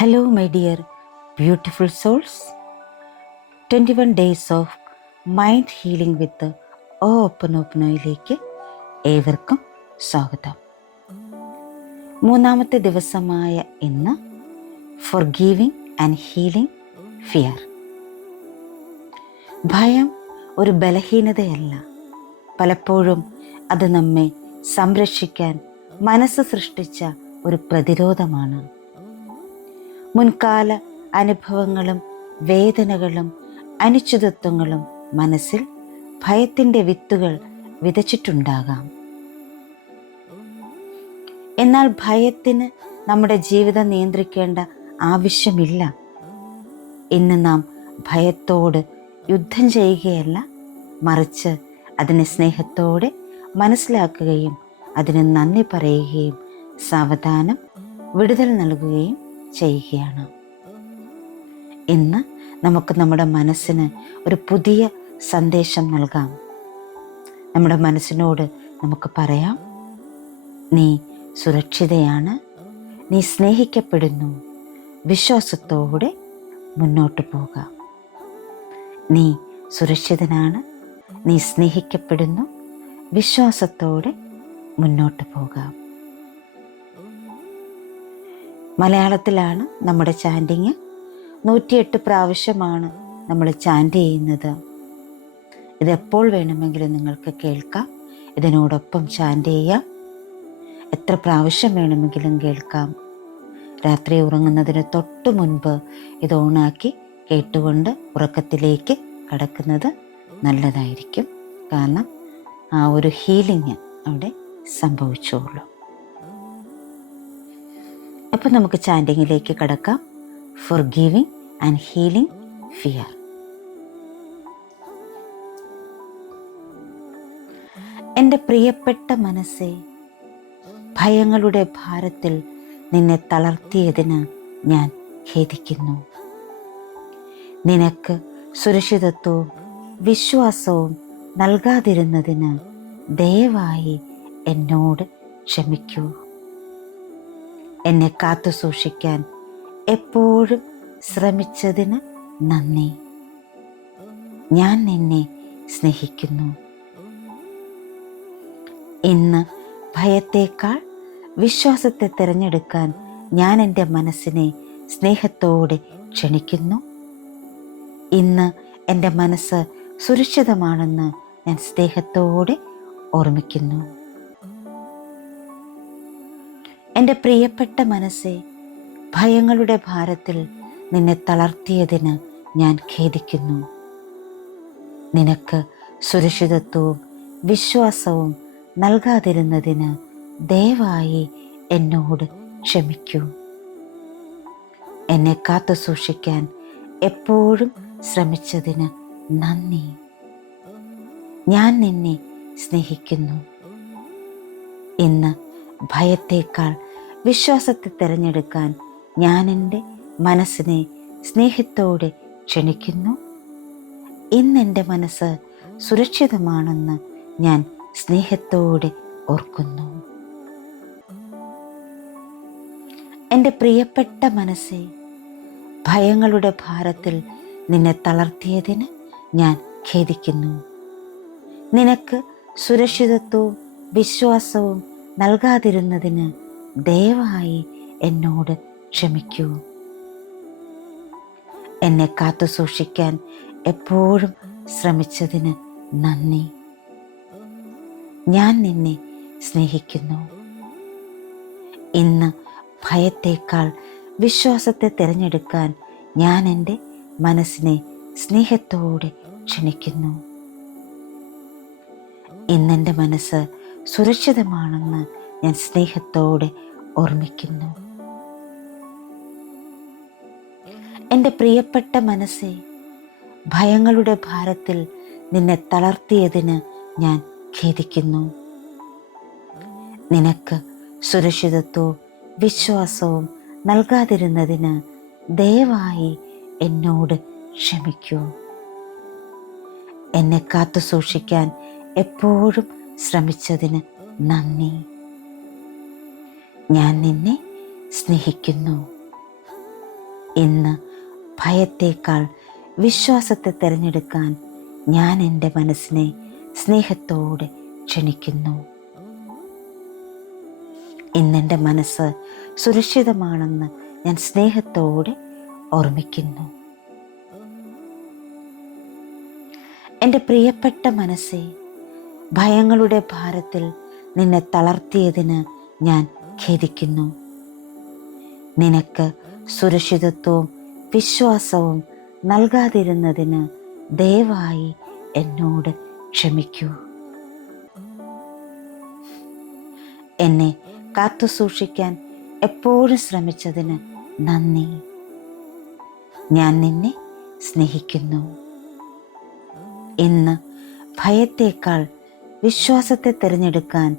Hello, my dear beautiful souls. 21 days of mind healing with ഓപ്പനോയിലേക്ക് ഏവർക്കും സ്വാഗതം. മൂന്നാമത്തെ ദിവസമായ ഇന്ന് ഫോർഗീവിംഗ് ആൻഡ് ഹീലിംഗ് ഫിയർ. ഭയം ഒരു ബലഹീനതയല്ല, പലപ്പോഴും അത് നമ്മെ സംരക്ഷിക്കാൻ മനസ്സ് സൃഷ്ടിച്ച ഒരു പ്രതിരോധമാണ്. മുൻകാല അനുഭവങ്ങളും വേദനകളും അനിശ്ചിതത്വങ്ങളും മനസ്സിൽ ഭയത്തിൻ്റെ വിത്തുകൾ വിതച്ചിട്ടുണ്ടാകാം. എന്നാൽ ഭയത്തിന് നമ്മുടെ ജീവിതം നിയന്ത്രിക്കേണ്ട ആവശ്യമില്ല. ഇന്ന് നാം ഭയത്തോട് യുദ്ധം ചെയ്യുകയല്ല, മറിച്ച് അതിനെ സ്നേഹത്തോടെ മനസ്സിലാക്കുകയും അതിന് നന്ദി പറയുകയും സാവധാനം വിടുതൽ നൽകുകയും ചെയ്യുകയാണ്. ഇന്ന് നമുക്ക് നമ്മുടെ മനസ്സിന് ഒരു പുതിയ സന്ദേശം നൽകാം. നമ്മുടെ മനസ്സിനോട് നമുക്ക് പറയാം, നീ സുരക്ഷിതയാണ്, നീ സ്നേഹിക്കപ്പെടുന്നു, വിശ്വാസത്തോടെ മുന്നോട്ട് പോകാം. നീ സുരക്ഷിതനാണ്, നീ സ്നേഹിക്കപ്പെടുന്നു, വിശ്വാസത്തോടെ മുന്നോട്ട് പോകാം. മലയാളത്തിലാണ് നമ്മുടെ ചാൻഡിങ്. 108 പ്രാവശ്യമാണ് നമ്മൾ ചാൻഡ് ചെയ്യുന്നത്. ഇതെപ്പോൾ വേണമെങ്കിലും നിങ്ങൾക്ക് കേൾക്കാം, ഇതിനോടൊപ്പം ചാൻഡ് ചെയ്യാം. എത്ര പ്രാവശ്യം വേണമെങ്കിലും കേൾക്കാം. രാത്രി ഉറങ്ങുന്നതിന് തൊട്ട് മുൻപ് ഇത് ഓണാക്കി കേട്ടുകൊണ്ട് ഉറക്കത്തിലേക്ക് കടക്കുന്നത് നല്ലതായിരിക്കും. കാരണം ആ ഒരു ഹീലിംഗ് അവിടെ സംഭവിച്ചോളൂ. അപ്പോൾ നമുക്ക് ചാൻഡിങ്ങിലേക്ക് കടക്കാം. Forgiving and healing fear. എൻ്റെ പ്രിയപ്പെട്ട മനസ്സേ, ഭയങ്ങളുടെ ഭാരത്തിൽ നിന്നെ തളർത്തിയതിന് ഞാൻ ഖേദിക്കുന്നു. നിനക്ക് സുരക്ഷിതത്വവും വിശ്വാസവും നൽകാതിരുന്നതിന് ദയവായി എന്നോട് ക്ഷമിക്കൂ. എന്നെ കാത്തു സൂക്ഷിക്കാൻ എപ്പോഴും ശ്രമിച്ചതിന് നന്ദി. ഞാൻ നിന്നെ സ്നേഹിക്കുന്നു. ഇന്ന് ഭയത്തേക്കാൾ വിശ്വാസത്തെ തിരഞ്ഞെടുക്കാൻ ഞാൻ എൻ്റെ മനസ്സിനെ സ്നേഹത്തോടെ ക്ഷണിക്കുന്നു. ഇന്ന് എൻ്റെ മനസ്സ് സുരക്ഷിതമാണെന്ന് ഞാൻ സ്നേഹത്തോടെ ഓർമ്മിക്കുന്നു. എൻ്റെ പ്രിയപ്പെട്ട മനസ്സേ, ഭയങ്ങളുടെ ഭാരത്തിൽ നിന്നെ തളർത്തിയതിന് ഞാൻ ഖേദിക്കുന്നു. നിനക്ക് സുരക്ഷിതത്വവും വിശ്വാസവും നൽകാതിരുന്നതിന് ദയവായി എന്നോട് ക്ഷമിക്കൂ. എന്നെ കാത്തു സൂക്ഷിക്കാൻ എപ്പോഴും ശ്രമിച്ചതിന് നന്ദി. ഞാൻ നിന്നെ സ്നേഹിക്കുന്നു. ഇന്ന് ഭയത്തേക്കാൾ വിശ്വാസത്തെ തിരഞ്ഞെടുക്കാൻ ഞാൻ എൻ്റെ മനസ്സിനെ സ്നേഹത്തോടെ ക്ഷണിക്കുന്നു. ഇന്ന് എൻ്റെ മനസ്സ് സുരക്ഷിതമാണെന്ന് ഞാൻ സ്നേഹത്തോടെ ഓർക്കുന്നു. എൻ്റെ പ്രിയപ്പെട്ട മനസ്സേ, ഭയങ്ങളുടെ ഭാരത്തിൽ നിന്നെ തളർത്തിയതിന് ഞാൻ ഖേദിക്കുന്നു. നിനക്ക് സുരക്ഷിതത്വവും വിശ്വാസവും നൽകാതിരുന്നതിന് ദയവായി എന്നോട് ക്ഷമിക്കൂ. എന്നെ കാത്തു സൂക്ഷിക്കാൻ എപ്പോഴും ശ്രമിച്ചതിന് നന്ദി. ഞാൻ നിന്നെ സ്നേഹിക്കുന്നു. ഇന്ന് ഭയത്തേക്കാൾ വിശ്വാസത്തെ തിരഞ്ഞെടുക്കാൻ ഞാൻ എൻ്റെ മനസ്സിനെ സ്നേഹത്തോടെ ക്ഷണിക്കുന്നു. ഇന്നെൻ്റെ മനസ്സ് സുരക്ഷിതമാണെന്ന് ഞാൻ സ്നേഹത്തോടെ ഓർമ്മിക്കുന്നു. എൻ്റെ പ്രിയപ്പെട്ട മനസ്സേ, ഭയങ്ങളുടെ ഭാരത്തിൽ നിന്നെ തളർത്തിയതിന് ഞാൻ ഖേദിക്കുന്നു. നിനക്ക് സുരക്ഷിതത്വവും വിശ്വാസവും നൽകാതിരുന്നതിന് ദയവായി എന്നോട് ക്ഷമിക്കൂ. എന്നെ കാത്തു സൂക്ഷിക്കാൻ എപ്പോഴും ശ്രമിച്ചതിന് നന്ദി. ഞാൻ നിന്നെ സ്നേഹിക്കുന്നു. ഇന്ന് ഭയത്തേക്കാൾ വിശ്വാസത്തെ തിരഞ്ഞെടുക്കാൻ ഞാൻ എൻ്റെ മനസ്സിനെ സ്നേഹത്തോടെ ക്ഷണിക്കുന്നു. ഇന്നെൻ്റെ മനസ്സ് സുരക്ഷിതമാണെന്ന് ഞാൻ സ്നേഹത്തോടെ ഓർമ്മിക്കുന്നു. എൻ്റെ പ്രിയപ്പെട്ട മനസ്സേ, ഭയങ്ങളുടെ ഭാരത്തിൽ നിന്നെ തളർത്തിയതിന് ഞാൻ ഖേദിക്കുന്നു. നിനക്ക് സുരക്ഷിതത്വവും വിശ്വാസവും നൽകാതിരുന്നതിന് ദയവായി എന്നോട് ക്ഷമിക്കൂ. എന്നെ കാത്തുസൂക്ഷിക്കാൻ എപ്പോഴും ശ്രമിച്ചതിന് നന്ദി. ഞാൻ നിന്നെ സ്നേഹിക്കുന്നു. ഇന്ന് ഭയത്തേക്കാൾ വിശ്വാസത്തെ തിരഞ്ഞെടുക്കാൻ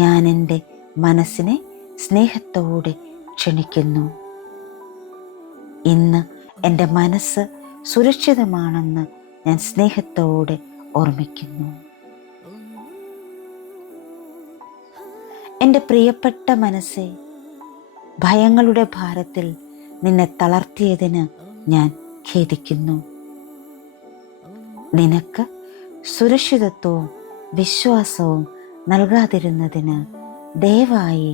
ഞാൻ എൻ്റെ മനസ്സിനെ സ്നേഹത്തോടെ ക്ഷണിക്കുന്നു. ഇന്ന് എൻ്റെ മനസ്സ് സുരക്ഷിതമാണെന്ന് ഞാൻ സ്നേഹത്തോടെ ഓർമ്മിക്കുന്നു. എൻ്റെ പ്രിയപ്പെട്ട മനസ്സേ, ഭയങ്ങളുടെ ഭാരത്തിൽ നിന്നെ തളർത്തിയതിന് ഞാൻ ഖേദിക്കുന്നു. നിനക്ക് സുരക്ഷിതത്വവും വിശ്വാസവും നൽകാതിരുന്നതിന് ദയവായി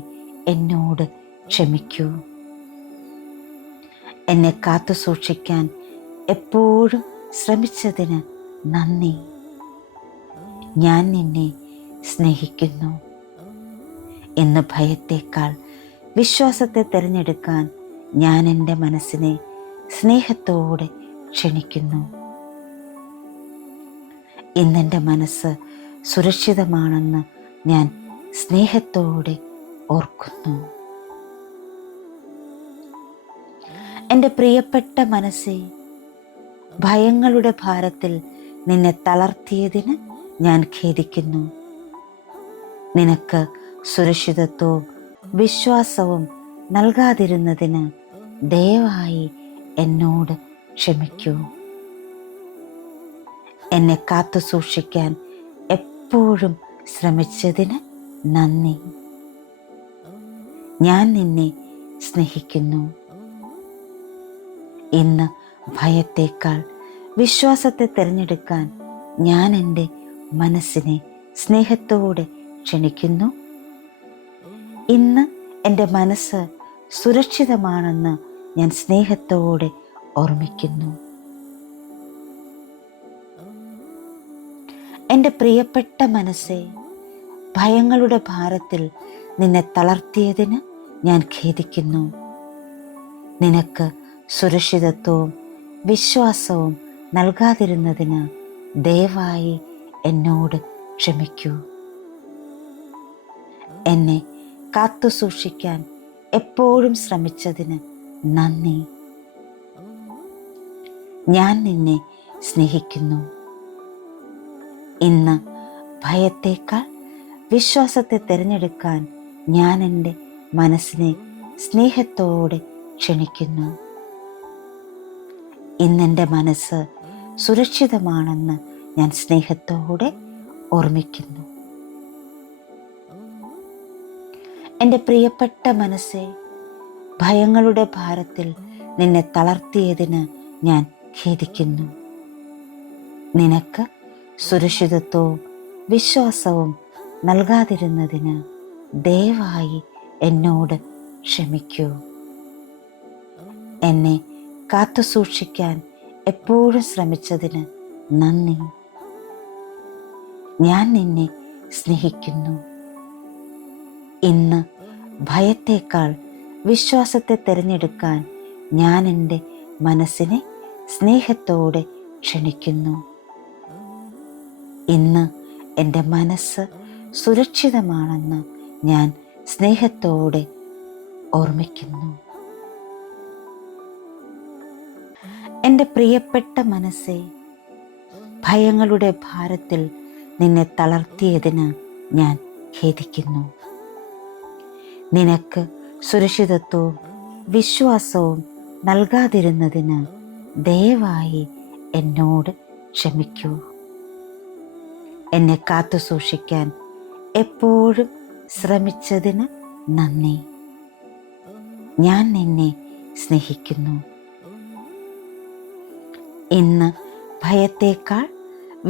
എന്നോട് ക്ഷമിക്കൂ. എന്നെ കാത്തുസൂക്ഷിക്കാൻ എപ്പോഴും ശ്രമിച്ചതിന് നന്ദി. ഞാൻ നിന്നെ സ്നേഹിക്കുന്നു. ഇന്ന് ഭയത്തേക്കാൾ വിശ്വാസത്തെ തിരഞ്ഞെടുക്കാൻ ഞാൻ എൻ്റെ മനസ്സിനെ സ്നേഹത്തോടെ ക്ഷണിക്കുന്നു. ഇന്നെൻ്റെ മനസ്സ് സുരക്ഷിതമാണെന്ന് ഞാൻ സ്നേഹത്തോടെ ഓർക്കുന്നു. എൻ്റെ പ്രിയപ്പെട്ട മനസ്സേ, ഭയങ്ങളുടെ ഭാരത്തിൽ നിന്നെ തളർത്തിയതിന് ഞാൻ ഖേദിക്കുന്നു. നിനക്ക് സുരക്ഷിതത്വവും വിശ്വാസവും നൽകാതിരുന്നതിന് ദയവായി എന്നോട് ക്ഷമിക്കൂ. എന്നെ കാത്തുസൂക്ഷിക്കാൻ എപ്പോഴും ശ്രമിച്ചതിന് നന്ദി. ഞാൻ നിന്നെ സ്നേഹിക്കുന്നു. ഇന്ന് ഭയത്തേക്കാൾ വിശ്വാസത്തെ തിരഞ്ഞെടുക്കാൻ ഞാൻ എൻ്റെ മനസ്സിനെ സ്നേഹത്തോടെ ക്ഷണിക്കുന്നു. ഇന്ന് എൻ്റെ മനസ്സ് സുരക്ഷിതമാണെന്ന് ഞാൻ സ്നേഹത്തോടെ ഓർമ്മിക്കുന്നു. എൻ്റെ പ്രിയപ്പെട്ട മനസ്സേ, ഭയങ്ങളുടെ ഭാരത്തിൽ നിന്നെ തളർത്തിയതിന് ഞാൻ ഖേദിക്കുന്നു. നിനക്ക് സുരക്ഷിതത്വവും വിശ്വാസവും നൽകാതിരുന്നതിന് ദയവായി എന്നോട് ക്ഷമിക്കൂ. എന്നെ കാത്തുസൂക്ഷിക്കാൻ എപ്പോഴും ശ്രമിച്ചതിന് നന്ദി. ഞാൻ നിന്നെ സ്നേഹിക്കുന്നു. ഇന്ന് ഭയത്തേക്കാൾ വിശ്വാസത്തെ തിരഞ്ഞെടുക്കാൻ ഞാൻ എൻ്റെ മനസ്സിനെ സ്നേഹത്തോടെ ക്ഷണിക്കുന്നു. ഇന്നെൻ്റെ മനസ്സ് സുരക്ഷിതമാണെന്ന് ഞാൻ സ്നേഹത്തോടെ ഓർമ്മിക്കുന്നു. എൻ്റെ പ്രിയപ്പെട്ട മനസ്സേ, ഭയങ്ങളുടെ ഭാരത്തിൽ നിന്നെ തളർത്തിയതിന് ഞാൻ ഖേദിക്കുന്നു. നിനക്ക് സുരക്ഷിതത്വവും വിശ്വാസവും നൽകാതിരുന്നതിന് ദയവായി എന്നോട് ക്ഷമിക്കൂ. എന്നെ കാത്തുസൂക്ഷിക്കാൻ എപ്പോഴും ശ്രമിച്ചതിന് നന്ദി. ഞാൻ നിന്നെ സ്നേഹിക്കുന്നു. ഇന്ന് ഭയത്തേക്കാൾ വിശ്വാസത്തെ തിരഞ്ഞെടുക്കാൻ ഞാൻ എൻ്റെ മനസ്സിനെ സ്നേഹത്തോടെ ക്ഷണിക്കുന്നു. ഇന്ന് എൻ്റെ മനസ്സ് സുരക്ഷിതമാണെന്ന് ഞാൻ സ്നേഹത്തോടെ ഓർമ്മിക്കുന്നു. എൻ്റെ പ്രിയപ്പെട്ട മനസ്സേ, ഭയങ്ങളുടെ ഭാരത്തിൽ നിന്നെ തളർത്തിയതിന് ഞാൻ ഖേദിക്കുന്നു. നിനക്ക് സുരക്ഷിതത്വവും വിശ്വാസവും നൽകാതിരുന്നതിന് ദയവായി എന്നോട് ക്ഷമിക്കൂ. എന്നെ കാത്തുസൂക്ഷിക്കാൻ എപ്പോഴും ശ്രമിച്ചതിന് നന്ദി. ഞാൻ നിന്നെ സ്നേഹിക്കുന്നു. ഇന്ന് ഭയത്തേക്കാൾ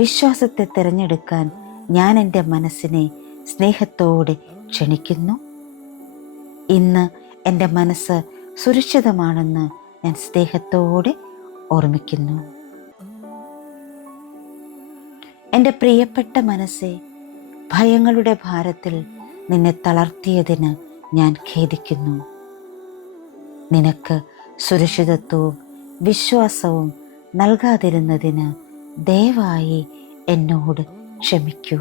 വിശ്വാസത്തെ തിരഞ്ഞെടുക്കാൻ ഞാൻ എൻ്റെ മനസ്സിനെ സ്നേഹത്തോടെ ക്ഷണിക്കുന്നു. ഇന്ന് എൻ്റെ മനസ്സ് സുരക്ഷിതമാണെന്ന് ഞാൻ സ്നേഹത്തോടെ ഓർമ്മിക്കുന്നു. എൻ്റെ പ്രിയപ്പെട്ട മനസ്സെ, ഭയങ്ങളുടെ ഭാരത്തിൽ നിന്നെ തളർത്തിയതിന് ഞാൻ ഖേദിക്കുന്നു. നിനക്ക് സുരക്ഷിതത്വവും വിശ്വാസവും നൽകാതിരുന്നതിന് ദയവായി എന്നോട് ക്ഷമിക്കൂ.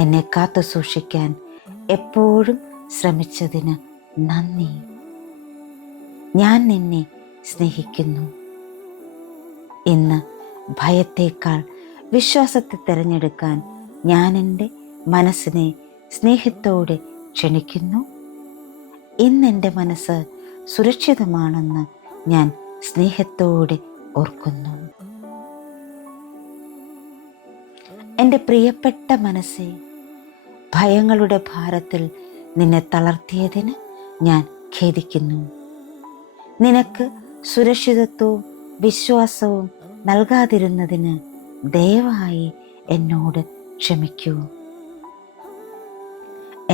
എന്നെ കാത്തു സൂക്ഷിക്കാൻ എപ്പോഴും ശ്രമിച്ചതിന് നന്ദി. ഞാൻ നിന്നെ സ്നേഹിക്കുന്നു. ഇന്ന് ഭയത്തേക്കാൾ വിശ്വാസത്തെ തിരഞ്ഞെടുക്കാൻ ഞാൻ എൻ്റെ മനസ്സിനെ സ്നേഹത്തോടെ ക്ഷണിക്കുന്നു. ഇന്ന് എൻ്റെ മനസ്സ് സുരക്ഷിതമാണെന്ന് ഞാൻ സ്നേഹത്തോടെ ഓർക്കുന്നു. എൻ്റെ പ്രിയപ്പെട്ട മനസ്സെ, ഭയങ്ങളുടെ ഭാരത്തിൽ നിന്നെ തളർത്തിയതിന് ഞാൻ ഖേദിക്കുന്നു. നിനക്ക് സുരക്ഷിതത്വവും വിശ്വാസവും നൽകാതിരുന്നതിന് ദയവായി എന്നോട് ക്ഷമിക്കൂ.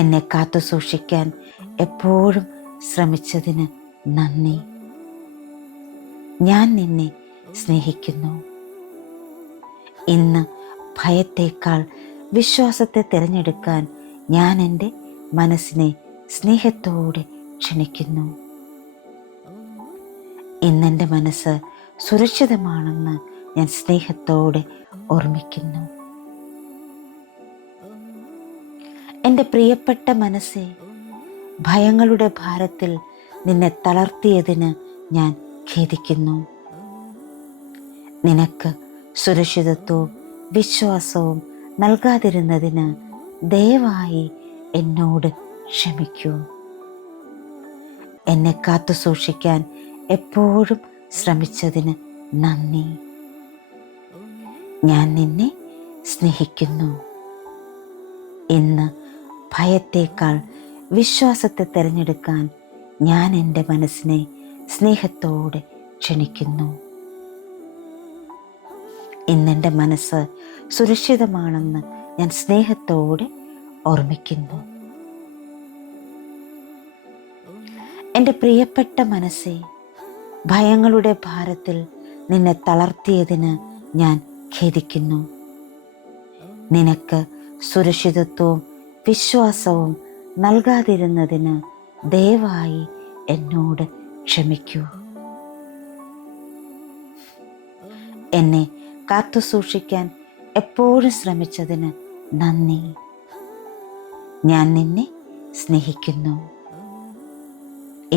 എന്നെ കാത്തു സൂക്ഷിക്കാൻ എപ്പോഴും ശ്രമിച്ചതിന് നന്ദി. ഞാൻ നിന്നെ സ്നേഹിക്കുന്നു. ഇന്ന് ഭയത്തേക്കാൾ വിശ്വാസത്തെ തിരഞ്ഞെടുക്കാൻ ഞാൻ എൻ്റെ മനസ്സിനെ സ്നേഹത്തോടെ ക്ഷണിക്കുന്നു. ഇന്നെൻ്റെ മനസ്സ് സുരക്ഷിതമാണെന്ന് ഞാൻ സ്നേഹത്തോടെ ഓർമ്മിക്കുന്നു. എൻ്റെ പ്രിയപ്പെട്ട മനസ്സെ, ഭയങ്ങളുടെ ഭാരത്തിൽ നിന്നെ തളർത്തിയതിന് ഞാൻ ഖേദിക്കുന്നു. നിനക്ക് സുരക്ഷിതത്വവും വിശ്വാസവും നൽകാതിരുന്നതിന് ദയവായി എന്നോട് ക്ഷമിക്കൂ. എന്നെ കാത്തു സൂക്ഷിക്കാൻ എപ്പോഴും ശ്രമിച്ചതിന് നന്ദി. ഞാൻ നിന്നെ സ്നേഹിക്കുന്നു. ഇന്ന് ഭയത്തേക്കാൾ വിശ്വാസത്തെ തിരഞ്ഞെടുക്കാൻ ഞാൻ എൻ്റെ മനസ്സിനെ സ്നേഹത്തോടെ ക്ഷണിക്കുന്നു. ഇന്നെൻ്റെ മനസ്സ് സുരക്ഷിതമാണെന്ന് ഞാൻ സ്നേഹത്തോടെ ഓർമ്മിക്കുന്നു. എൻ്റെ പ്രിയപ്പെട്ട മനസ്സെ, ഭയങ്ങളുടെ ഭാരത്തിൽ നിന്നെ തളർത്തിയതിന് ഞാൻ ഖേദിക്കുന്നു. നിനക്ക് സുരക്ഷിതത്വവും വിശ്വാസവും നൽകാതിരുന്നതിന് ദയവായി എന്നോട് ക്ഷമിക്കൂ. എന്നെ കാത്തു സൂക്ഷിക്കാൻ എപ്പോഴും ശ്രമിച്ചതിന് നന്ദി. ഞാൻ നിന്നെ സ്നേഹിക്കുന്നു.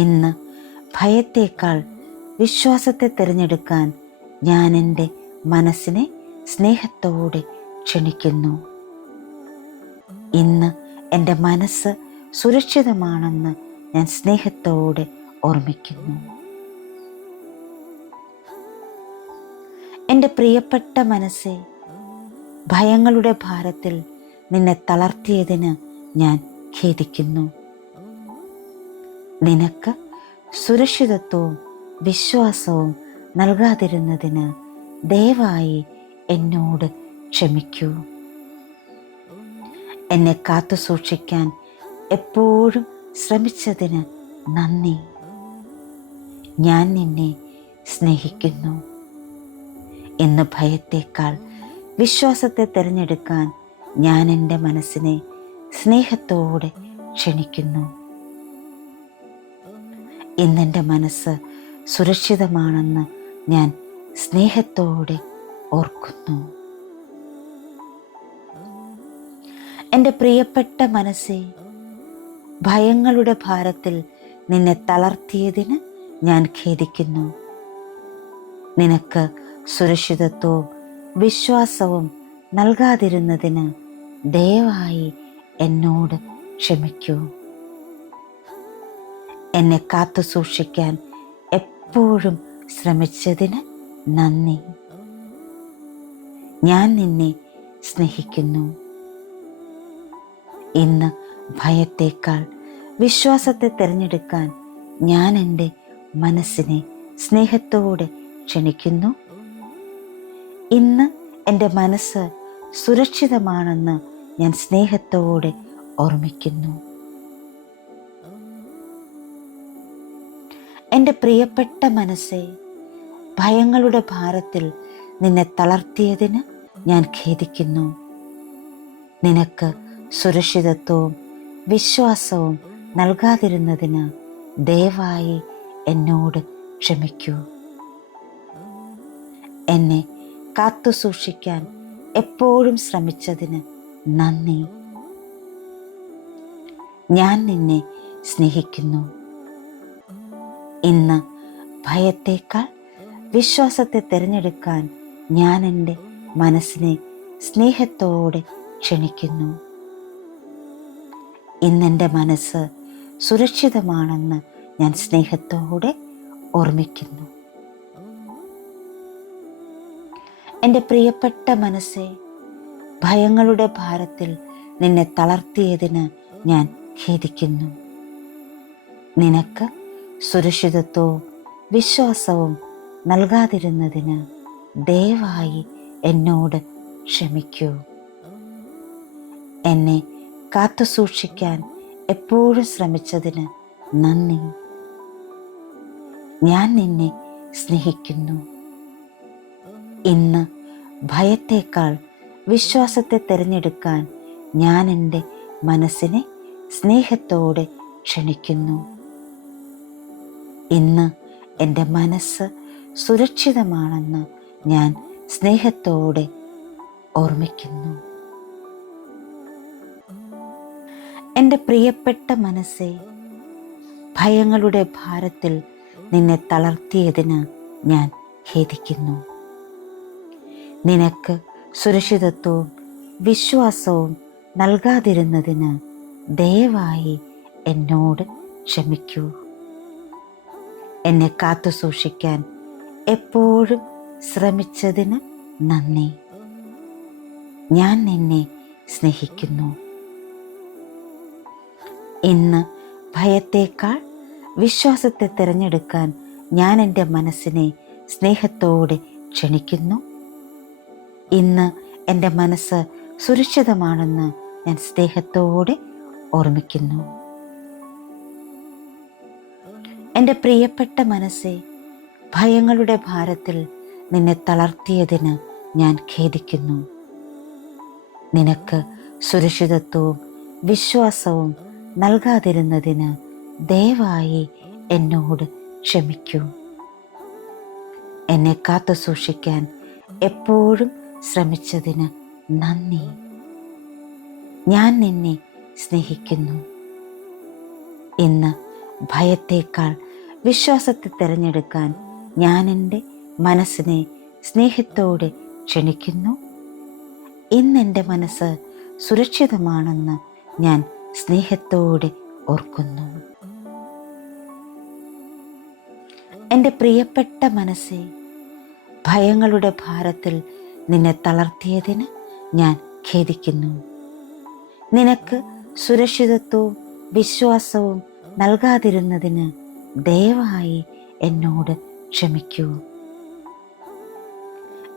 ഇന്ന് ഭയത്തേക്കാൾ വിശ്വാസത്തെ തിരഞ്ഞെടുക്കാൻ ഞാൻ എൻ്റെ മനസ്സിനെ സ്നേഹത്തോടെ ക്ഷണിക്കുന്നു. ഇന്ന് എൻ്റെ മനസ്സ് സുരക്ഷിതമാണെന്ന് ഞാൻ സ്നേഹത്തോടെ ഓർമ്മിക്കുന്നു. എൻ്റെ പ്രിയപ്പെട്ട മനസ്സെ, ഭയങ്ങളുടെ ഭാരത്തിൽ നിന്നെ തളർത്തിയതിന് ഞാൻ ഖേദിക്കുന്നു. നിനക്ക് സുരക്ഷിതത്വവും വിശ്വാസവും നൽകാതിരുന്നതിന് ദയവായി എന്നോട് ക്ഷമിക്കൂ. എന്നെ കാത്തു സൂക്ഷിക്കാൻ എപ്പോഴും ശ്രമിച്ചതിന് നന്ദി. ഞാൻ നിന്നെ സ്നേഹിക്കുന്നു. ഇന്ന് ഭയത്തേക്കാൾ വിശ്വാസത്തെ തിരഞ്ഞെടുക്കാൻ ഞാൻ എൻ്റെ മനസ്സിനെ സ്നേഹത്തോടെ ക്ഷണിക്കുന്നു. ഇന്നെൻ്റെ മനസ്സ് സുരക്ഷിതമാണെന്ന് ഞാൻ സ്നേഹത്തോടെ ഓർക്കുന്നു. എൻ്റെ പ്രിയപ്പെട്ട മനസ്സെ, ഭയങ്ങളുടെ ഭാരത്തിൽ നിന്നെ തളർത്തിയതിന് ഞാൻ ഖേദിക്കുന്നു. നിനക്ക് സുരക്ഷിതത്വവും വിശ്വാസവും നൽകാതിരുന്നതിന് ദയവായി എന്നോട് ക്ഷമിക്കൂ. എന്നെ കാത്തു സൂക്ഷിക്കാൻ എപ്പോഴും ശ്രമിച്ചതിന് നന്ദി. ഞാൻ നിന്നെ സ്നേഹിക്കുന്നു. ഇന്ന് ഭയത്തേക്കാൾ വിശ്വാസത്തെ തിരഞ്ഞെടുക്കാൻ ഞാൻ എൻ്റെ മനസ്സിനെ സ്നേഹത്തോടെ ക്ഷണിക്കുന്നു. ഇന്ന് എൻ്റെ മനസ്സ് സുരക്ഷിതമാണെന്ന് ഞാൻ സ്നേഹത്തോടെ ഓർമ്മിക്കുന്നു. എൻ്റെ പ്രിയപ്പെട്ട മനസ്സേ, ഭയങ്ങളുടെ ഭാരത്തിൽ നിന്നെ തളർത്തിയതിന് ഞാൻ ഖേദിക്കുന്നു. നിനക്ക് സുരക്ഷിതത്വവും വിശ്വാസവും നൽകാതിരുന്നതിന് ദയവായി എന്നോട് ക്ഷമിക്കൂ. എന്നെ കാത്തു സൂക്ഷിക്കാൻ എപ്പോഴും ശ്രമിച്ചതിന് നന്ദി. ഞാൻ നിന്നെ സ്നേഹിക്കുന്നു. ഇന്ന് ഭയത്തേക്കാൾ വിശ്വാസത്തെ തിരഞ്ഞെടുക്കാൻ ഞാൻ എൻ്റെ മനസ്സിനെ സ്നേഹത്തോടെ ക്ഷണിക്കുന്നു. ഇന്നെൻ്റെ മനസ്സ് സുരക്ഷിതമാണെന്ന് ഞാൻ സ്നേഹത്തോടെ ഓർമ്മിക്കുന്നു. എൻ്റെ പ്രിയപ്പെട്ട മനസ്സേ, ഭയങ്ങളുടെ ഭാരത്തിൽ നിന്നെ തളർത്തിയതിന് ഞാൻ ഖേദിക്കുന്നു. നിനക്ക് സുരക്ഷിതത്വവും വിശ്വാസവും നൽകാതിരുന്നതിന് ദയവായി എന്നോട് ക്ഷമിക്കൂ. എന്നെ കാത്തു സൂക്ഷിക്കാൻ എപ്പോഴും ശ്രമിച്ചതിന് നന്ദി. ഞാൻ നിന്നെ സ്നേഹിക്കുന്നു. ഇന്ന് ഭയത്തേക്കാൾ വിശ്വാസത്തെ തിരഞ്ഞെടുക്കാൻ ഞാൻ എൻ്റെ മനസ്സിനെ സ്നേഹത്തോടെ ക്ഷണിക്കുന്നു. ഇന്ന് എൻ്റെ മനസ്സ് സുരക്ഷിതമാണെന്ന് ഞാൻ സ്നേഹത്തോടെ ഓർമ്മിക്കുന്നു. എൻ്റെ പ്രിയപ്പെട്ട മനസ്സേ, ഭയങ്ങളുടെ ഭാരത്തിൽ നിന്നെ തളർത്തിയതിന് ഞാൻ ഖേദിക്കുന്നു. നിനക്ക് സുരക്ഷിതത്വവും വിശ്വാസവും നൽകാതിരുന്നതിന് ദയവായി എന്നോട് ക്ഷമിക്കൂ. എന്നെ കാത്തു സൂക്ഷിക്കാൻ എപ്പോഴും ശ്രമിച്ചതിന് നന്ദി. ഞാൻ നിന്നെ സ്നേഹിക്കുന്നു. ഇന്ന് ഭയത്തേക്കാൾ വിശ്വാസത്തെ തിരഞ്ഞെടുക്കാൻ ഞാൻ എൻ്റെ മനസ്സിനെ സ്നേഹത്തോടെ ക്ഷണിക്കുന്നു. ഇന്ന് എൻ്റെ മനസ്സ് സുരക്ഷിതമാണെന്ന് ഞാൻ സ്നേഹത്തോടെ ഓർമ്മിക്കുന്നു. എൻ്റെ പ്രിയപ്പെട്ട മനസ്സേ, ഭയങ്ങളുടെ ഭാരത്തിൽ നിന്നെ തളർത്തിയതിന് ഞാൻ ഖേദിക്കുന്നു. നിനക്ക് സുരക്ഷിതത്വവും വിശ്വാസവും നൽകാതിരുന്നതിന് ദയവായി എന്നോട് ക്ഷമിക്കൂ. എന്നെ കാത്തു സൂക്ഷിക്കാൻ എപ്പോഴും ശ്രമിച്ചതിന് നന്ദി. ഞാൻ നിന്നെ സ്നേഹിക്കുന്നു. ഇന്ന് ഭയത്തേക്കാൾ വിശ്വാസത്തെ തിരഞ്ഞെടുക്കാൻ ഞാൻ എൻ്റെ മനസ്സിനെ സ്നേഹത്തോടെ ക്ഷണിക്കുന്നു. ഇന്നെൻ്റെ മനസ്സ് സുരക്ഷിതമാണെന്ന് ഞാൻ സ്നേഹത്തോടെ ഓർക്കുന്നു. എൻ്റെ പ്രിയപ്പെട്ട മനസ്സേ, ഭയങ്ങളുടെ ഭാരത്തിൽ നിന്നെ തളർത്തിയതിന് ഞാൻ ഖേദിക്കുന്നു. നിനക്ക് സുരക്ഷിതത്വവും വിശ്വാസവും നൽകാതിരുന്നതിന് ദയവായി എന്നോട് ക്ഷമിക്കൂ.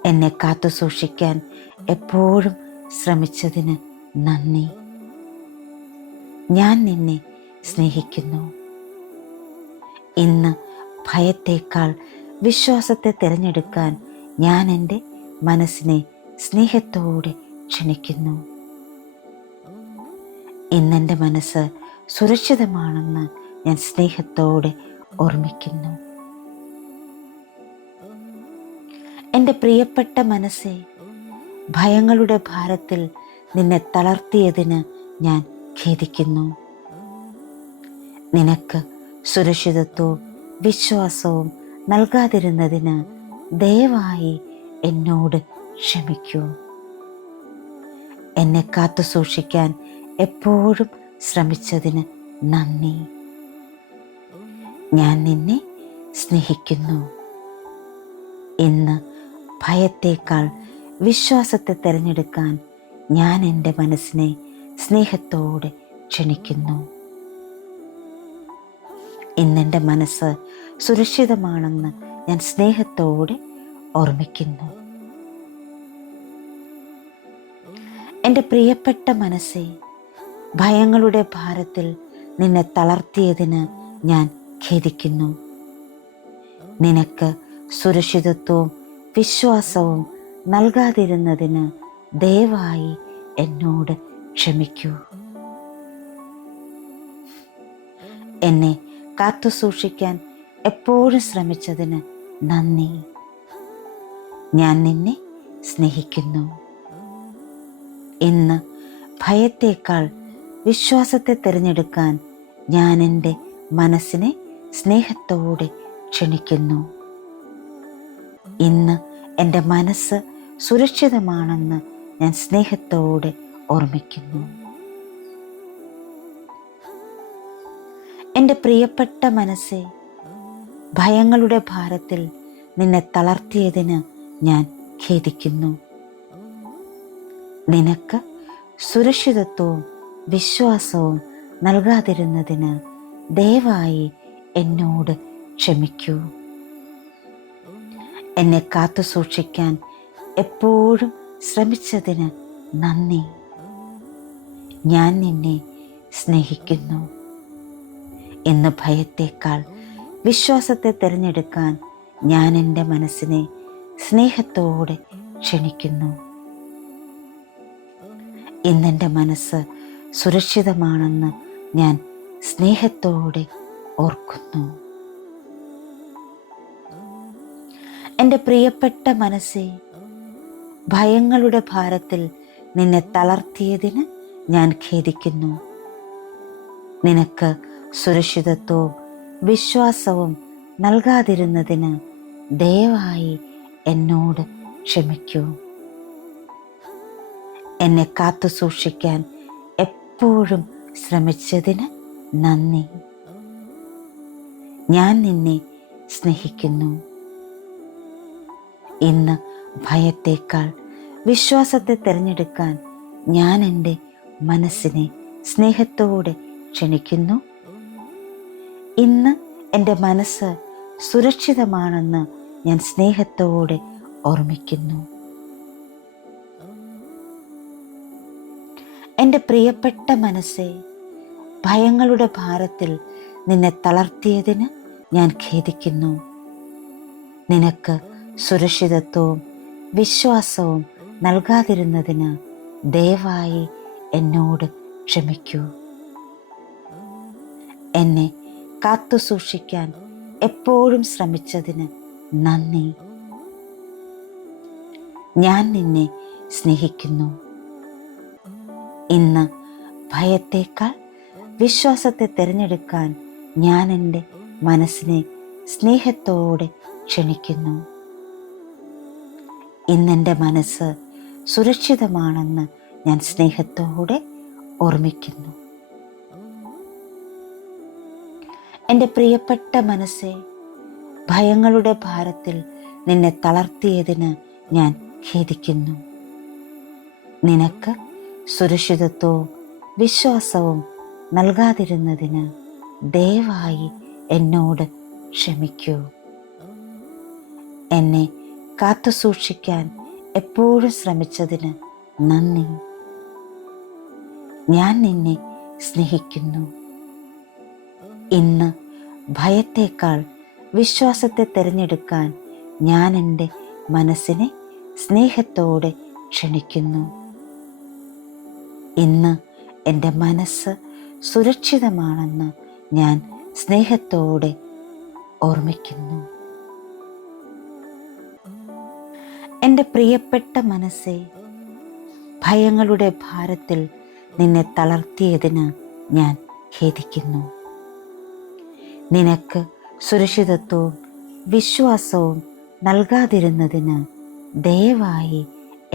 എന്നെ കാത്തു സൂക്ഷിക്കാൻ എപ്പോഴും ശ്രമിച്ചതിന് നന്ദി. ഞാൻ നിന്നെ സ്നേഹിക്കുന്നു. ഇന്ന് ഭയത്തേക്കാൾ വിശ്വാസത്തെ തിരഞ്ഞെടുക്കാൻ ഞാൻ എൻ്റെ മനസ്സിനെ സ്നേഹത്തോടെ ക്ഷണിക്കുന്നു. ഇന്നെൻ്റെ മനസ്സ് സുരക്ഷിതമാണെന്ന് ഞാൻ സ്നേഹത്തോടെ ഓർമ്മിക്കുന്നു. എൻ്റെ പ്രിയപ്പെട്ട മനസ്സേ, ഭയങ്ങളുടെ ഭാരത്തിൽ നിന്നെ തളർത്തിയതിന് ഞാൻ ഖേദിക്കുന്നു. നിനക്ക് സുരക്ഷിതത്വവും വിശ്വാസവും നൽകാതിരുന്നതിന് ദയവായി എന്നോട് ക്ഷമിക്കൂ. എന്നെ കാത്തു സൂക്ഷിക്കാൻ എപ്പോഴും ശ്രമിച്ചതിന് നന്ദി. ഞാൻ നിന്നെ സ്നേഹിക്കുന്നു. ഇന്ന് ഭയത്തേക്കാൾ വിശ്വാസത്തെ തിരഞ്ഞെടുക്കാൻ ഞാൻ എൻ്റെ മനസ്സിനെ സ്നേഹത്തോടെ ക്ഷണിക്കുന്നു. ഇന്നെൻ്റെ മനസ്സ് സുരക്ഷിതമാണെന്ന് ഞാൻ സ്നേഹത്തോടെ ഓർമ്മിക്കുന്നു. എൻ്റെ പ്രിയപ്പെട്ട മനസ്സേ, ഭയങ്ങളുടെ ഭാരത്തിൽ നിന്നെ തളർത്തിയതിന് ഞാൻ ഖേദിക്കുന്നു. നിനക്ക് സുരക്ഷിതത്വവും വിശ്വാസവും നൽകാതിരുന്നതിന് ദയവായി എന്നോട് ക്ഷമിക്കൂ. എന്നെ കാത്തുസൂക്ഷിക്കാൻ എപ്പോഴും ശ്രമിച്ചതിന് നന്ദി. ഞാൻ നിന്നെ സ്നേഹിക്കുന്നു. ഇന്ന് ഭയത്തേക്കാൾ വിശ്വാസത്തെ തിരഞ്ഞെടുക്കാൻ ഞാൻ എൻ്റെ മനസ്സിനെ സ്നേഹത്തോടെ ക്ഷണിക്കുന്നു. ഇന്ന് എൻ്റെ മനസ്സ് സുരക്ഷിതമാണെന്ന് ഞാൻ സ്നേഹത്തോടെ ഓർമ്മിക്കുന്നു. എൻ്റെ പ്രിയപ്പെട്ട മനസ്സേ, ഭയങ്ങളുടെ ഭാരത്തിൽ നിന്നെ തളർത്തിയതിന് ഞാൻ ഖേദിക്കുന്നു. നിനക്ക് സുരക്ഷിതത്വവും വിശ്വാസവും നൽകാതിരുന്നതിന് ദയവായി എന്നോട് ക്ഷമിക്കൂ. എന്നെ കാത്തുസൂക്ഷിക്കാൻ എപ്പോഴും ശ്രമിച്ചതിന് നന്ദി. ഞാൻ നിന്നെ സ്നേഹിക്കുന്നു. ഇന്ന് ഭയത്തേക്കാൾ വിശ്വാസത്തെ തിരഞ്ഞെടുക്കാൻ ഞാൻ എൻ്റെ മനസ്സിനെ സ്നേഹത്തോടെ ക്ഷണിക്കുന്നു. ഇന്നെൻ്റെ മനസ്സ് സുരക്ഷിതമാണെന്ന് ഞാൻ സ്നേഹത്തോടെ ഓർക്കുന്നു. എൻ്റെ പ്രിയപ്പെട്ട മനസ്സേ, ഭയങ്ങളുടെ ഭാരത്തിൽ നിന്നെ തളർത്തിയതിന് ഞാൻ ഖേദിക്കുന്നു. നിനക്ക് സുരക്ഷിതത്വവും വിശ്വാസവും നൽകാതിരുന്നതിന് ദയവായി എന്നോട് ക്ഷമിക്കൂ. എന്നെ കാത്തുസൂക്ഷിക്കാൻ എപ്പോഴും ശ്രമിച്ചതിന് നന്ദി. ഞാൻ നിന്നെ സ്നേഹിക്കുന്നു. ഇന്ന് ഭയത്തേക്കാൾ വിശ്വാസത്തെ തിരഞ്ഞെടുക്കാൻ ഞാൻ എൻ്റെ മനസ്സിനെ സ്നേഹത്തോടെ ക്ഷണിക്കുന്നു. ഇന്ന് എൻ്റെ മനസ്സ് സുരക്ഷിതമാണെന്ന് ഞാൻ സ്നേഹത്തോടെ ഓർമ്മിക്കുന്നു. എൻ്റെ പ്രിയപ്പെട്ട മനസ്സേ, ഭയങ്ങളുടെ ഭാരത്തിൽ നിന്നെ തളർത്തിയതിന് ഞാൻ ഖേദിക്കുന്നു. നിനക്ക് സുരക്ഷിതത്വവും വിശ്വാസവും നൽകാതിരുന്നതിന് ദയവായി എന്നോട് ക്ഷമിക്കൂ. എന്നെ കാത്തുസൂക്ഷിക്കാൻ എപ്പോഴും ശ്രമിച്ചതിന് നന്ദി. ഞാൻ നിന്നെ സ്നേഹിക്കുന്നു. ഇന്ന് ഭയത്തേക്കാൾ വിശ്വാസത്തെ തിരഞ്ഞെടുക്കാൻ ഞാൻ എൻ്റെ മനസ്സിനെ സ്നേഹത്തോടെ ക്ഷണിക്കുന്നു. ഇന്നെൻ്റെ മനസ്സ് സുരക്ഷിതമാണെന്ന് ഞാൻ സ്നേഹത്തോടെ ഓർമ്മിക്കുന്നു. എൻ്റെ പ്രിയപ്പെട്ട മനസ്സേ, ഭയങ്ങളുടെ ഭാരത്തിൽ നിന്നെ തളർത്തിയതിന് ഞാൻ ഖേദിക്കുന്നു. നിനക്ക് സുരക്ഷിതത്വവും വിശ്വാസവും നൽകാതിരുന്നതിന് ദയവായി എന്നോട് ക്ഷമിക്കൂ. എന്നെ കാത്തുസൂക്ഷിക്കാൻ എപ്പോഴും ശ്രമിച്ചതിന് നന്ദി. ഞാൻ നിന്നെ സ്നേഹിക്കുന്നു. ഇന്ന് ഭയത്തേക്കാൾ വിശ്വാസത്തെ തിരഞ്ഞെടുക്കാൻ ഞാൻ എൻ്റെ മനസ്സിനെ സ്നേഹത്തോടെ ക്ഷണിക്കുന്നു. ഇന്ന് എൻ്റെ മനസ്സ് സുരക്ഷിതമാണെന്ന് ഞാൻ സ്നേഹത്തോടെ ഓർമ്മിക്കുന്നു. എൻ്റെ പ്രിയപ്പെട്ട മനസ്സേ, ഭയങ്ങളുടെ ഭാരത്തിൽ നിന്നെ തളർത്തിയതിന് ഞാൻ ഖേദിക്കുന്നു. നിനക്ക് സുരക്ഷിതത്വവും വിശ്വാസവും നൽകാതിരുന്നതിന് ദയവായി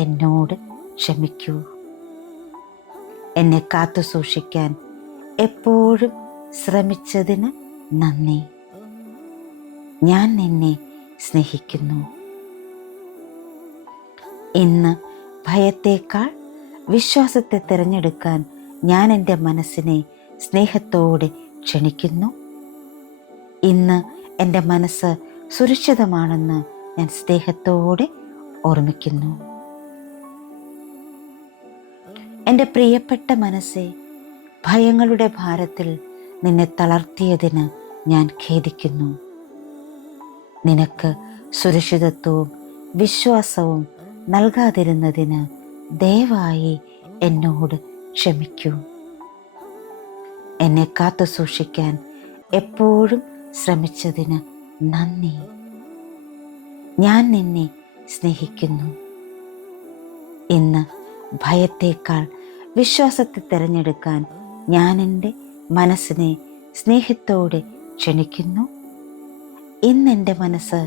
എന്നോട് ക്ഷമിക്കൂ. എന്നെ കാത്തുസൂക്ഷിക്കാൻ എപ്പോഴും ശ്രമിച്ചതിന് നന്ദി. ഞാൻ നിന്നെ സ്നേഹിക്കുന്നു. ഇന്ന് ഭയത്തേക്കാൾ വിശ്വാസത്തെ തിരഞ്ഞെടുക്കാൻ ഞാൻ എൻ്റെ മനസ്സിനെ സ്നേഹത്തോടെ ക്ഷണിക്കുന്നു. ഇന്ന് എൻ്റെ മനസ്സ് സുരക്ഷിതമാണെന്ന് ഞാൻ സ്നേഹത്തോടെ ഓർമ്മിക്കുന്നു. എൻ്റെ പ്രിയപ്പെട്ട മനസ്സേ, ഭയങ്ങളുടെ ഭാരത്തിൽ നിന്നെ തളർത്തിയതിന് ഞാൻ ഖേദിക്കുന്നു. നിനക്ക് സുരക്ഷിതത്വവും വിശ്വാസവും നൽകാതിരുന്നതിന് ദയവായി എന്നോട് ക്ഷമിക്കൂ. എന്നെ കാത്തു സൂക്ഷിക്കാൻ എപ്പോഴും ശ്രമിച്ചതിന് നന്ദി. ഞാൻ നിന്നെ സ്നേഹിക്കുന്നു. ഇന്ന് ഭയത്തേക്കാൾ വിശ്വാസത്തെ തിരഞ്ഞെടുക്കാൻ ഞാൻ എൻ്റെ മനസ്സിനെ സ്നേഹത്തോടെ ക്ഷണിക്കുന്നു. ഇന്ന് എൻ്റെ മനസ്സ്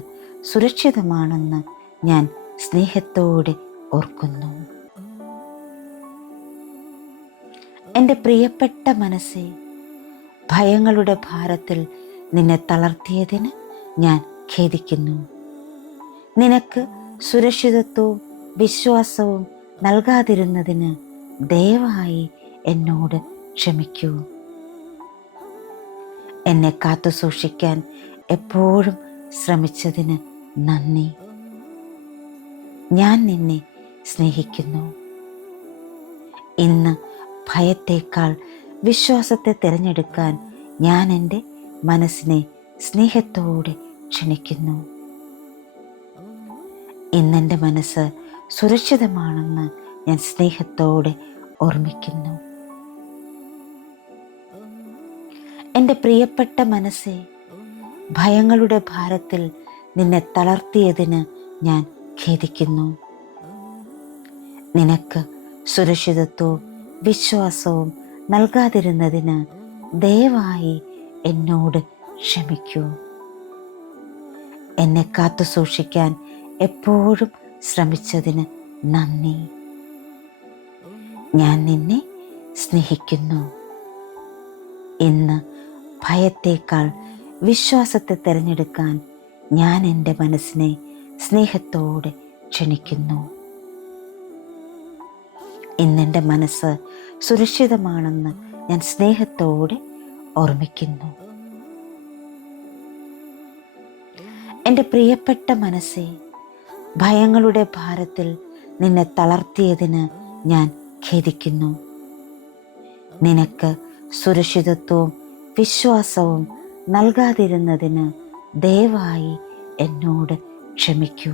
സുരക്ഷിതമാണെന്ന് ഞാൻ സ്നേഹത്തോടെ ഓർക്കുന്നു. എൻ്റെ പ്രിയപ്പെട്ട മനസ്സേ, ഭയങ്ങളുടെ ഭാരത്തിൽ നിന്നെ തളർത്തിയതിന് ഞാൻ ഖേദിക്കുന്നു. നിനക്ക് സുരക്ഷിതത്വവും വിശ്വാസവും നൽകാതിരുന്നതിന് ദയവായി എന്നോട് ക്ഷമിക്കൂ. എന്നെ കാത്തു സൂക്ഷിക്കാൻ എപ്പോഴും ശ്രമിച്ചതിന് നന്ദി. ഞാൻ നിന്നെ സ്നേഹിക്കുന്നു. ഇന്ന് ഭയത്തേക്കാൾ വിശ്വാസത്തെ തിരഞ്ഞെടുക്കാൻ ഞാൻ എൻ്റെ മനസ്സിനെ സ്നേഹത്തോടെ ക്ഷണിക്കുന്നു. ഇന്നെൻ്റെ മനസ്സ് സുരക്ഷിതമാണെന്ന് ഞാൻ സ്നേഹത്തോടെ ഓർമ്മിക്കുന്നു. എൻ്റെ പ്രിയപ്പെട്ട മനസ്സേ, ഭയങ്ങളുടെ ഭാരത്തിൽ നിന്നെ തളർത്തിയതിന് ഞാൻ ഖേദിക്കുന്നു. നിനക്ക് സുരക്ഷിതത്വവും വിശ്വാസവും നൽകാതിരുന്നതിന് ദയവായി എന്നോട് ക്ഷമിക്കൂ. എന്നെ കാത്തു സൂക്ഷിക്കാൻ എപ്പോഴും ശ്രമിച്ചതിന് നന്ദി. ഞാൻ നിന്നെ സ്നേഹിക്കുന്നു. ഇന്ന് ഭയത്തേക്കാൾ വിശ്വാസത്തെ തിരഞ്ഞെടുക്കാൻ ഞാൻ എൻ്റെ മനസ്സിനെ സ്നേഹത്തോടെ ക്ഷണിക്കുന്നു. ഇന്നെൻ്റെ മനസ്സ് സുരക്ഷിതമാണെന്ന് ഞാൻ സ്നേഹത്തോടെ ഓർമ്മിക്കുന്നു. എൻ്റെ പ്രിയപ്പെട്ട മനസ്സേ, ഭയങ്ങളുടെ ഭാരത്തിൽ നിന്നെ തളർത്തിയതിന് ഞാൻ ഖേദിക്കുന്നു. നിനക്ക് സുരക്ഷിതത്വവും വിശ്വാസവും നൽകാതിരുന്നതിന് ദയവായി എന്നോട് ക്ഷമിക്കൂ.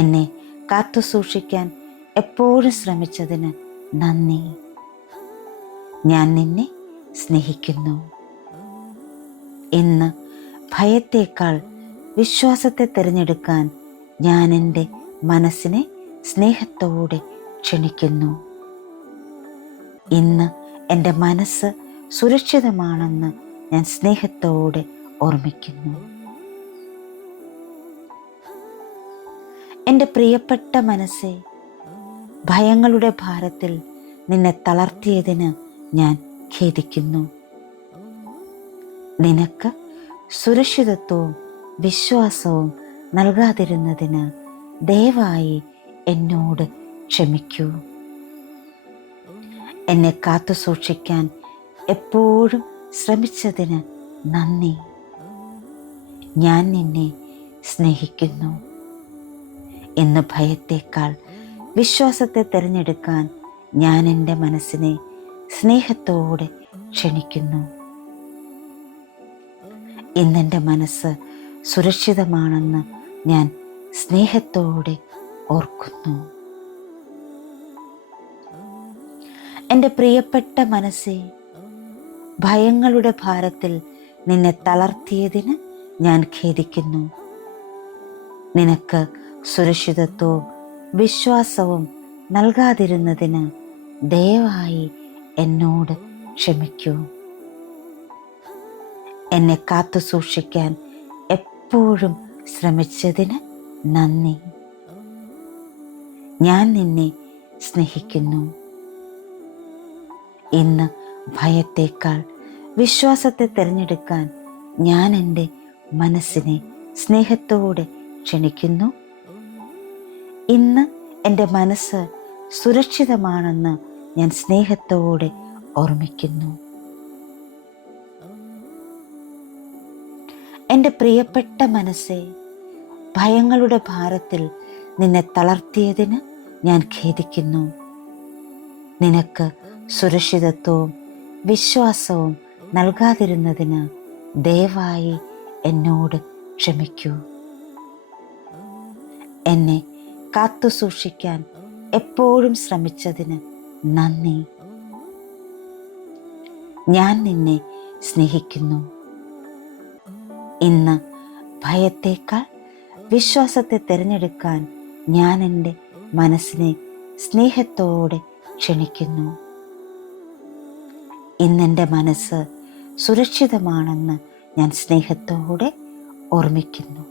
എന്നെ കാത്തു സൂക്ഷിക്കാൻ എപ്പോഴും ശ്രമിച്ചതിന് നന്ദി. ഞാൻ നിന്നെ സ്നേഹിക്കുന്നു. ഇന്ന് ഭയത്തേക്കാൾ വിശ്വാസത്തെ തിരഞ്ഞെടുക്കാൻ ഞാൻ എൻ്റെ മനസ്സിനെ സ്നേഹത്തോടെ ക്ഷണിക്കുന്നു. ഇന്ന് എൻ്റെ മനസ്സ് സുരക്ഷിതമാണെന്ന് ഞാൻ സ്നേഹത്തോടെ ഓർമ്മിക്കുന്നു. എൻ്റെ പ്രിയപ്പെട്ട മനസ്സേ, ഭയങ്ങളുടെ ഭാരത്തിൽ നിന്നെ തളർത്തിയതിന് ഞാൻ ഖേദിക്കുന്നു. നിനക്ക് സുരക്ഷിതത്വവും വിശ്വാസവും നൽകാതിരുന്നതിന് ദയവായി എന്നോട് ക്ഷമിക്കൂ. എന്നെ കാത്തു സൂക്ഷിക്കാൻ എപ്പോഴും ശ്രമിച്ചതിന് നന്ദി. ഞാൻ നിന്നെ സ്നേഹിക്കുന്നു. ഇന്ന് ഭയത്തേക്കാൾ വിശ്വാസത്തെ തിരഞ്ഞെടുക്കാൻ ഞാൻ എൻ്റെ മനസ്സിനെ സ്നേഹത്തോടെ ക്ഷണിക്കുന്നു. ഇന്നെൻ്റെ മനസ്സ് സുരക്ഷിതമാണെന്ന് ഞാൻ സ്നേഹത്തോടെ ഓർക്കുന്നു. എൻ്റെ പ്രിയപ്പെട്ട മനസ്സേ, ഭയങ്ങളുടെ ഭാരത്തിൽ നിന്നെ തളർത്തിയതിന് ഞാൻ ഖേദിക്കുന്നു. നിനക്ക് സുരക്ഷിതത്വവും വിശ്വാസവും നൽകാതിരുന്നതിന് ദയവായി എന്നോട് ക്ഷമിക്കൂ. എന്നെ കാത്തു സൂക്ഷിക്കാൻ എപ്പോഴും ശ്രമിച്ചതിന് നന്ദി. ഞാൻ നിന്നെ സ്നേഹിക്കുന്നു. ഇന്ന് ഭയത്തേക്കാൾ വിശ്വാസത്തെ തിരഞ്ഞെടുക്കാൻ ഞാൻ എൻ്റെ മനസ്സിനെ സ്നേഹത്തോടെ ക്ഷണിക്കുന്നു. ഇന്ന് എൻ്റെ മനസ്സ് സുരക്ഷിതമാണെന്ന് ഞാൻ സ്നേഹത്തോടെ ഓർമ്മിക്കുന്നു. എൻ്റെ പ്രിയപ്പെട്ട മനസ്സേ, ഭയങ്ങളുടെ ഭാരത്തിൽ നിന്നെ തളർത്തിയതിന് ഞാൻ ഖേദിക്കുന്നു. നിനക്ക് സുരക്ഷിതത്വവും വിശ്വാസവും നൽകാതിരുന്നതിന് ദയവായി എന്നോട് ക്ഷമിക്കൂ. എന്നെ കാത്തു സൂക്ഷിക്കാൻ എപ്പോഴും ശ്രമിച്ചതിന് നന്ദി. ഞാൻ നിന്നെ സ്നേഹിക്കുന്നു. ഇന്ന് ഭയത്തേക്കാൾ വിശ്വാസത്തെ തിരഞ്ഞെടുക്കാൻ ഞാൻ എൻ്റെ മനസ്സിനെ സ്നേഹത്തോടെ ക്ഷണിക്കുന്നു. ഇന്നെൻ്റെ മനസ്സ് സുരക്ഷിതമാണെന്ന് ഞാൻ സ്നേഹത്തോടെ ഓർമ്മിക്കുന്നു.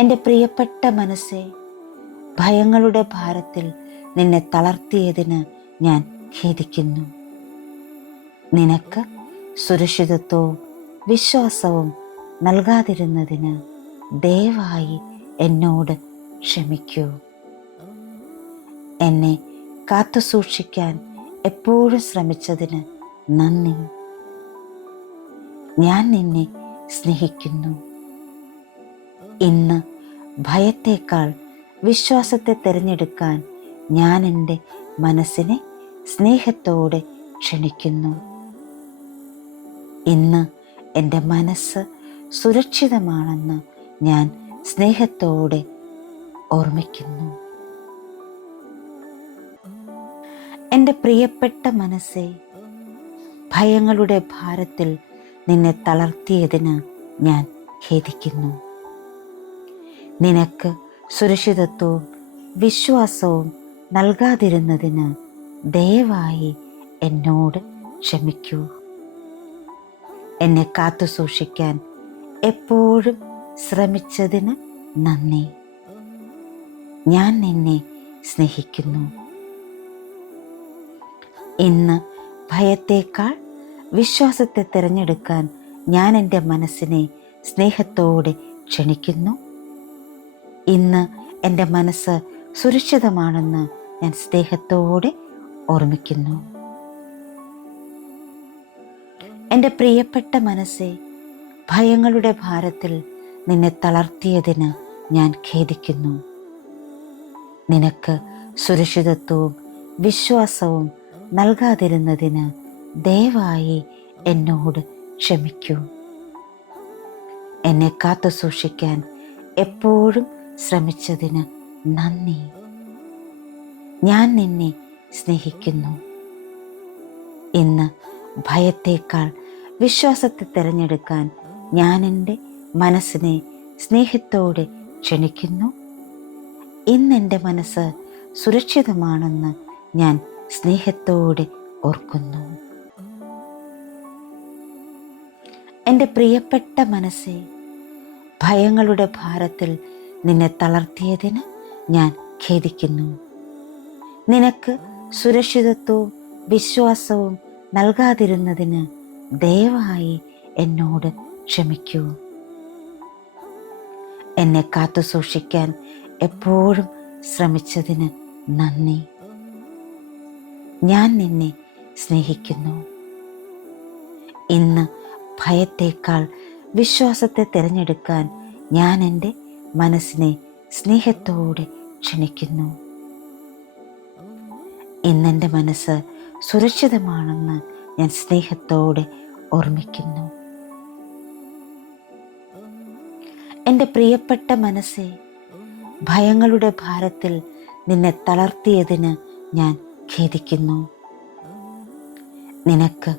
എൻ്റെ പ്രിയപ്പെട്ട മനസ്സേ, ഭയങ്ങളുടെ ഭാരത്തിൽ നിന്നെ തളർത്തിയതിന് ഞാൻ ഖേദിക്കുന്നു. നിനക്ക് സുരക്ഷിതത്വവും വിശ്വാസവും നൽകാതിരുന്നതിന് ദയവായി എന്നോട് ക്ഷമിക്കൂ. എന്നെ കാത്തു സൂക്ഷിക്കാൻ എപ്പോഴും ശ്രമിച്ചതിന് നന്ദി. ഞാൻ നിന്നെ സ്നേഹിക്കുന്നു. ഇന്ന് ഭയത്തേക്കാൾ വിശ്വാസത്തെ തിരഞ്ഞെടുക്കാൻ ഞാൻ എൻ്റെ മനസ്സിനെ സ്നേഹത്തോടെ ക്ഷണിക്കുന്നു. ഇന്ന് എൻ്റെ മനസ്സ് സുരക്ഷിതമാണെന്ന് ഞാൻ സ്നേഹത്തോടെ ഓർമ്മിക്കുന്നു. എൻ്റെ പ്രിയപ്പെട്ട മനസ്സേ, ഭയങ്ങളുടെ ഭാരത്തിൽ നിന്നെ തളർത്തിയതിന് ഞാൻ ഖേദിക്കുന്നു. നിനക്ക് സുരക്ഷിതത്വവും വിശ്വാസവും നൽകാതിരുന്നതിന് ദയവായി എന്നോട് ക്ഷമിക്കൂ. എന്നെ കാത്തു സൂക്ഷിക്കാൻ എപ്പോഴും ശ്രമിച്ചതിന് നന്ദി. ഞാൻ നിന്നെ സ്നേഹിക്കുന്നു. ഇന്ന് ഭയത്തേക്കാൾ വിശ്വാസത്തെ തിരഞ്ഞെടുക്കാൻ ഞാൻ എൻ്റെ മനസ്സിനെ സ്നേഹത്തോടെ ക്ഷണിക്കുന്നു. ഇന്ന് എൻ്റെ മനസ്സ് സുരക്ഷിതമാണെന്ന് ഞാൻ സ്നേഹത്തോടെ ഓർമ്മിക്കുന്നു. എൻ്റെ പ്രിയപ്പെട്ട മനസ്സേ, ഭയങ്ങളുടെ ഭാരത്തിൽ നിന്നെ തളർത്തിയതിന് ഞാൻ ഖേദിക്കുന്നു. നിനക്ക് സുരക്ഷിതത്വവും വിശ്വാസവും നൽകാതിരുന്നതിന് ദയവായി എന്നോട് ക്ഷമിക്കൂ. എന്നെ കാത്തു സൂക്ഷിക്കാൻ എപ്പോഴും ശ്രമിച്ചതിന് നന്ദി. ഞാൻ നിന്നെ സ്നേഹിക്കുന്നു. ഇന്ന് ഭയത്തേക്കാൾ വിശ്വാസത്തെ തിരഞ്ഞെടുക്കാൻ ഞാൻ എൻ്റെ മനസ്സിനെ സ്നേഹത്തോടെ ക്ഷണിക്കുന്നു. ഇന്നെൻ്റെ മനസ്സ് സുരക്ഷിതമാണെന്ന് ഞാൻ സ്നേഹത്തോടെ ഓർക്കുന്നു. എൻ്റെ പ്രിയപ്പെട്ട മനസ്സേ, ഭയങ്ങളുടെ ഭാരത്തിൽ നിന്നെ തളർത്തിയതിന് ഞാൻ ഖേദിക്കുന്നു. നിനക്ക് സുരക്ഷിതത്വവും വിശ്വാസവും നൽകാതിരുന്നതിന് ദയവായി എന്നോട് ക്ഷമിക്കൂ. എന്നെ കാത്തു സൂക്ഷിക്കാൻ എപ്പോഴും ശ്രമിച്ചതിന് നന്ദി. ഞാൻ നിന്നെ സ്നേഹിക്കുന്നു. ഇന്ന് ഭയത്തേക്കാൾ വിശ്വാസത്തെ തിരഞ്ഞെടുക്കാൻ ഞാൻ എൻ്റെ മനസ്സിനെ സ്നേഹത്തോടെ ക്ഷണിക്കുന്നു. ഇന്നെൻ്റെ മനസ്സ് സുരക്ഷിതമാണെന്ന് ഞാൻ സ്നേഹത്തോടെ ഓർമ്മിക്കുന്നു. എൻ്റെ പ്രിയപ്പെട്ട മനസ്സേ, ഭയങ്ങളുടെ ഭാരത്തിൽ നിന്നെ തളർത്തിയതിന് ഞാൻ ഖേദിക്കുന്നു. നിനക്ക്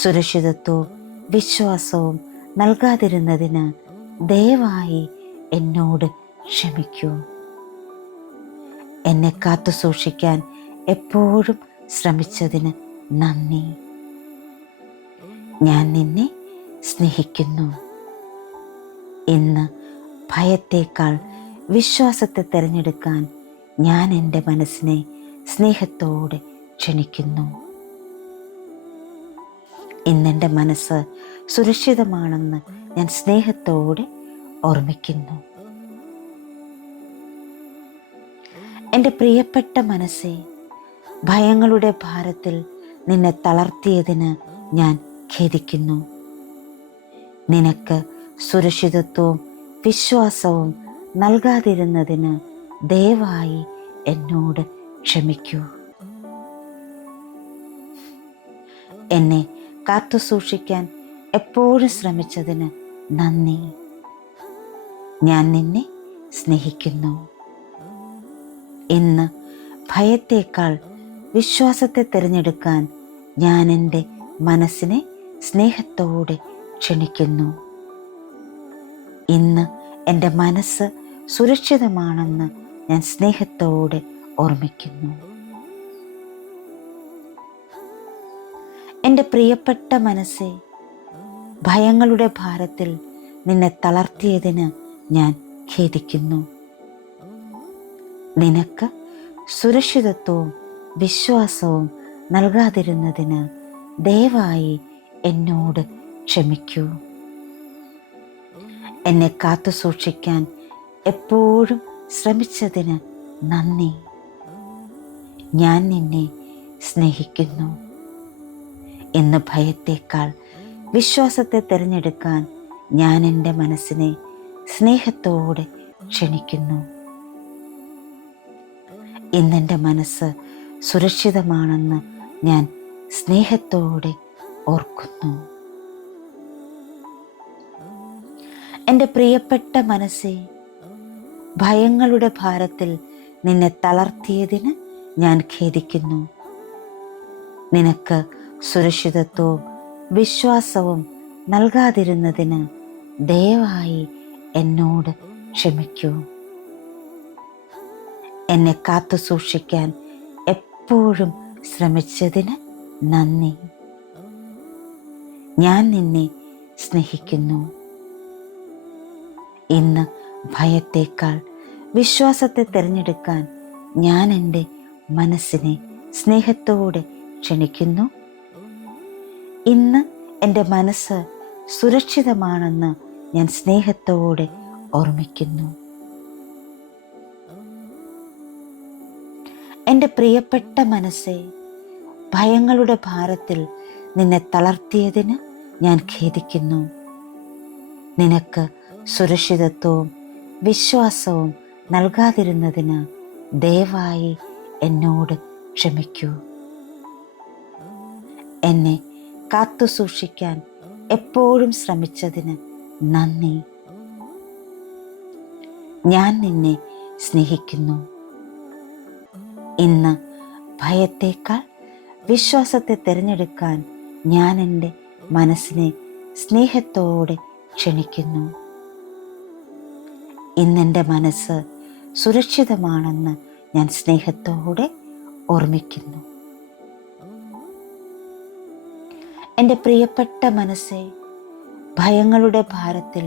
സുരക്ഷിതത്വവും വിശ്വാസവും നൽകാതിരുന്നതിന് ദയവായി എന്നോട് ക്ഷമിക്കൂ. എന്നെ കാത്തു സൂക്ഷിക്കാൻ എപ്പോഴും ശ്രമിച്ചതിന് നന്ദി. ഞാൻ നിന്നെ സ്നേഹിക്കുന്നു. ഇന്ന് ഭയത്തേക്കാൾ വിശ്വാസത്തെ തിരഞ്ഞെടുക്കാൻ ഞാൻ എൻ്റെ മനസ്സിനെ സ്നേഹത്തോടെ ക്ഷണിക്കുന്നു. ഇന്നെൻ്റെ മനസ്സ് സുരക്ഷിതമാണെന്ന് ഞാൻ സ്നേഹത്തോടെ ഓർമ്മിക്കുന്നു. എൻ്റെ പ്രിയപ്പെട്ട മനസ്സേ, ഭയങ്ങളുടെ ഭാരത്തിൽ നിന്നെ തളർത്തിയതിന് ഞാൻ ഖേദിക്കുന്നു. നിനക്ക് സുരക്ഷിതത്വവും വിശ്വാസവും നൽകാതിരുന്നതിന് ദയവായി എന്നോട് ക്ഷമിക്കൂ. എന്നെ കാത്തു സൂക്ഷിക്കാൻ എപ്പോഴും ശ്രമിച്ചതിന് നന്ദി. ഞാൻ നിന്നെ സ്നേഹിക്കുന്നു. ഇന്ന് ഭയത്തേക്കാൾ വിശ്വാസത്തെ തിരഞ്ഞെടുക്കാൻ ഞാൻ എൻ്റെ മനസ്സിനെ സ്നേഹത്തോടെ ക്ഷണിക്കുന്നു. ഇന്ന് എൻ്റെ മനസ്സ് സുരക്ഷിതമാണെന്ന് ഞാൻ സ്നേഹത്തോടെ ഓർമ്മിക്കുന്നു. എൻ്റെ പ്രിയപ്പെട്ട മനസ്സേ, ഭയങ്ങളുടെ ഭാരത്തിൽ നിന്നെ തളർത്തിയതിന് ഞാൻ ഖേദിക്കുന്നു. നിനക്ക് സുരക്ഷിതത്വവും വിശ്വാസവും നൽകാതിരുന്നതിന് ദയവായി എന്നോട് ക്ഷമിക്കൂ. എന്നെ കാത്തു സൂക്ഷിക്കാൻ എപ്പോഴും ശ്രമിച്ചതിന് നന്ദി. ഞാൻ നിന്നെ സ്നേഹിക്കുന്നു. ഇന്ന് ഭയത്തേക്കാൾ വിശ്വാസത്തെ തിരഞ്ഞെടുക്കാൻ ഞാൻ എൻ്റെ മനസ്സിനെ സ്നേഹത്തോടെ ക്ഷണിക്കുന്നു. ഇന്നെൻ്റെ മനസ്സ് സുരക്ഷിതമാണെന്ന് ഞാൻ സ്നേഹത്തോടെ ഓർക്കുന്നു. എൻ്റെ പ്രിയപ്പെട്ട മനസ്സേ, ഭയങ്ങളുടെ ഭാരത്തിൽ നിന്നെ തളർത്തിയതിന് ഞാൻ ഖേദിക്കുന്നു. നിനക്ക് സുരക്ഷിതത്വവും വിശ്വാസവും നൽകാതിരുന്നതിന് ദയവായി എന്നോട് ക്ഷമിക്കൂ. എന്നെ കാത്തു സൂക്ഷിക്കാൻ എപ്പോഴും ശ്രമിച്ചതിന് നന്ദി. ഞാൻ നിന്നെ സ്നേഹിക്കുന്നു. ഇന്ന് ഭയത്തേക്കാൾ വിശ്വാസത്തെ തിരഞ്ഞെടുക്കാൻ ഞാൻ എൻ്റെ മനസ്സിനെ സ്നേഹത്തോടെ ക്ഷണിക്കുന്നു. ഇന്ന് എൻ്റെ മനസ്സ് സുരക്ഷിതമാണെന്ന് ഞാൻ സ്നേഹത്തോടെ ഓർമ്മിക്കുന്നു. എൻ്റെ പ്രിയപ്പെട്ട മനസ്സേ, ഭയങ്ങളുടെ ഭാരത്തിൽ നിന്നെ തളർത്തിയതിന് ഞാൻ ഖേദിക്കുന്നു. നിനക്ക് സുരക്ഷിതത്വവും വിശ്വാസവും നൽകാതിരുന്നതിന് ദയവായി എന്നോട് ക്ഷമിക്കൂ. എന്നെ കാത്തു സൂക്ഷിക്കാൻ എപ്പോഴും ശ്രമിച്ചതിന് നന്ദി. ഞാൻ നിന്നെ സ്നേഹിക്കുന്നു. ഇന്ന് ഭയത്തേക്കാൾ വിശ്വാസത്തെ തിരഞ്ഞെടുക്കാൻ ഞാൻ എൻ്റെ മനസ്സിനെ സ്നേഹത്തോടെ ക്ഷണിക്കുന്നു. ഇന്നെൻ്റെ മനസ്സ് സുരക്ഷിതമാണെന്ന് ഞാൻ സ്നേഹത്തോടെ ഓർമ്മിക്കുന്നു. എൻ്റെ പ്രിയപ്പെട്ട മനസ്സേ, ഭയങ്ങളുടെ ഭാരത്തിൽ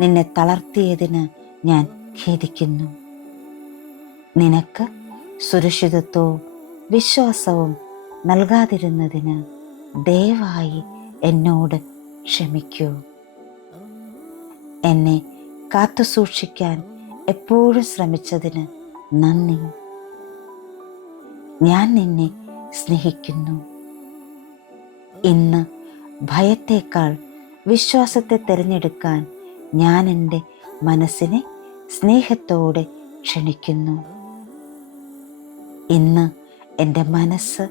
നിന്നെ തളർത്തിയതിന് ഞാൻ ഖേദിക്കുന്നു. നിനക്ക് സുരക്ഷിതത്വവും വിശ്വാസവും നൽകാതിരുന്നതിന് ദയവായി എന്നോട് ക്ഷമിക്കൂ. എന്നെ കാത്തു സൂക്ഷിക്കാൻ എപ്പോഴും ശ്രമിച്ചതിന് നന്ദി. ഞാൻ നിന്നെ സ്നേഹിക്കുന്നു. ഇന്ന് ഭയത്തേക്കാൾ വിശ്വാസത്തെ തിരഞ്ഞെടുക്കാൻ ഞാൻ എൻ്റെ മനസ്സിനെ സ്നേഹത്തോടെ ക്ഷണിക്കുന്നു. ഇന്ന് എൻ്റെ മനസ്സ്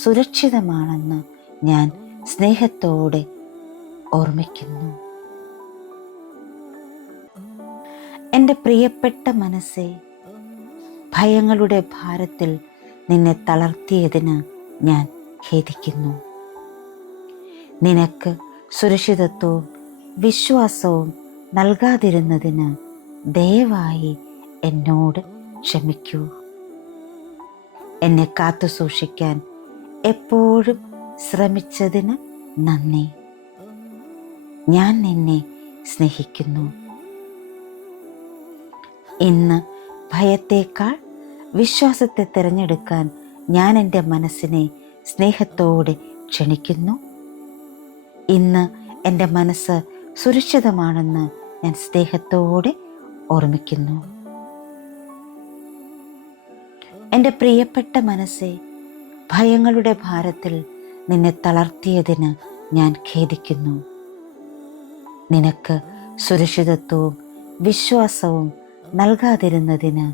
സുരക്ഷിതമാണെന്ന് ഞാൻ സ്നേഹത്തോടെ ഓർമ്മിക്കുന്നു. എൻ്റെ പ്രിയപ്പെട്ട മനസ്സേ, ഭയങ്ങളുടെ ഭാരത്തിൽ നിന്നെ തളർത്തിയതിന് ഞാൻ ഖേദിക്കുന്നു. നിനക്ക് സുരക്ഷിതത്വവും വിശ്വാസവും നൽകാതിരുന്നതിന് ദയവായി എന്നോട് ക്ഷമിക്കൂ. എന്നെ കാത്തു സൂക്ഷിക്കാൻ എപ്പോഴും ശ്രമിച്ചതിന് നന്ദി. ഞാൻ നിന്നെ സ്നേഹിക്കുന്നു. ഇന്ന് ഭയത്തേക്കാൾ വിശ്വാസത്തെ തിരഞ്ഞെടുക്കാൻ ഞാൻ എൻ്റെ മനസ്സിനെ സ്നേഹത്തോടെ ക്ഷണിക്കുന്നു. ഇന്ന് എൻ്റെ മനസ്സ് സുരക്ഷിതമാണെന്ന് ഞാൻ സ്നേഹത്തോടെ ഓർമ്മിക്കുന്നു. എൻ്റെ പ്രിയപ്പെട്ട മനസ്സേ, ഭയങ്ങളുടെ ഭാരത്തിൽ നിന്നെ തളർത്തിയതിന് ഞാൻ ഖേദിക്കുന്നു. നിനക്ക് സുരക്ഷിതത്വവും വിശ്വാസവും നൽകാതിരുന്നതിന്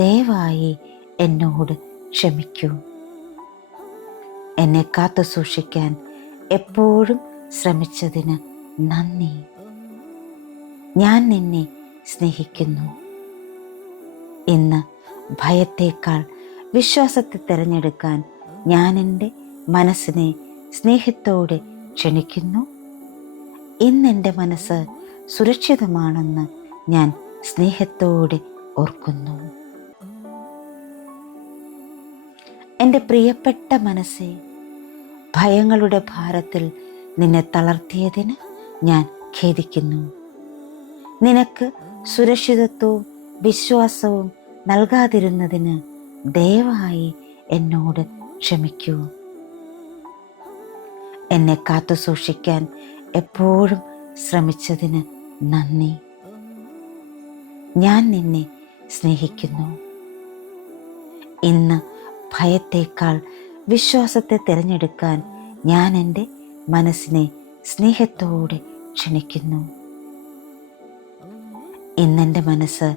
ദയവായി എന്നോട് ക്ഷമിക്കൂ. എന്നെ കാത്തു സൂക്ഷിക്കാൻ എപ്പോഴും ശ്രമിച്ചതിന് നന്ദി. ഞാൻ നിന്നെ സ്നേഹിക്കുന്നു. ഇന്ന് ഭയത്തേക്കാൾ വിശ്വാസത്തെ തിരഞ്ഞെടുക്കാൻ ഞാൻ എൻ്റെ മനസ്സിനെ സ്നേഹത്തോടെ ക്ഷണിക്കുന്നു. ഇന്ന് എൻ്റെ മനസ്സ് സുരക്ഷിതമാണെന്ന് ഞാൻ സ്നേഹത്തോടെ ഓർക്കുന്നു. എൻ്റെ പ്രിയപ്പെട്ട മനസ്സേ, ഭയങ്ങളുടെ ഭാരത്തിൽ നിന്നെ തളർത്തിയതിന് ഞാൻ ഖേദിക്കുന്നു. നിനക്ക് സുരക്ഷിതത്വവും വിശ്വാസവും നൽകാതിരുന്നതിന് ദയവായി എന്നോട് ക്ഷമിക്കൂ. എന്നെ കാത്തു സൂക്ഷിക്കാൻ എപ്പോഴും ശ്രമിച്ചതിന് നന്ദി. ഞാൻ നിന്നെ സ്നേഹിക്കുന്നു. ഇന്ന് ഭയത്തേക്കാൾ വിശ്വാസത്തെ തിരഞ്ഞെടുക്കാൻ ഞാൻ എൻ്റെ മനസ്സിനെ സ്നേഹത്തോടെ ക്ഷണിക്കുന്നു. ഇന്നെൻ്റെ മനസ്സ്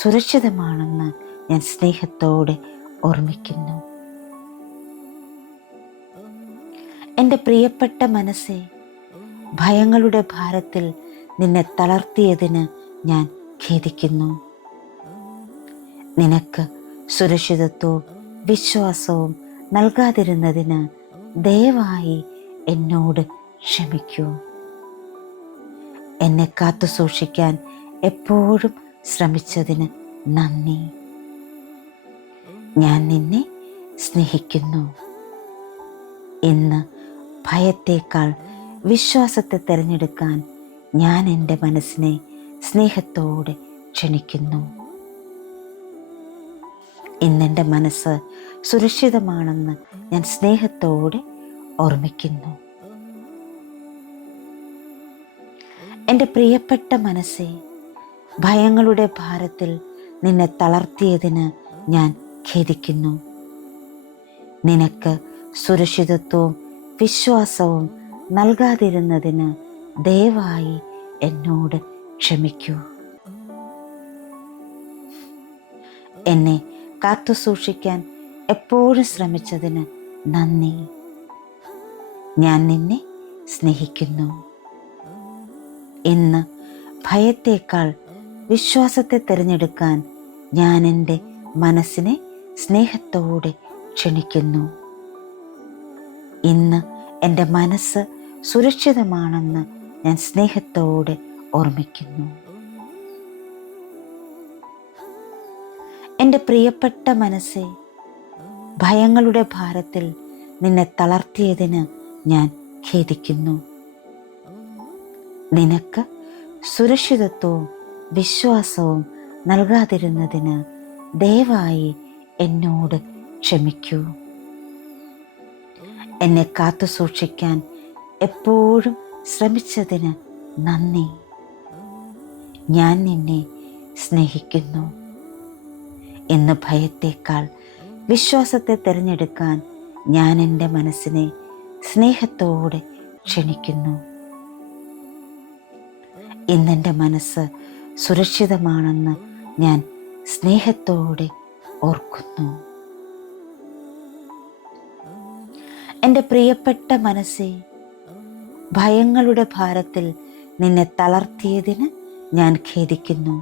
സുരക്ഷിതമാണെന്ന് ഞാൻ സ്നേഹത്തോടെ ഓർമ്മിക്കുന്നു. എൻ്റെ പ്രിയപ്പെട്ട മനസ്സേ, ഭയങ്ങളുടെ ഭാരത്തിൽ നിന്നെ തളർത്തിയതിന് ഞാൻ ഖേദിക്കുന്നു. നിനക്ക് സുരക്ഷിതത്വവും വിശ്വാസവും നൽകാതിരുന്നതിന് ദയവായി എന്നോട് ക്ഷമിക്കൂ. എന്നെ കാത്തു സൂക്ഷിക്കാൻ എപ്പോഴും ശ്രമിച്ചതിന് നന്ദി. ഞാൻ നിന്നെ സ്നേഹിക്കുന്നു. ഇന്ന് ഭയത്തേക്കാൾ വിശ്വാസത്തെ തിരഞ്ഞെടുക്കാൻ ഞാൻ എൻ്റെ മനസ്സിനെ സ്നേഹത്തോടെ ക്ഷണിക്കുന്നു. ഇന്നെൻ്റെ മനസ്സ് സുരക്ഷിതമാണെന്ന് ഞാൻ സ്നേഹത്തോടെ ഓർമ്മിക്കുന്നു. എൻ്റെ പ്രിയപ്പെട്ട മനസ്സേ, ഭയങ്ങളുടെ ഭാരത്തിൽ നിന്നെ തളർത്തിയതിന് ഞാൻ ഖേദിക്കുന്നു. നിനക്ക് സുരക്ഷിതത്വവും വിശ്വാസവും നൽകാതിരുന്നതിന് ദയവായി എന്നോട് ക്ഷമിക്കൂ. എന്നെ കാത്തു സൂക്ഷിക്കാൻ എപ്പോഴും ശ്രമിച്ചതിന് നന്ദി. ഞാൻ നിന്നെ സ്നേഹിക്കുന്നു. ഇന്ന് ഭയത്തേക്കാൾ വിശ്വാസത്തെ തിരഞ്ഞെടുക്കാൻ ഞാൻ എൻ്റെ മനസ്സിനെ സ്നേഹത്തോടെ ക്ഷണിക്കുന്നു. ഇന്ന് എൻ്റെ മനസ്സ് സുരക്ഷിതമാണെന്ന് ഞാൻ സ്നേഹത്തോടെ ഓർമ്മിക്കുന്നു. എൻ്റെ പ്രിയപ്പെട്ട മനസ്സേ, ഭയങ്ങളുടെ ഭാരത്തിൽ നിന്നെ തളർത്തിയതിന് ഞാൻ ഖേദിക്കുന്നു. നിനക്ക് സുരക്ഷിതത്വവും വിശ്വാസവും നൽകാതിരുന്നതിന് ദയവായി എന്നോട് ക്ഷമിക്കൂ. എന്നെ കാത്തു സൂക്ഷിക്കാൻ എപ്പോഴും ശ്രമിച്ചതിന് നന്ദി. ഞാൻ നിന്നെ സ്നേഹിക്കുന്നു. ഇന്ന് ഭയത്തേക്കാൾ വിശ്വാസത്തെ തിരഞ്ഞെടുക്കാൻ ഞാൻ എൻ്റെ മനസ്സിനെ സ്നേഹത്തോടെ ക്ഷണിക്കുന്നു. ഇന്നെൻ്റെ മനസ്സ് സുരക്ഷിതമാണെന്ന് ഞാൻ സ്നേഹത്തോടെ ഓർക്കുന്നു. എൻ്റെ പ്രിയപ്പെട്ട മനസ്സേ, ഭയങ്ങളുടെ ഭാരത്തിൽ നിന്നെ തളർത്തിയതിന് ഞാൻ ഖേദിക്കുന്നു.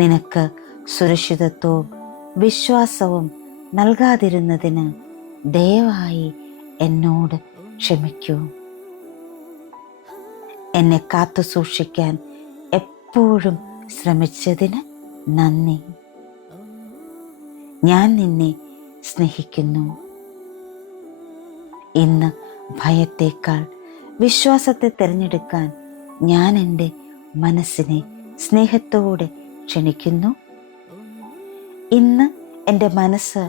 നിനക്ക് സുരക്ഷിതത്വവും വിശ്വാസവും നൽകാതിരുന്നതിന് ദയവായി എന്നോട് ക്ഷമിക്കൂ. എന്നെ കാത്തു സൂക്ഷിക്കാൻ എപ്പോഴും ശ്രമിച്ചതിന് നന്ദി. ഞാൻ നിന്നെ സ്നേഹിക്കുന്നു. ഇന്ന് ഭയത്തേക്കാൾ വിശ്വാസത്തെ തിരഞ്ഞെടുക്കാൻ ഞാൻ എൻ്റെ മനസ്സിനെ സ്നേഹത്തോടെ ക്ഷണിക്കുന്നു. ഇന്ന് എൻ്റെ മനസ്സ്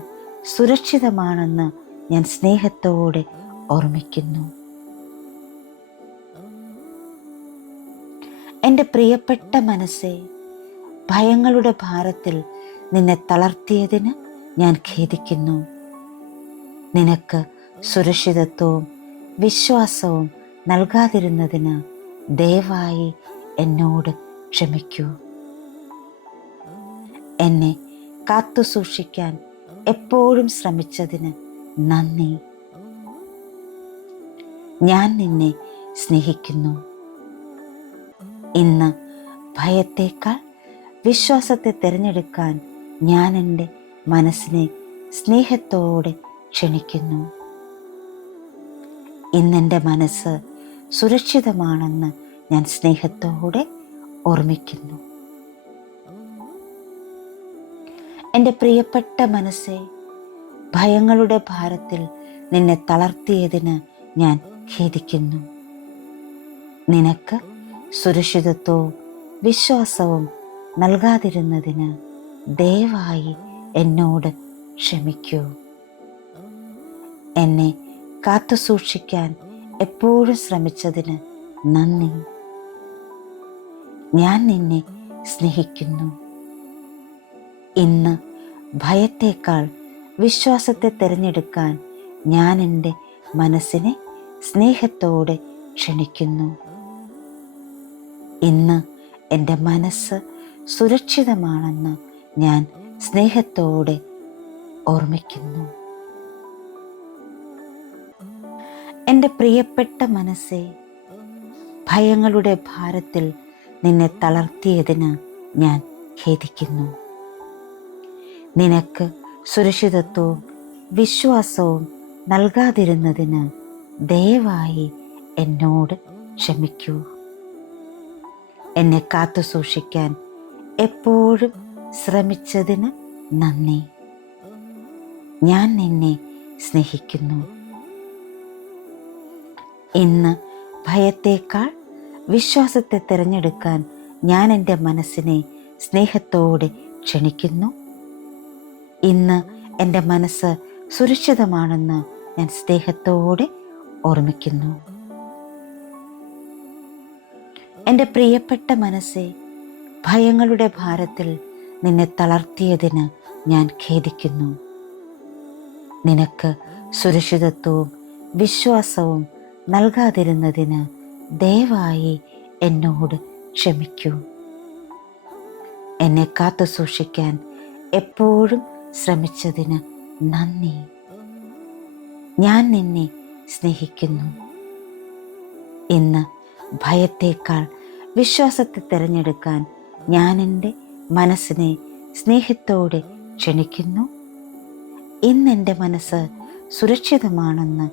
സുരക്ഷിതമാണെന്ന് ഞാൻ സ്നേഹത്തോടെ ഓർമ്മിക്കുന്നു. എൻ്റെ പ്രിയപ്പെട്ട മനസ്സേ, ഭയങ്ങളുടെ ഭാരത്തിൽ നിന്നെ തളർത്തിയതിന് ഞാൻ ഖേദിക്കുന്നു. നിനക്ക് സുരക്ഷിതത്വവും വിശ്വാസവും നൽകാതിരുന്നതിന് ദയവായി എന്നോട് ക്ഷമിക്കൂ. എന്നെ കാത്തു സൂക്ഷിക്കാൻ എപ്പോഴും ശ്രമിച്ചതിന് നന്ദി. ഞാൻ നിന്നെ സ്നേഹിക്കുന്നു. ഇന്ന് ഭയത്തേക്കാൾ വിശ്വാസത്തെ തിരഞ്ഞെടുക്കാൻ ഞാൻ എൻ്റെ മനസ്സിനെ സ്നേഹത്തോടെ ക്ഷണിക്കുന്നു. ഇന്നെൻ്റെ മനസ്സ് സുരക്ഷിതമാണെന്ന് ഞാൻ സ്നേഹത്തോടെ ഓർമ്മിക്കുന്നു. എൻ്റെ പ്രിയപ്പെട്ട മനസ്സേ, ഭയങ്ങളുടെ ഭാരത്തിൽ നിന്നെ തളർത്തിയതിന് ഞാൻ ഖേദിക്കുന്നു. നിനക്ക് സുരക്ഷിതത്വവും വിശ്വാസവും നൽകാതിരുന്നതിന് ദയവായി എന്നോട് ക്ഷമിക്കൂ. എന്നെ കാത്തു സൂക്ഷിക്കാൻ എപ്പോഴും ശ്രമിച്ചതിന് നന്ദി. ഞാൻ നിന്നെ സ്നേഹിക്കുന്നു. ഇന്ന് ഭയത്തേക്കാൾ വിശ്വാസത്തെ തിരഞ്ഞെടുക്കാൻ ഞാൻ എൻ്റെ മനസ്സിനെ സ്നേഹത്തോടെ ക്ഷണിക്കുന്നു. ഇന്ന് എൻ്റെ മനസ്സ് സുരക്ഷിതമാണെന്ന് ഞാൻ സ്നേഹത്തോടെ ഓർമ്മിക്കുന്നു. എൻ്റെ പ്രിയപ്പെട്ട മനസ്സേ, ഭയങ്ങളുടെ ഭാരത്തിൽ നിന്നെ തളർത്തിയതിന് ഞാൻ ഖേദിക്കുന്നു. നിനക്ക് സുരക്ഷിതത്വവും വിശ്വാസവും നൽകാതിരുന്നതിന് ദയവായി എന്നോട് ക്ഷമിക്കൂ. എന്നെ കാത്തു സൂക്ഷിക്കാൻ എപ്പോഴും ശ്രമിച്ചതിന് നന്ദി. ഞാൻ നിന്നെ സ്നേഹിക്കുന്നു. ഇന്ന് ഭയത്തേക്കാൾ വിശ്വാസത്തെ തിരഞ്ഞെടുക്കാൻ ഞാൻ എൻ്റെ മനസ്സിനെ സ്നേഹത്തോടെ ക്ഷണിക്കുന്നു. ഇന്ന് എൻ്റെ മനസ്സ് സുരക്ഷിതമാണെന്ന് ഞാൻ സ്നേഹത്തോടെ ഓർമ്മിക്കുന്നു. എൻ്റെ പ്രിയപ്പെട്ട മനസ്സേ, ഭയങ്ങളുടെ ഭാരത്തിൽ നിന്നെ തളർത്തിയതിന് ഞാൻ ഖേദിക്കുന്നു. നിനക്ക് സുരക്ഷിതത്വവും വിശ്വാസവും നൽകാതിരുന്നതിന് ദയവായി എന്നോട് ക്ഷമിക്കൂ. എന്നെ കാത്തു സൂക്ഷിക്കാൻ എപ്പോഴും ശ്രമിച്ചതിന് നന്ദി. ഞാൻ നിന്നെ സ്നേഹിക്കുന്നു. ഇന്ന് ഭയത്തേക്കാൾ വിശ്വാസത്തെ തിരഞ്ഞെടുക്കാൻ ഞാൻ എൻ്റെ മനസ്സിനെ സ്നേഹത്തോടെ ക്ഷണിക്കുന്നു. ഇന്നെൻ്റെ മനസ്സ് സുരക്ഷിതമാണെന്ന്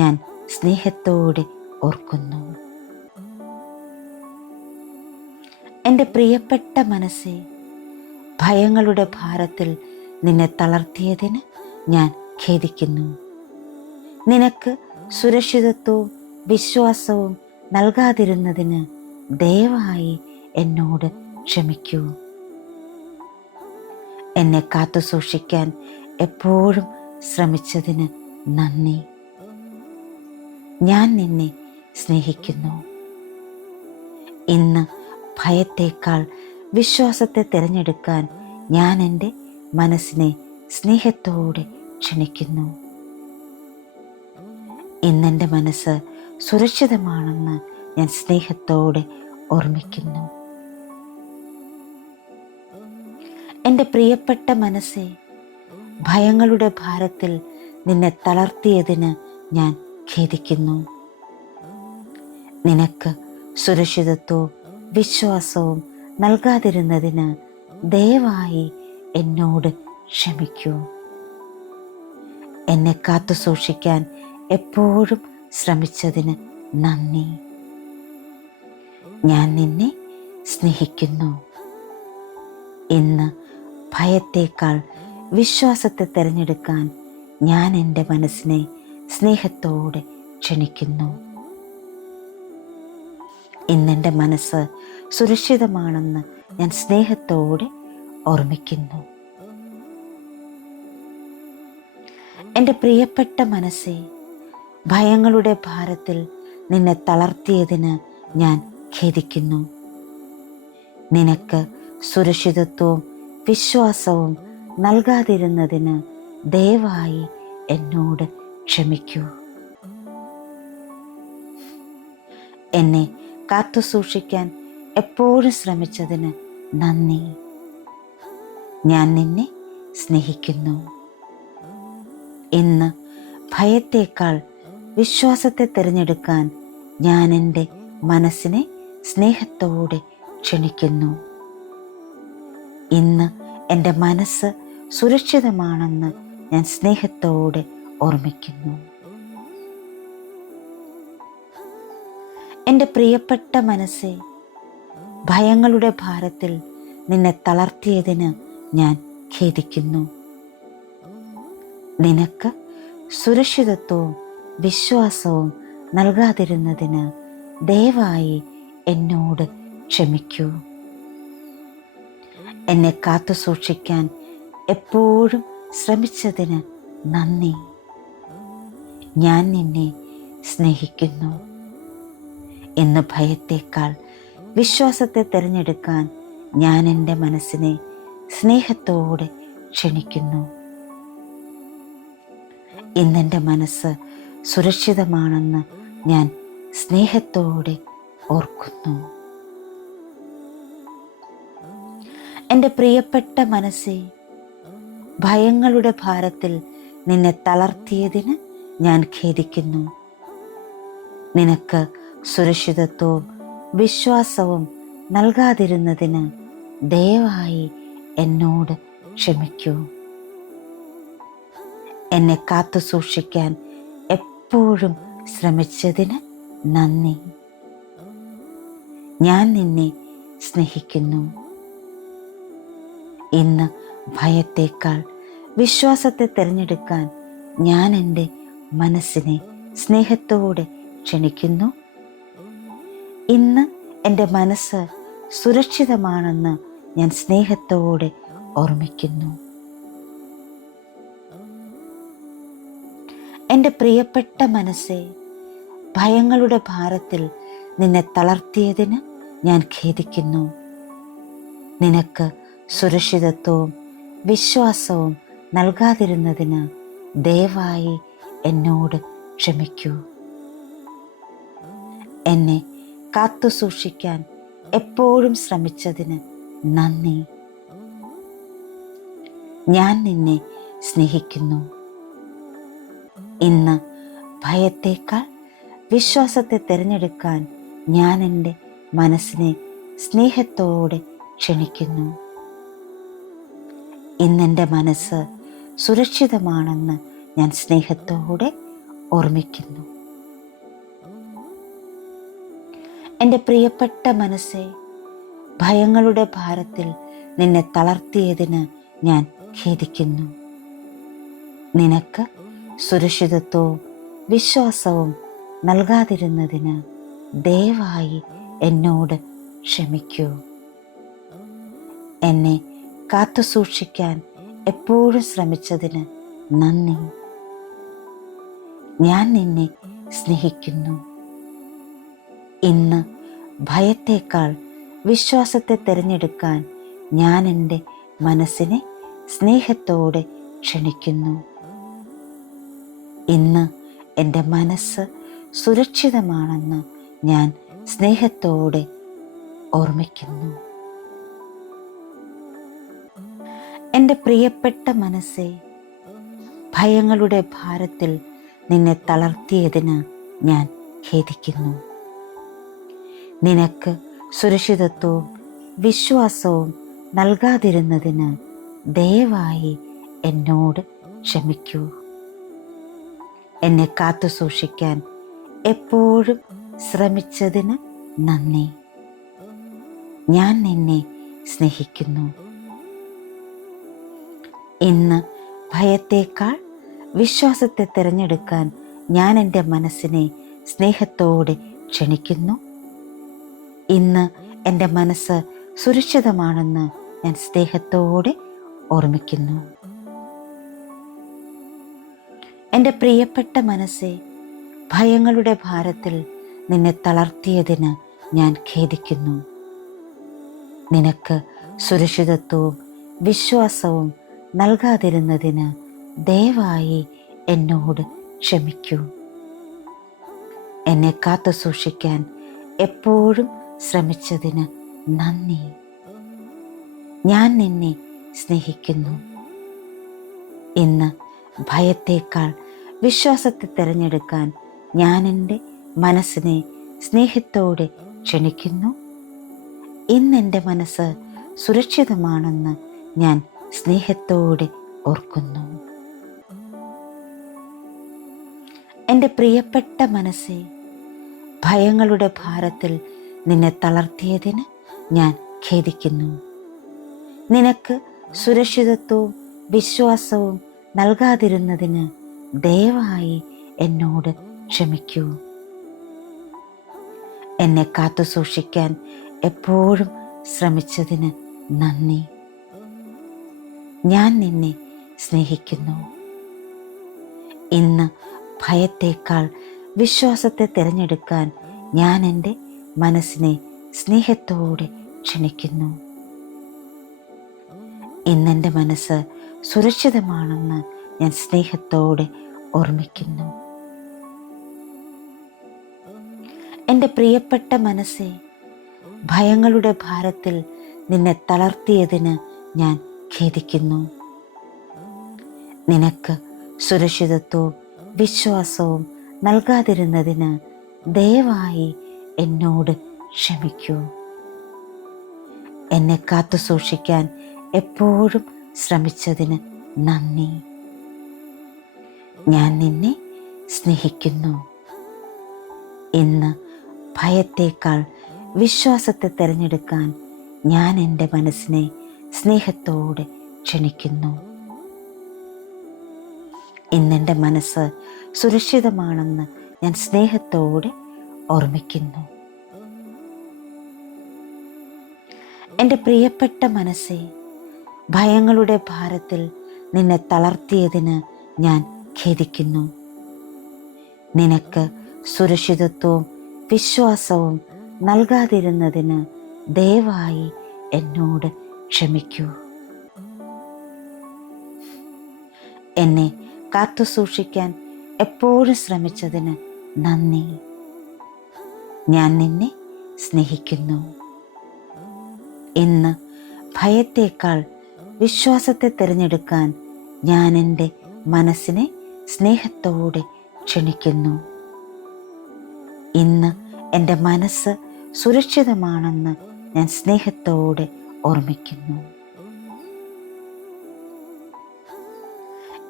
ഞാൻ സ്നേഹത്തോടെ ഓർക്കുന്നു. എൻ്റെ പ്രിയപ്പെട്ട മനസ്സേ, ഭയങ്ങളുടെ ഭാരത്തിൽ നിന്നെ തളർത്തിയതിന് ഞാൻ ഖേദിക്കുന്നു. നിനക്ക് സുരക്ഷിതത്വവും വിശ്വാസവും നൽകാതിരുന്നതിന് ദയവായി എന്നോട് ക്ഷമിക്കൂ. എന്നെ കാത്തു സൂക്ഷിക്കാൻ എപ്പോഴും ശ്രമിച്ചതിന് നന്ദി. ഞാൻ നിന്നെ സ്നേഹിക്കുന്നു. ഇന്ന് ഭയത്തേക്കാൾ വിശ്വാസത്തെ തിരഞ്ഞെടുക്കാൻ ഞാൻ എൻ്റെ മനസ്സിനെ സ്നേഹത്തോടെ ക്ഷണിക്കുന്നു. ഇന്നെൻ്റെ മനസ്സ് സുരക്ഷിതമാണെന്ന് ഞാൻ സ്നേഹത്തോടെ ഓർമ്മിക്കുന്നു. എൻ്റെ പ്രിയപ്പെട്ട മനസ്സേ, ഭയങ്ങളുടെ ഭാരത്തിൽ നിന്നെ തളർത്തിയതിന് ഞാൻ ഖേദിക്കുന്നു. നിനക്ക് സുരക്ഷിതത്വവും വിശ്വാസവും നൽകാതിരുന്നതിന് ദയവായി എന്നോട് ക്ഷമിക്കൂ. എന്നെ കാത്തു സൂക്ഷിക്കാൻ എപ്പോഴും ശ്രമിച്ചതിന് നന്ദി. ഞാൻ നിന്നെ സ്നേഹിക്കുന്നു. ഇന്ന് ഭയത്തേക്കാൾ വിശ്വാസത്തെ തിരഞ്ഞെടുക്കാൻ ഞാൻ എൻ്റെ മനസ്സിനെ സ്നേഹത്തോടെ ക്ഷണിക്കുന്നു. ഇന്നെൻ്റെ മനസ്സ് സുരക്ഷിതമാണെന്ന് ഞാൻ സ്നേഹത്തോടെ ഓർമ്മിക്കുന്നു. എൻ്റെ പ്രിയപ്പെട്ട മനസ്സേ, ഭയങ്ങളുടെ ഭാരത്തിൽ നിന്നെ തളർത്തിയതിന് ഞാൻ ഖേദിക്കുന്നു. നിനക്ക് സുരക്ഷിതത്വവും വിശ്വാസവും നൽകാതിരുന്നതിന് ദയവായി എന്നോട് ക്ഷമിക്കൂ. എന്നെ കാത്തു സൂക്ഷിക്കാൻ എപ്പോഴും ശ്രമിച്ചതിന് നന്ദി. ഞാൻ നിന്നെ സ്നേഹിക്കുന്നു. ഇന്ന് ഭയത്തേക്കാൾ വിശ്വാസത്തെ തിരഞ്ഞെടുക്കാൻ ഞാൻ എൻ്റെ മനസ്സിനെ സ്നേഹത്തോടെ ക്ഷണിക്കുന്നു. ഇന്ന് എൻ്റെ മനസ്സ് സുരക്ഷിതമാണെന്ന് ഞാൻ സ്നേഹത്തോടെ ഓർമ്മിക്കുന്നു. എൻ്റെ പ്രിയപ്പെട്ട മനസ്സേ, ഭയങ്ങളുടെ ഭാരത്തിൽ നിന്നെ തളർത്തിയതിന് ഞാൻ ഖേദിക്കുന്നു. നിനക്ക് സുരക്ഷിതത്വവും വിശ്വാസവും നൽകാതിരുന്നതിന് ദയവായി എന്നോട് ക്ഷമിക്കൂ. എന്നെ കാത്തു സൂക്ഷിക്കാൻ എപ്പോഴും ശ്രമിച്ചതിന് നന്ദി. ഞാൻ നിന്നെ സ്നേഹിക്കുന്നു. ഇന്ന് ഭയത്തേക്കാൾ വിശ്വാസത്തെ തിരഞ്ഞെടുക്കാൻ ഞാൻ എൻ്റെ മനസ്സിനെ സ്നേഹത്തോടെ ക്ഷണിക്കുന്നു. ഇന്നെൻ്റെ മനസ്സ് സുരക്ഷിതമാണെന്ന് ഞാൻ സ്നേഹത്തോടെ ഓർക്കുന്നു. എൻ്റെ പ്രിയപ്പെട്ട മനസ്സേ, ഭയങ്ങളുടെ ഭാരത്തിൽ നിന്നെ തളർത്തിയതിന് ഞാൻ ഖേദിക്കുന്നു. നിനക്ക് സുരക്ഷിതത്വവും വിശ്വാസവും നൽകാതിരുന്നതിന് ദയവായി എന്നോട് ക്ഷമിക്കൂ. എന്നെ കാത്തു സൂക്ഷിക്കാൻ എപ്പോഴും ശ്രമിച്ചതിന് നന്ദി. ഞാൻ നിന്നെ സ്നേഹിക്കുന്നു. ഇന്ന് ഭയത്തേക്കാൾ വിശ്വാസത്തെ തിരഞ്ഞെടുക്കാൻ ഞാൻ എൻ്റെ മനസ്സിനെ സ്നേഹത്തോടെ ക്ഷണിക്കുന്നു. ഇന്ന് എൻ്റെ മനസ്സ് സുരക്ഷിതമാണെന്ന് ഞാൻ സ്നേഹത്തോടെ ഓർമ്മിക്കുന്നു. എൻ്റെ പ്രിയപ്പെട്ട മനസ്സേ, ഭയങ്ങളുടെ ഭാരത്തിൽ നിന്നെ തളർത്തിയതിന് ഞാൻ ഖേദിക്കുന്നു. നിനക്ക് സുരക്ഷിതത്വവും വിശ്വാസവും നൽകാതിരുന്നതിന് ദയവായി എന്നോട് ക്ഷമിക്കൂ. എന്നെ കാത്തു സൂക്ഷിക്കാൻ എപ്പോഴും ശ്രമിച്ചതിന് നന്ദി. ഞാൻ നിന്നെ സ്നേഹിക്കുന്നു. ഇന്ന് ഭയത്തേക്കാൾ വിശ്വാസത്തെ തിരഞ്ഞെടുക്കാൻ ഞാൻ എൻ്റെ മനസ്സിനെ സ്നേഹത്തോടെ ക്ഷണിക്കുന്നു. ഇന്നെൻ്റെ മനസ്സ് സുരക്ഷിതമാണെന്ന് ഞാൻ സ്നേഹത്തോടെ ഓർമ്മിക്കുന്നു. എൻ്റെ പ്രിയപ്പെട്ട മനസ്സേ, ഭയങ്ങളുടെ ഭാരത്തിൽ നിന്നെ തളർത്തിയതിന് ഞാൻ ഖേദിക്കുന്നു. നിനക്ക് സുരക്ഷിതത്വവും വിശ്വാസവും നൽകാതിരുന്നതിന് ദയവായി എന്നോട് ക്ഷമിക്കൂ. എന്നെ കാത്തു സൂക്ഷിക്കാൻ എപ്പോഴും ശ്രമിച്ചതിന് നന്ദി. ഞാൻ നിന്നെ സ്നേഹിക്കുന്നു. ഇന്ന് ഭയത്തേക്കാൾ വിശ്വാസത്തെ തിരഞ്ഞെടുക്കാൻ ഞാൻ എൻ്റെ മനസ്സിനെ സ്നേഹത്തോടെ ക്ഷണിക്കുന്നു. ഇന്ന് എൻ്റെ മനസ്സ് സുരക്ഷിതമാണെന്ന് ഞാൻ സ്നേഹത്തോടെ ഓർമ്മിക്കുന്നു. എൻ്റെ പ്രിയപ്പെട്ട മനസ്സേ, ഭയങ്ങളുടെ ഭാരത്തിൽ നിന്നെ തളർത്തിയതിന് ഞാൻ ഖേദിക്കുന്നു. നിനക്ക് സുരക്ഷിതത്വവും വിശ്വാസവും നൽകാതിരുന്നതിന് ദയവായി എന്നോട് ക്ഷമിക്കൂ. എന്നെ കാത്തു സൂക്ഷിക്കാൻ എപ്പോഴും ശ്രമിച്ചതിന് നന്ദി. ഞാൻ നിന്നെ സ്നേഹിക്കുന്നു. ഇന്ന് ഭയത്തേക്കാൾ വിശ്വാസത്തെ തിരഞ്ഞെടുക്കാൻ ഞാൻ എൻ്റെ മനസ്സിനെ സ്നേഹത്തോടെ ക്ഷണിക്കുന്നു. ഇന്ന് എൻ്റെ മനസ്സ് സുരക്ഷിതമാണെന്ന് ഞാൻ സ്നേഹത്തോടെ ഓർമ്മിക്കുന്നു. എൻ്റെ പ്രിയപ്പെട്ട മനസ്സേ, ഭയങ്ങളുടെ ഭാരത്തിൽ നിന്നെ തളർത്തിയതിന് ഞാൻ ഖേദിക്കുന്നു. നിനക്ക് സുരക്ഷിതത്വവും വിശ്വാസവും നൽകാതിരുന്നതിന് ദയവായി എന്നോട് ക്ഷമിക്കൂ. എന്നെ കാത്തു സൂക്ഷിക്കാൻ എപ്പോഴും ശ്രമിച്ചതിന് നന്ദി. ഞാൻ നിന്നെ സ്നേഹിക്കുന്നു. ഇന്ന് ഭയത്തേക്കാൾ വിശ്വാസത്തെ തിരഞ്ഞെടുക്കാൻ ഞാൻ എൻ്റെ മനസ്സിനെ സ്നേഹത്തോടെ ക്ഷണിക്കുന്നു. ഇന്ന് എൻ്റെ മനസ്സ് സുരക്ഷിതമാണെന്ന് ഞാൻ സ്നേഹത്തോടെ ഓർക്കുന്നു. എൻ്റെ പ്രിയപ്പെട്ട മനസ്സേ, ഭയങ്ങളുടെ ഭാരത്തിൽ നിന്നെ തളർത്തിയതിന് ഞാൻ ഖേദിക്കുന്നു. നിനക്ക് സുരക്ഷിതത്വവും വിശ്വാസവും നൽകാതിരുന്നതിന് ദയവായി എന്നോട് ക്ഷമിക്കൂ. എന്നെ കാത്തു സൂക്ഷിക്കാൻ എപ്പോഴും ശ്രമിച്ചതിന് നന്ദി. ഞാൻ നിന്നെ സ്നേഹിക്കുന്നു. ഇന്ന് ഭയത്തേക്കാൾ വിശ്വാസത്തെ തിരഞ്ഞെടുക്കാൻ ഞാൻ എൻ്റെ മനസ്സിനെ സ്നേഹത്തോടെ ക്ഷണിക്കുന്നു. ഇന്നെൻ്റെ മനസ്സ് സുരക്ഷിതമാണെന്ന് ഞാൻ സ്നേഹത്തോടെ ഓർമ്മിക്കുന്നു. എൻ്റെ പ്രിയപ്പെട്ട മനസ്സേ, ഭയങ്ങളുടെ ഭാരത്തിൽ നിന്നെ തളർത്തിയതിന് ഞാൻ ഖേദിക്കുന്നു. നിനക്ക് സുരക്ഷിതത്വവും വിശ്വാസവും നൽകാതിരുന്നതിന് ദയവായി എന്നോട് ക്ഷമിക്കൂ. എന്നെ കാത്തു സൂക്ഷിക്കാൻ എപ്പോഴും ശ്രമിച്ചതിന് നന്ദി. ഞാൻ നിന്നെ സ്നേഹിക്കുന്നു. ഇന്ന് ഭയത്തേക്കാൾ വിശ്വാസത്തെ തിരഞ്ഞെടുക്കാൻ ഞാൻ എൻ്റെ മനസ്സിനെ സ്നേഹത്തോടെ ക്ഷണിക്കുന്നു. ഇന്നെൻ്റെ മനസ്സ് സുരക്ഷിതമാണെന്ന് ഞാൻ സ്നേഹത്തോടെ ഓർമ്മിക്കുന്നു. എൻ്റെ പ്രിയപ്പെട്ട മനസ്സേ, ഭയങ്ങളുടെ ഭാരത്തിൽ നിന്നെ തളർത്തിയതിന് ഞാൻ ഖേദിക്കുന്നു. നിനക്ക് സുരക്ഷിതത്വവും വിശ്വാസവും നൽകാതിരുന്നതിന് ദയവായി എന്നോട് ക്ഷമിക്കൂ. എന്നെ കാത്തു സൂക്ഷിക്കാൻ എപ്പോഴും ശ്രമിച്ചതിന് നന്ദി. ഞാൻ നിന്നെ സ്നേഹിക്കുന്നു. ഇന്ന് ഭയത്തേക്കാൾ വിശ്വാസത്തെ തിരഞ്ഞെടുക്കാൻ ഞാൻ എൻ്റെ മനസ്സിനെ സ്നേഹത്തോടെ ക്ഷണിക്കുന്നു. ഇന്ന് എൻ്റെ മനസ്സ് സുരക്ഷിതമാണെന്ന് ഞാൻ സ്നേഹത്തോടെ ഓർമ്മിക്കുന്നു.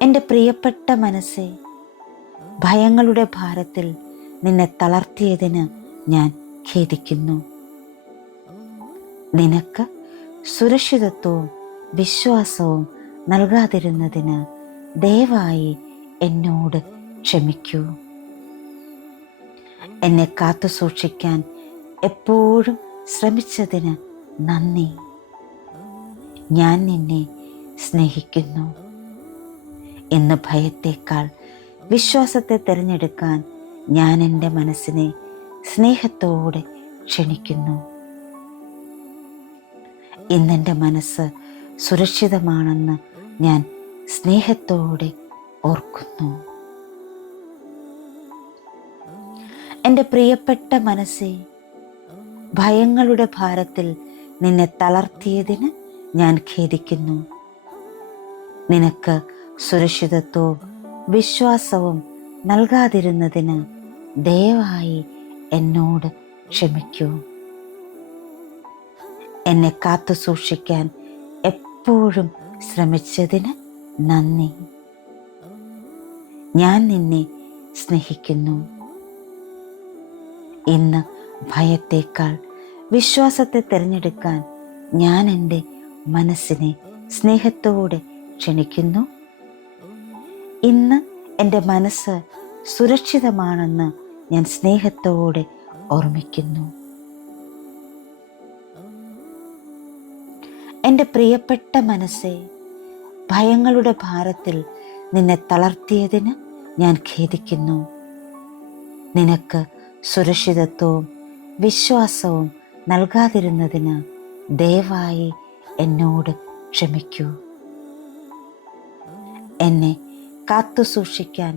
എൻ്റെ പ്രിയപ്പെട്ട മനസ്സേ, ഭയങ്ങളുടെ ഭാരത്തിൽ നിന്നെ തളർത്തിയതിന് ഞാൻ ഖേദിക്കുന്നു. നിനക്ക് സുരക്ഷിതത്വവും വിശ്വാസവും നൽകാതിരുന്നതിന് ദയവായി എന്നോട് ക്ഷമിക്കൂ. എന്നെ കാത്തു സൂക്ഷിക്കാൻ എപ്പോഴും ശ്രമിച്ചതിന് നന്ദി. ഞാൻ നിന്നെ സ്നേഹിക്കുന്നു. ഇന്ന് ഭയത്തേക്കാൾ വിശ്വാസത്തെ തിരഞ്ഞെടുക്കാൻ ഞാൻ എൻ്റെ മനസ്സിനെ സ്നേഹത്തോടെ ക്ഷണിക്കുന്നു. ഇന്നെൻ്റെ മനസ്സ് സുരക്ഷിതമാണെന്ന് ഞാൻ സ്നേഹത്തോടെ ഓർക്കുന്നു. എൻ്റെ പ്രിയപ്പെട്ട മനസ്സേ, ഭയങ്ങളുടെ ഭാരത്തിൽ നിന്നെ തളർത്തിയതിന് ഞാൻ ഖേദിക്കുന്നു. നിനക്ക് സുരക്ഷിതത്വവും വിശ്വാസവും നൽകാതിരുന്നതിന് ദയവായി എന്നോട് ക്ഷമിക്കൂ. എന്നെ കാത്തു സൂക്ഷിക്കാൻ എപ്പോഴും ശ്രമിച്ചതിന് നന്ദി. ഞാൻ നിന്നെ സ്നേഹിക്കുന്നു. ഇന്ന് ഭയത്തേക്കാൾ വിശ്വാസത്തെ തിരഞ്ഞെടുക്കാൻ ഞാൻ എൻ്റെ മനസ്സിനെ സ്നേഹത്തോടെ ക്ഷണിക്കുന്നു. ഇന്ന് എൻ്റെ മനസ്സ് സുരക്ഷിതമാണെന്ന് ഞാൻ സ്നേഹത്തോടെ ഓർമ്മിക്കുന്നു. എൻ്റെ പ്രിയപ്പെട്ട മനസ്സേ, ഭയങ്ങളുടെ ഭാരത്തിൽ നിന്നെ തളർത്തിയതിന് ഞാൻ ഖേദിക്കുന്നു. നിനക്ക് സുരക്ഷിതത്വവും വിശ്വാസവും നൽകാതിരുന്നതിന് ദയവായി എന്നോട് ക്ഷമിക്കൂ. എന്നെ കാത്തു സൂക്ഷിക്കാൻ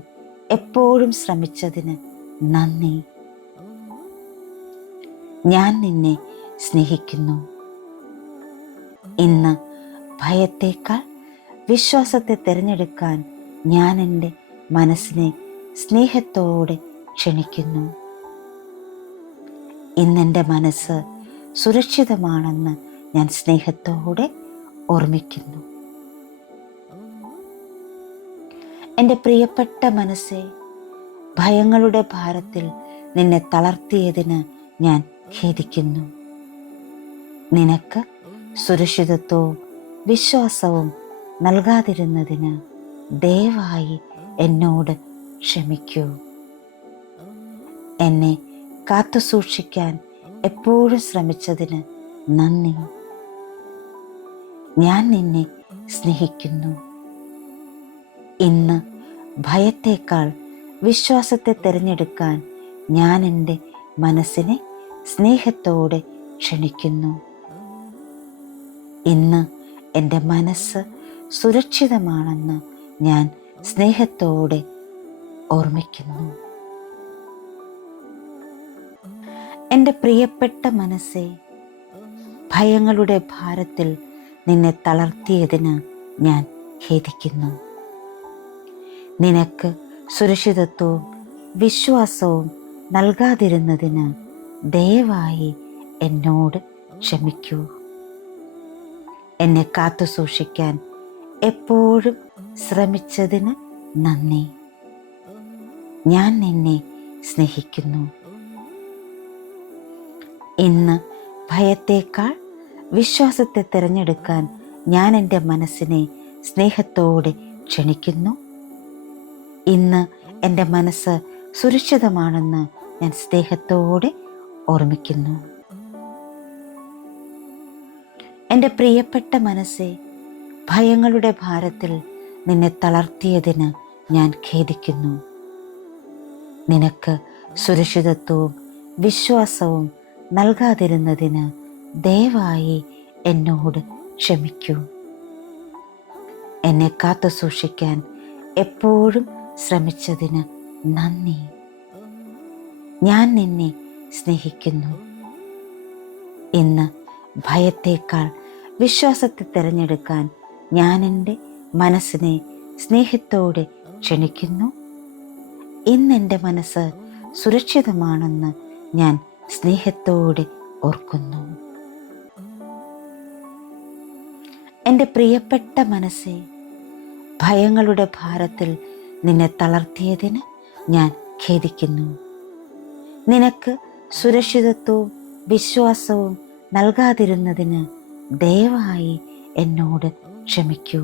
എപ്പോഴും ശ്രമിച്ചതിന് നന്ദി. ഞാൻ നിന്നെ സ്നേഹിക്കുന്നു. ഇന്ന് ഭയത്തേക്കാൾ വിശ്വാസത്തെ തിരഞ്ഞെടുക്കാൻ ഞാൻ എൻ്റെ മനസ്സിനെ സ്നേഹത്തോടെ ക്ഷണിക്കുന്നു. ഇന്നെൻ്റെ മനസ്സ് സുരക്ഷിതമാണെന്ന് ഞാൻ സ്നേഹത്തോടെ ഓർമ്മിക്കുന്നു. എൻ്റെ പ്രിയപ്പെട്ട മനസ്സേ, ഭയങ്ങളുടെ ഭാരത്തിൽ നിന്നെ തളർത്തിയതിന് ഞാൻ ഖേദിക്കുന്നു. നിനക്ക് സുരക്ഷിതത്വവും വിശ്വാസവും നൽകാതിരുന്നതിന് ദയവായി എന്നോട് ക്ഷമിക്കൂ. എന്നെ കാത്തുസൂക്ഷിക്കാൻ എപ്പോഴും ശ്രമിച്ചതിന് നന്ദി. ഞാൻ നിന്നെ സ്നേഹിക്കുന്നു. ഇന്ന് ഭയത്തേക്കാൾ വിശ്വാസത്തെ തിരഞ്ഞെടുക്കാൻ ഞാൻ എൻ്റെ മനസ്സിനെ സ്നേഹത്തോടെ ക്ഷണിക്കുന്നു. ഇന്ന് എൻ്റെ മനസ്സ് സുരക്ഷിതമാണെന്ന് ഞാൻ സ്നേഹത്തോടെ ഓർമ്മിക്കുന്നു. എൻ്റെ പ്രിയപ്പെട്ട മനസ്സേ, ഭയങ്ങളുടെ ഭാരത്തിൽ നിന്നെ തളർത്തിയതിന് ഞാൻ ഖേദിക്കുന്നു. നിനക്ക് സുരക്ഷിതത്വവും വിശ്വാസവും നൽകാതിരുന്നതിന് ദയവായി എന്നോട് ക്ഷമിക്കൂ. എന്നെ കാത്തുസൂക്ഷിക്കാൻ എപ്പോഴും ശ്രമിച്ചതിന് നന്ദി. ഞാൻ നിന്നെ സ്നേഹിക്കുന്നു. ഇന്ന് ഭയത്തേക്കാൾ വിശ്വാസത്തെ തിരഞ്ഞെടുക്കാൻ ഞാൻ എൻ്റെ മനസ്സിനെ സ്നേഹത്തോടെ ക്ഷണിക്കുന്നു. ഇന്ന് എൻ്റെ മനസ്സ് സുരക്ഷിതമാണെന്ന് ഞാൻ സ്നേഹത്തോടെ ഓർമ്മിക്കുന്നു. എൻ്റെ പ്രിയപ്പെട്ട മനസ്സേ, ഭയങ്ങളുടെ ഭാരത്തിൽ നിന്നെ തളർത്തിയതിന് ഞാൻ ഖേദിക്കുന്നു. നിനക്ക് സുരക്ഷിതത്വവും വിശ്വാസവും നൽകാതിരുന്നതിന് ദയവായി എന്നോട് ക്ഷമിക്കൂ. എന്നെ കാത്തുസൂക്ഷിക്കാൻ എപ്പോഴും ശ്രമിച്ചതിന് നന്ദി. ഞാൻ നിന്നെ സ്നേഹിക്കുന്നു. ഇന്ന് ഭയത്തേക്കാൾ വിശ്വാസത്തെ തിരഞ്ഞെടുക്കാൻ ഞാൻ എൻ്റെ മനസ്സിനെ സ്നേഹത്തോടെ ക്ഷണിക്കുന്നു. ഇന്നെൻ്റെ മനസ്സ് സുരക്ഷിതമാണെന്ന് ഞാൻ സ്നേഹത്തോടെ ഓർക്കുന്നു. എൻ്റെ പ്രിയപ്പെട്ട മനസ്സേ, ഭയങ്ങളുടെ ഭാരത്തിൽ നിന്നെ തളർത്തിയതിന് ഞാൻ ഖേദിക്കുന്നു. നിനക്ക് സുരക്ഷിതത്വവും വിശ്വാസവും നൽകാതിരുന്നതിന് ദയവായി എന്നോട് ക്ഷമിക്കൂ.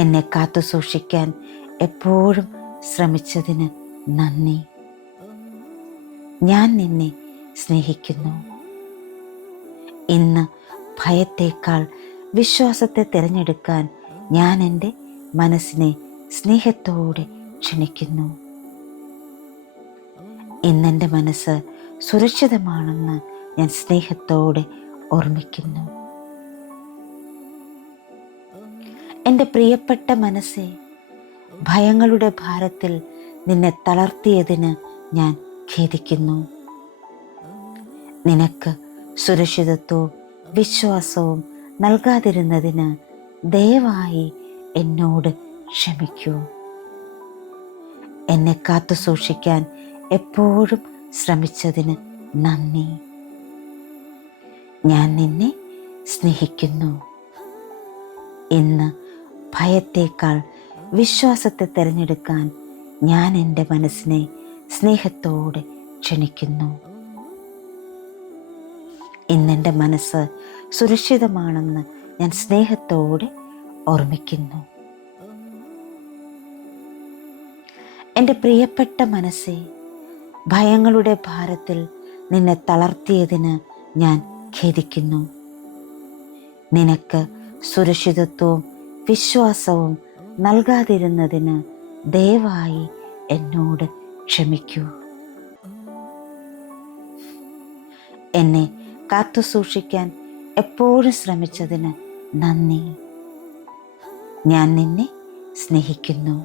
എന്നെ കാത്തുസൂക്ഷിക്കാൻ എപ്പോഴും ശ്രമിച്ചതിന് നന്ദി. ഞാൻ നിന്നെ സ്നേഹിക്കുന്നു. ഇന്ന് ഭയത്തേക്കാൾ വിശ്വാസത്തെ തിരഞ്ഞെടുക്കാൻ ഞാൻ എൻ്റെ മനസ്സിനെ സ്നേഹത്തോടെ ക്ഷണിക്കുന്നു. ഇന്നെൻ്റെ മനസ്സ് സുരക്ഷിതമാണെന്ന് ഞാൻ സ്നേഹത്തോടെ ഓർമ്മിക്കുന്നു. എൻ്റെ പ്രിയപ്പെട്ട മനസ്സേ, ഭയങ്ങളുടെ ഭാരത്തിൽ നിന്നെ തളർത്തിയതിന് ഞാൻ ഖേദിക്കുന്നു. നിനക്ക് സുരക്ഷിതത്വവും വിശ്വാസവും നൽകാതിരുന്നതിന് ദയവായി എന്നോട് ക്ഷമിക്കൂ. എന്നെ കാത്തുസൂക്ഷിക്കാൻ എപ്പോഴും ശ്രമിച്ചതിന് നന്ദി. ഞാൻ നിന്നെ സ്നേഹിക്കുന്നു. ഇന്ന് ഭയത്തേക്കാൾ വിശ്വാസത്തെ തിരഞ്ഞെടുക്കാൻ ഞാൻ എൻ്റെ മനസ്സിനെ സ്നേഹത്തോടെ ക്ഷണിക്കുന്നു. ഇന്നെൻ്റെ മനസ്സ് സുരക്ഷിതമാണെന്ന് ഞാൻ സ്നേഹത്തോടെ ഓർമ്മിക്കുന്നു. എൻ്റെ പ്രിയപ്പെട്ട മനസ്സേ, ഭയങ്ങളുടെ ഭാരത്തിൽ നിന്നെ തളർത്തിയതിന് ഞാൻ ഖേദിക്കുന്നു. നിനക്ക് സുരക്ഷിതത്വവും വിശ്വാസവും നൽകാതിരുന്നതിന് ദയവായി എന്നോട് ക്ഷമിക്കൂ. എന്നെ കാത്തുസൂക്ഷിക്കാൻ എപ്പോഴും ശ്രമിച്ചതിന് നന്ദി. ഞാൻ നിന്നെ സ്നേഹിക്കുന്നു.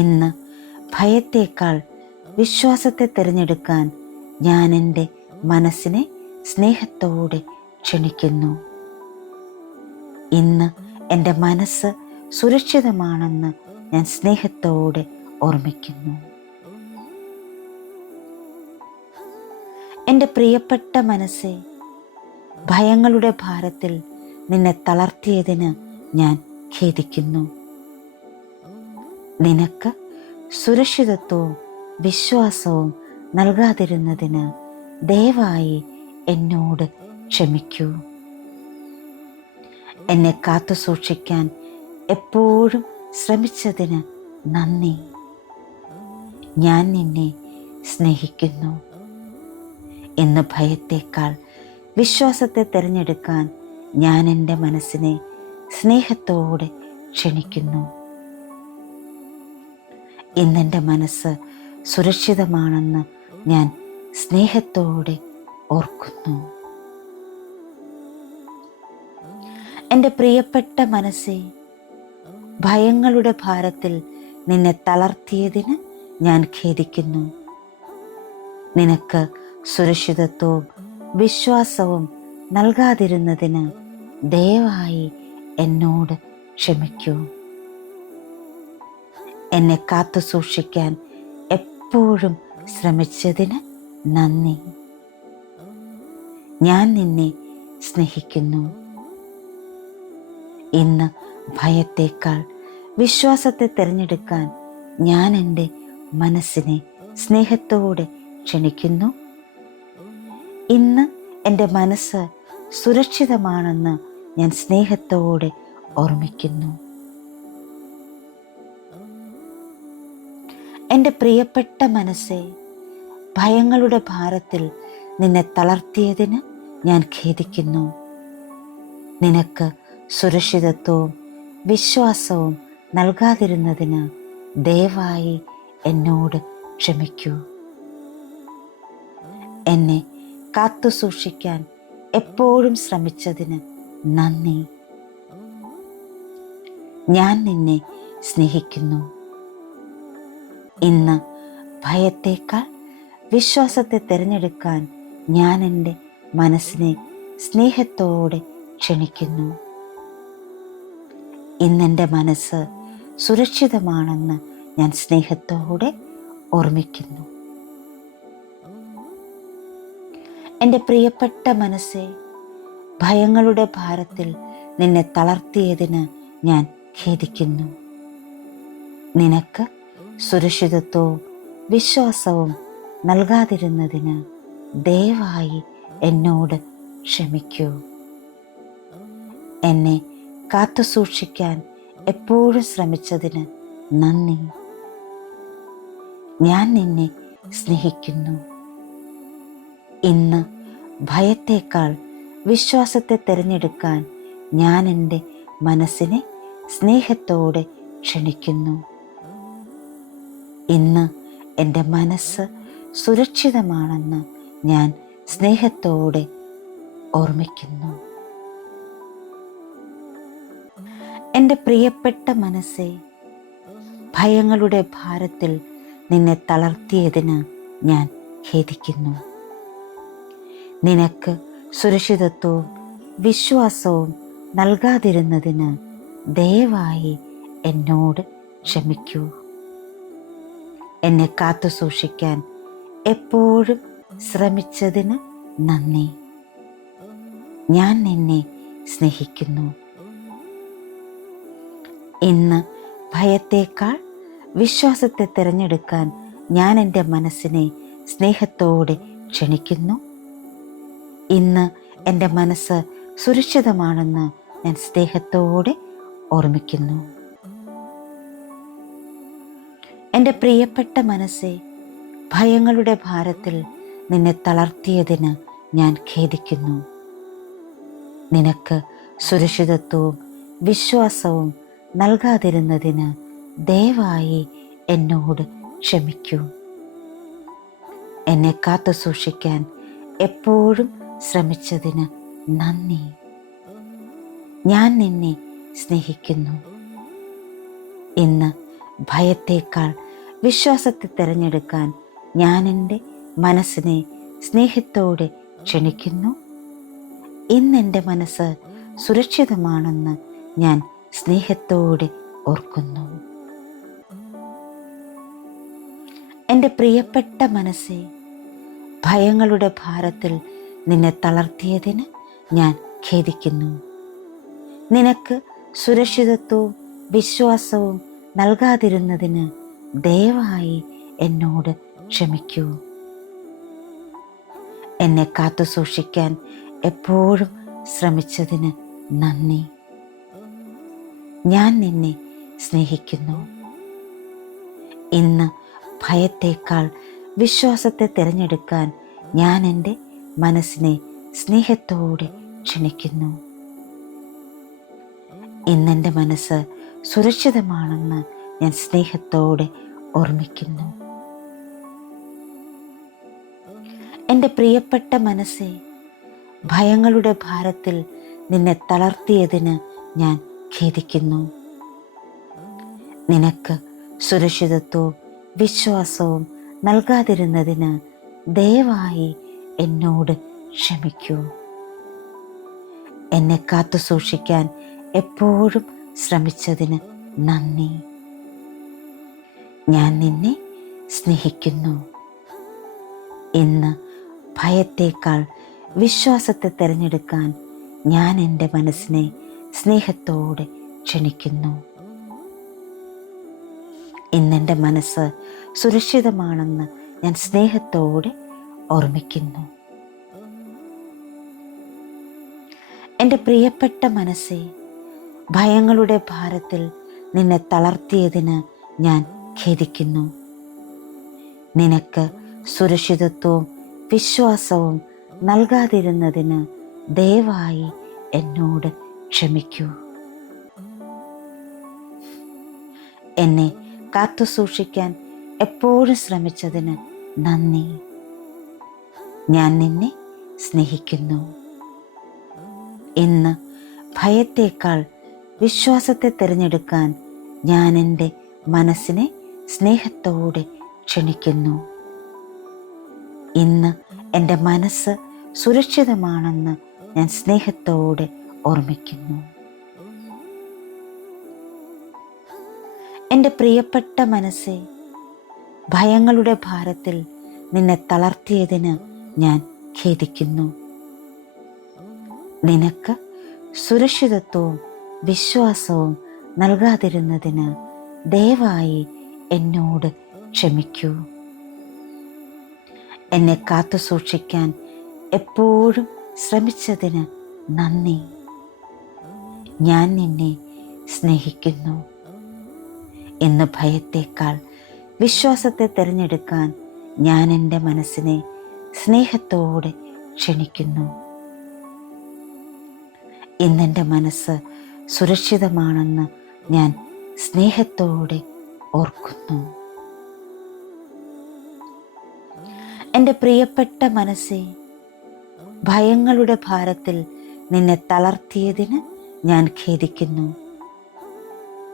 ഇന്ന് ഭയത്തേക്കാൾ വിശ്വാസത്തെ തിരഞ്ഞെടുക്കാൻ ഞാൻ എൻ്റെ മനസ്സിനെ സ്നേഹത്തോടെ ക്ഷണിക്കുന്നു. ഇന്ന് എൻ്റെ മനസ്സ് സുരക്ഷിതമാണെന്ന് ഞാൻ സ്നേഹത്തോടെ ഓർമ്മിക്കുന്നു. എൻ്റെ പ്രിയപ്പെട്ട മനസ്സേ, ഭയങ്ങളുടെ ഭാരത്തിൽ നിന്നെ തളർത്തിയതിന് ഞാൻ ഖേദിക്കുന്നു. നിനക്ക് സുരക്ഷിതത്വവും വിശ്വാസവും നൽകാതിരുന്നതിന് ദയവായി എന്നോട് ക്ഷമിക്കൂ. എന്നെ കാത്തു സൂക്ഷിക്കാൻ എപ്പോഴും ശ്രമിച്ചതിന് നന്ദി. ഞാൻ നിന്നെ സ്നേഹിക്കുന്നു. ഇന്ന് ഭയത്തേക്കാൾ വിശ്വാസത്തെ തിരഞ്ഞെടുക്കാൻ ഞാൻ എൻ്റെ മനസ്സിനെ സ്നേഹത്തോടെ ക്ഷണിക്കുന്നു. ഇന്നെൻ്റെ മനസ്സ് സുരക്ഷിതമാണെന്ന് ഞാൻ സ്നേഹത്തോടെ ഓർക്കുന്നു. എൻ്റെ പ്രിയപ്പെട്ട മനസ്സേ, ഭയങ്ങളുടെ ഭാരത്തിൽ നിന്നെ തളർത്തിയതിന് ഞാൻ ഖേദിക്കുന്നു. നിനക്ക് സുരക്ഷിതത്വവും വിശ്വാസവും നൽകാതിരുന്നതിന് ദയവായി എന്നോട് ക്ഷമിക്കൂ. എന്നെ കാത്തു സൂക്ഷിക്കാൻ എപ്പോഴും ശ്രമിച്ചതിന് നന്ദി. ഞാൻ നിന്നെ സ്നേഹിക്കുന്നു. ഇന്ന് ഭയത്തേക്കാൾ വിശ്വാസത്തെ തിരഞ്ഞെടുക്കാൻ ഞാൻ എൻ്റെ മനസ്സിനെ സ്നേഹത്തോടെ ക്ഷണിക്കുന്നു. ഇന്ന് എൻ്റെ മനസ്സ് സുരക്ഷിതമാണെന്ന് ഞാൻ സ്നേഹത്തോടെ ഓർമ്മിക്കുന്നു. എൻ്റെ പ്രിയപ്പെട്ട മനസ്സേ, ഭയങ്ങളുടെ ഭാരത്തിൽ നിന്നെ തളർത്തിയതിന് ഞാൻ ഖേദിക്കുന്നു. നിനക്ക് സുരക്ഷിതത്വവും വിശ്വാസവും നൽകാതിരുന്നതിന് ദയവായി എന്നോട് ക്ഷമിക്കൂ. എന്നെ കാത്തു സൂക്ഷിക്കാൻ എപ്പോഴും ശ്രമിച്ചതിന് നന്ദി. ഞാൻ നിന്നെ സ്നേഹിക്കുന്നു. ഇന്ന് ഭയത്തേക്കാൾ വിശ്വാസത്തെ തിരഞ്ഞെടുക്കാൻ ഞാൻ എൻ്റെ മനസ്സിനെ സ്നേഹത്തോടെ ക്ഷണിക്കുന്നു. ഇന്നെൻ്റെ മനസ്സ് സുരക്ഷിതമാണെന്ന് ഞാൻ സ്നേഹത്തോടെ ഓർമ്മിക്കുന്നു. എൻ്റെ പ്രിയപ്പെട്ട മനസ്സേ, ഭയങ്ങളുടെ ഭാരത്തിൽ നിന്നെ തളർത്തിയതിന് ഞാൻ ഖേദിക്കുന്നു. നിനക്ക് സുരക്ഷിതത്വവും വിശ്വാസവും നൽകാതിരുന്നതിന് ദയവായി എന്നോട് ക്ഷമിക്കൂ. എന്നെ കാത്തു സൂക്ഷിക്കാൻ എപ്പോഴും ശ്രമിച്ചതിന് നന്ദി. ഞാൻ നിന്നെ സ്നേഹിക്കുന്നു. ഇന്ന് ഭയത്തേക്കാൾ വിശ്വാസത്തെ തിരഞ്ഞെടുക്കാൻ ഞാൻ എൻ്റെ മനസ്സിനെ സ്നേഹത്തോടെ ക്ഷണിക്കുന്നു. ഇന്ന് എൻ്റെ മനസ്സ് സുരക്ഷിതമാണെന്ന് ഞാൻ സ്നേഹത്തോടെ ഓർമ്മിക്കുന്നു. എൻ്റെ പ്രിയപ്പെട്ട മനസ്സേ, ഭയങ്ങളുടെ ഭാരത്തിൽ നിന്നെ തളർത്തിയതിന് ഞാൻ ഖേദിക്കുന്നു. നിനക്ക് സുരക്ഷിതത്വവും വിശ്വാസവും നൽകാതിരുന്നതിന് ദയവായി എന്നോട് ക്ഷമിക്കൂ. എന്നെ കാത്തു സൂക്ഷിക്കാൻ എപ്പോഴും ശ്രമിച്ചതിന് നന്ദി. ഞാൻ നിന്നെ സ്നേഹിക്കുന്നു. ഇന്ന് ഭയത്തേക്കാൾ വിശ്വാസത്തെ തിരഞ്ഞെടുക്കാൻ ഞാൻ എൻ്റെ മനസ്സിനെ സ്നേഹത്തോടെ ക്ഷണിക്കുന്നു. ഇന്ന് എൻ്റെ മനസ്സ് സുരക്ഷിതമാണെന്ന് ഞാൻ സ്നേഹത്തോടെ ഓർമ്മിക്കുന്നു. എൻ്റെ പ്രിയപ്പെട്ട മനസ്സേ, ഭയങ്ങളുടെ ഭാരത്തിൽ നിന്നെ തളർത്തിയതിന് ഞാൻ ഖേദിക്കുന്നു. നിനക്ക് സുരക്ഷിതത്വവും വിശ്വാസവും നൽകാതിരുന്നതിന് ദയവായി എന്നോട് ക്ഷമിക്കൂ. എന്നെ കാത്തു സൂക്ഷിക്കാൻ എപ്പോഴും ശ്രമിച്ചതിന് നന്ദി. ഞാൻ നിന്നെ സ്നേഹിക്കുന്നു. ഇന്ന് ഭയത്തേക്കാൾ വിശ്വാസത്തെ തിരഞ്ഞെടുക്കാൻ ഞാൻ എൻ്റെ മനസ്സിനെ സ്നേഹത്തോടെ ക്ഷണിക്കുന്നു. ഇന്നെൻ്റെ മനസ്സ് സുരക്ഷിതമാണെന്ന് ഞാൻ സ്നേഹത്തോടെ ഓർക്കുന്നു. എൻ്റെ പ്രിയപ്പെട്ട മനസ്സേ, ഭയങ്ങളുടെ ഭാരത്തിൽ നിന്നെ തളർത്തിയതിന് ഞാൻ ഖേദിക്കുന്നു. നിനക്ക് സുരക്ഷിതത്വവും വിശ്വാസവും നൽകാതിരുന്നതിന് ദയവായി എന്നോട് ക്ഷമിക്കൂ. എന്നെ കാത്തു സൂക്ഷിക്കാൻ എപ്പോഴും ശ്രമിച്ചതിന് നന്ദി. ഞാൻ നിന്നെ സ്നേഹിക്കുന്നു. ഇന്ന് ഭയത്തേക്കാൾ വിശ്വാസത്തെ തിരഞ്ഞെടുക്കാൻ ഞാൻ എൻ്റെ മനസ്സിനെ സ്നേഹത്തോടെ ക്ഷണിക്കുന്നു. ഇന്നെൻ്റെ മനസ്സ് സുരക്ഷിതമാണെന്ന് ഞാൻ സ്നേഹത്തോടെ ഓർമ്മിക്കുന്നു. എൻ്റെ പ്രിയപ്പെട്ട മനസ്സേ, ഭയങ്ങളുടെ ഭാരത്തിൽ നിന്നെ തളർത്തിയതിന് ഞാൻ ഖേദിക്കുന്നു. നിനക്ക് സുരക്ഷിതത്വവും വിശ്വാസവും നൽകാതിരുന്നതിന് ദയവായി എന്നോട് ക്ഷമിക്കൂ. എന്നെ കാത്തു സൂക്ഷിക്കാൻ എപ്പോഴും ശ്രമിച്ചതിന് നന്ദി. ഞാൻ നിന്നെ സ്നേഹിക്കുന്നു. ഇന്ന് ഭയത്തേക്കാൾ വിശ്വാസത്തെ തിരഞ്ഞെടുക്കാൻ ഞാൻ എൻ്റെ മനസ്സിനെ സ്നേഹത്തോടെ ക്ഷണിക്കുന്നു. ഇന്നെൻ്റെ മനസ്സ് സുരക്ഷിതമാണെന്ന് ഞാൻ സ്നേഹത്തോടെ ഓർമ്മിക്കുന്നു. എൻ്റെ പ്രിയപ്പെട്ട മനസ്സേ, ഭയങ്ങളുടെ ഭാരത്തിൽ നിന്നെ തളർത്തിയതിന് ഞാൻ ഖേദിക്കുന്നു. നിനക്ക് സുരക്ഷിതത്വവും വിശ്വാസവും നൽകാതിരുന്നതിന് ദയവായി എന്നോട് ക്ഷമിക്കൂ. എന്നെ കാത്തു സൂക്ഷിക്കാൻ എപ്പോഴും ശ്രമിച്ചതിന് നന്ദി. ഞാൻ നിന്നെ സ്നേഹിക്കുന്നു. ഇന്ന് ഭയത്തേക്കാൾ വിശ്വാസത്തെ തിരഞ്ഞെടുക്കാൻ ഞാൻ എൻ്റെ മനസ്സിനെ സ്നേഹത്തോടെ ക്ഷണിക്കുന്നു. ഇന്ന് എൻ്റെ മനസ്സ് സുരക്ഷിതമാണെന്ന് ഞാൻ സ്നേഹത്തോടെ ഓർമ്മിക്കുന്നു. എൻ്റെ പ്രിയപ്പെട്ട മനസ്സേ, ഭയങ്ങളുടെ ഭാരത്തിൽ നിന്നെ തളർത്തിയതിന് ഞാൻ ഖേദിക്കുന്നു. നിനക്ക് സുരക്ഷിതത്വവും വിശ്വാസവും നൽകാതിരുന്നതിന് ദയവായി എന്നോട് ക്ഷമിക്കൂ. എന്നെ കാത്തു സൂക്ഷിക്കാൻ എപ്പോഴും ശ്രമിച്ചതിന് നന്ദി. ഞാൻ നിന്നെ സ്നേഹിക്കുന്നു. ഇന്ന് ഭയത്തേക്കാൾ വിശ്വാസത്തെ തിരഞ്ഞെടുക്കാൻ ഞാൻ എൻ്റെ മനസ്സിനെ സ്നേഹത്തോടെ ക്ഷണിക്കുന്നു. ഇന്നെൻ്റെ മനസ്സ് സുരക്ഷിതമാണെന്ന് ഞാൻ സ്നേഹത്തോടെ ഓർക്കുന്നു. എൻ്റെ പ്രിയപ്പെട്ട മനസ്സേ, ഭയങ്ങളുടെ ഭാരത്തിൽ നിന്നെ തളർത്തിയതിന് ഞാൻ ഖേദിക്കുന്നു.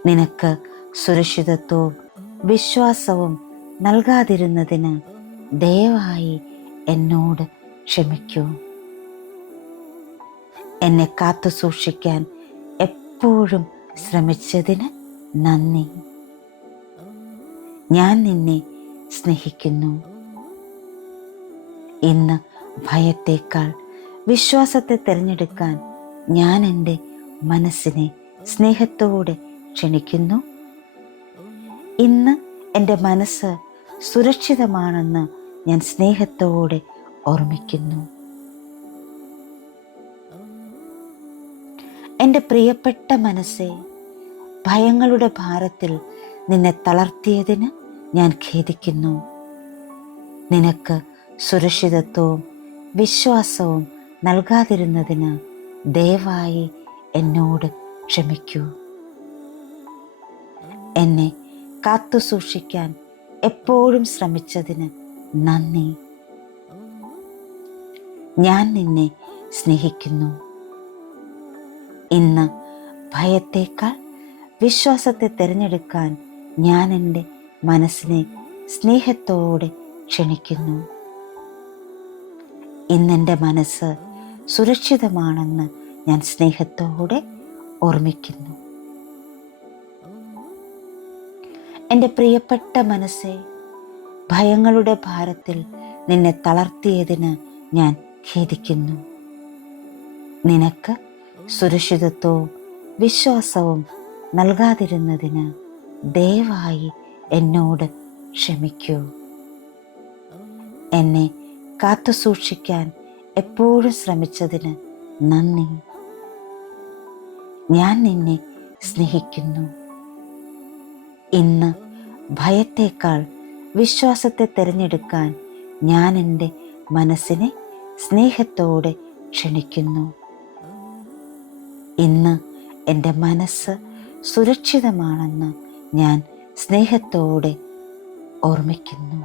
നിനക്ക് സുരക്ഷിതത്വവും വിശ്വാസവും നൽകാതിരുന്നതിന് ദയവായി എന്നോട് ക്ഷമിക്കൂ. എന്നെ കാത്തു സൂക്ഷിക്കാൻ എപ്പോഴും ശ്രമിച്ചതിന് നന്ദി. ഞാൻ നിന്നെ സ്നേഹിക്കുന്നു. ഇന്ന് ഭയത്തേക്കാൾ വിശ്വാസത്തെ തിരഞ്ഞെടുക്കാൻ ഞാൻ എൻ്റെ മനസ്സിനെ സ്നേഹത്തോടെ ക്ഷണിക്കുന്നു. ഇന്ന് എൻ്റെ മനസ്സ് സുരക്ഷിതമാണെന്ന് ഞാൻ സ്നേഹത്തോടെ ഓർമ്മിക്കുന്നു. എൻ്റെ പ്രിയപ്പെട്ട മനസ്സേ, ഭയങ്ങളുടെ ഭാരത്തിൽ നിന്നെ തളർത്തിയതിന് ഞാൻ ഖേദിക്കുന്നു. നിനക്ക് സുരക്ഷിതത്വവും വിശ്വാസവും നൽകാതിരുന്നതിന് ദയവായി എന്നോട് ക്ഷമിക്കൂ. എന്നെ കാത്തു സൂക്ഷിക്കാൻ എപ്പോഴും ശ്രമിച്ചതിന് നന്ദി. ഞാൻ നിന്നെ സ്നേഹിക്കുന്നു. ഇന്ന് ഭയത്തേക്കാൾ വിശ്വാസത്തെ തിരഞ്ഞെടുക്കാൻ ഞാൻ എൻ്റെ മനസ്സിനെ സ്നേഹത്തോടെ ക്ഷണിക്കുന്നു. ഇന്നെൻ്റെ മനസ്സ് സുരക്ഷിതമാണെന്ന് ഞാൻ സ്നേഹത്തോടെ ഓർമ്മിക്കുന്നു. എൻ്റെ പ്രിയപ്പെട്ട മനസ്സെ, ഭയങ്ങളുടെ ഭാരത്തിൽ നിന്നെ തളർത്തിയതിന് ഞാൻ ഖേദിക്കുന്നു. നിനക്ക് സുരക്ഷിതത്വവും വിശ്വാസവും നൽകാതിരുന്നതിന് ദയവായി എന്നോട് ക്ഷമിക്കൂ. എന്നെ കാത്തുസൂക്ഷിക്കാൻ എപ്പോഴും ശ്രമിച്ചതിന് നന്ദി. ഞാൻ നിന്നെ സ്നേഹിക്കുന്നു. ഇന്ന് ഭയത്തേക്കാൾ വിശ്വാസത്തെ തിരഞ്ഞെടുക്കാൻ ഞാൻ എൻ്റെ മനസ്സിനെ സ്നേഹത്തോടെ ക്ഷണിക്കുന്നു. ഇന്ന് എൻ്റെ മനസ്സ് സുരക്ഷിതമാണെന്ന് ഞാൻ സ്നേഹത്തോടെ ഓർമ്മിക്കുന്നു.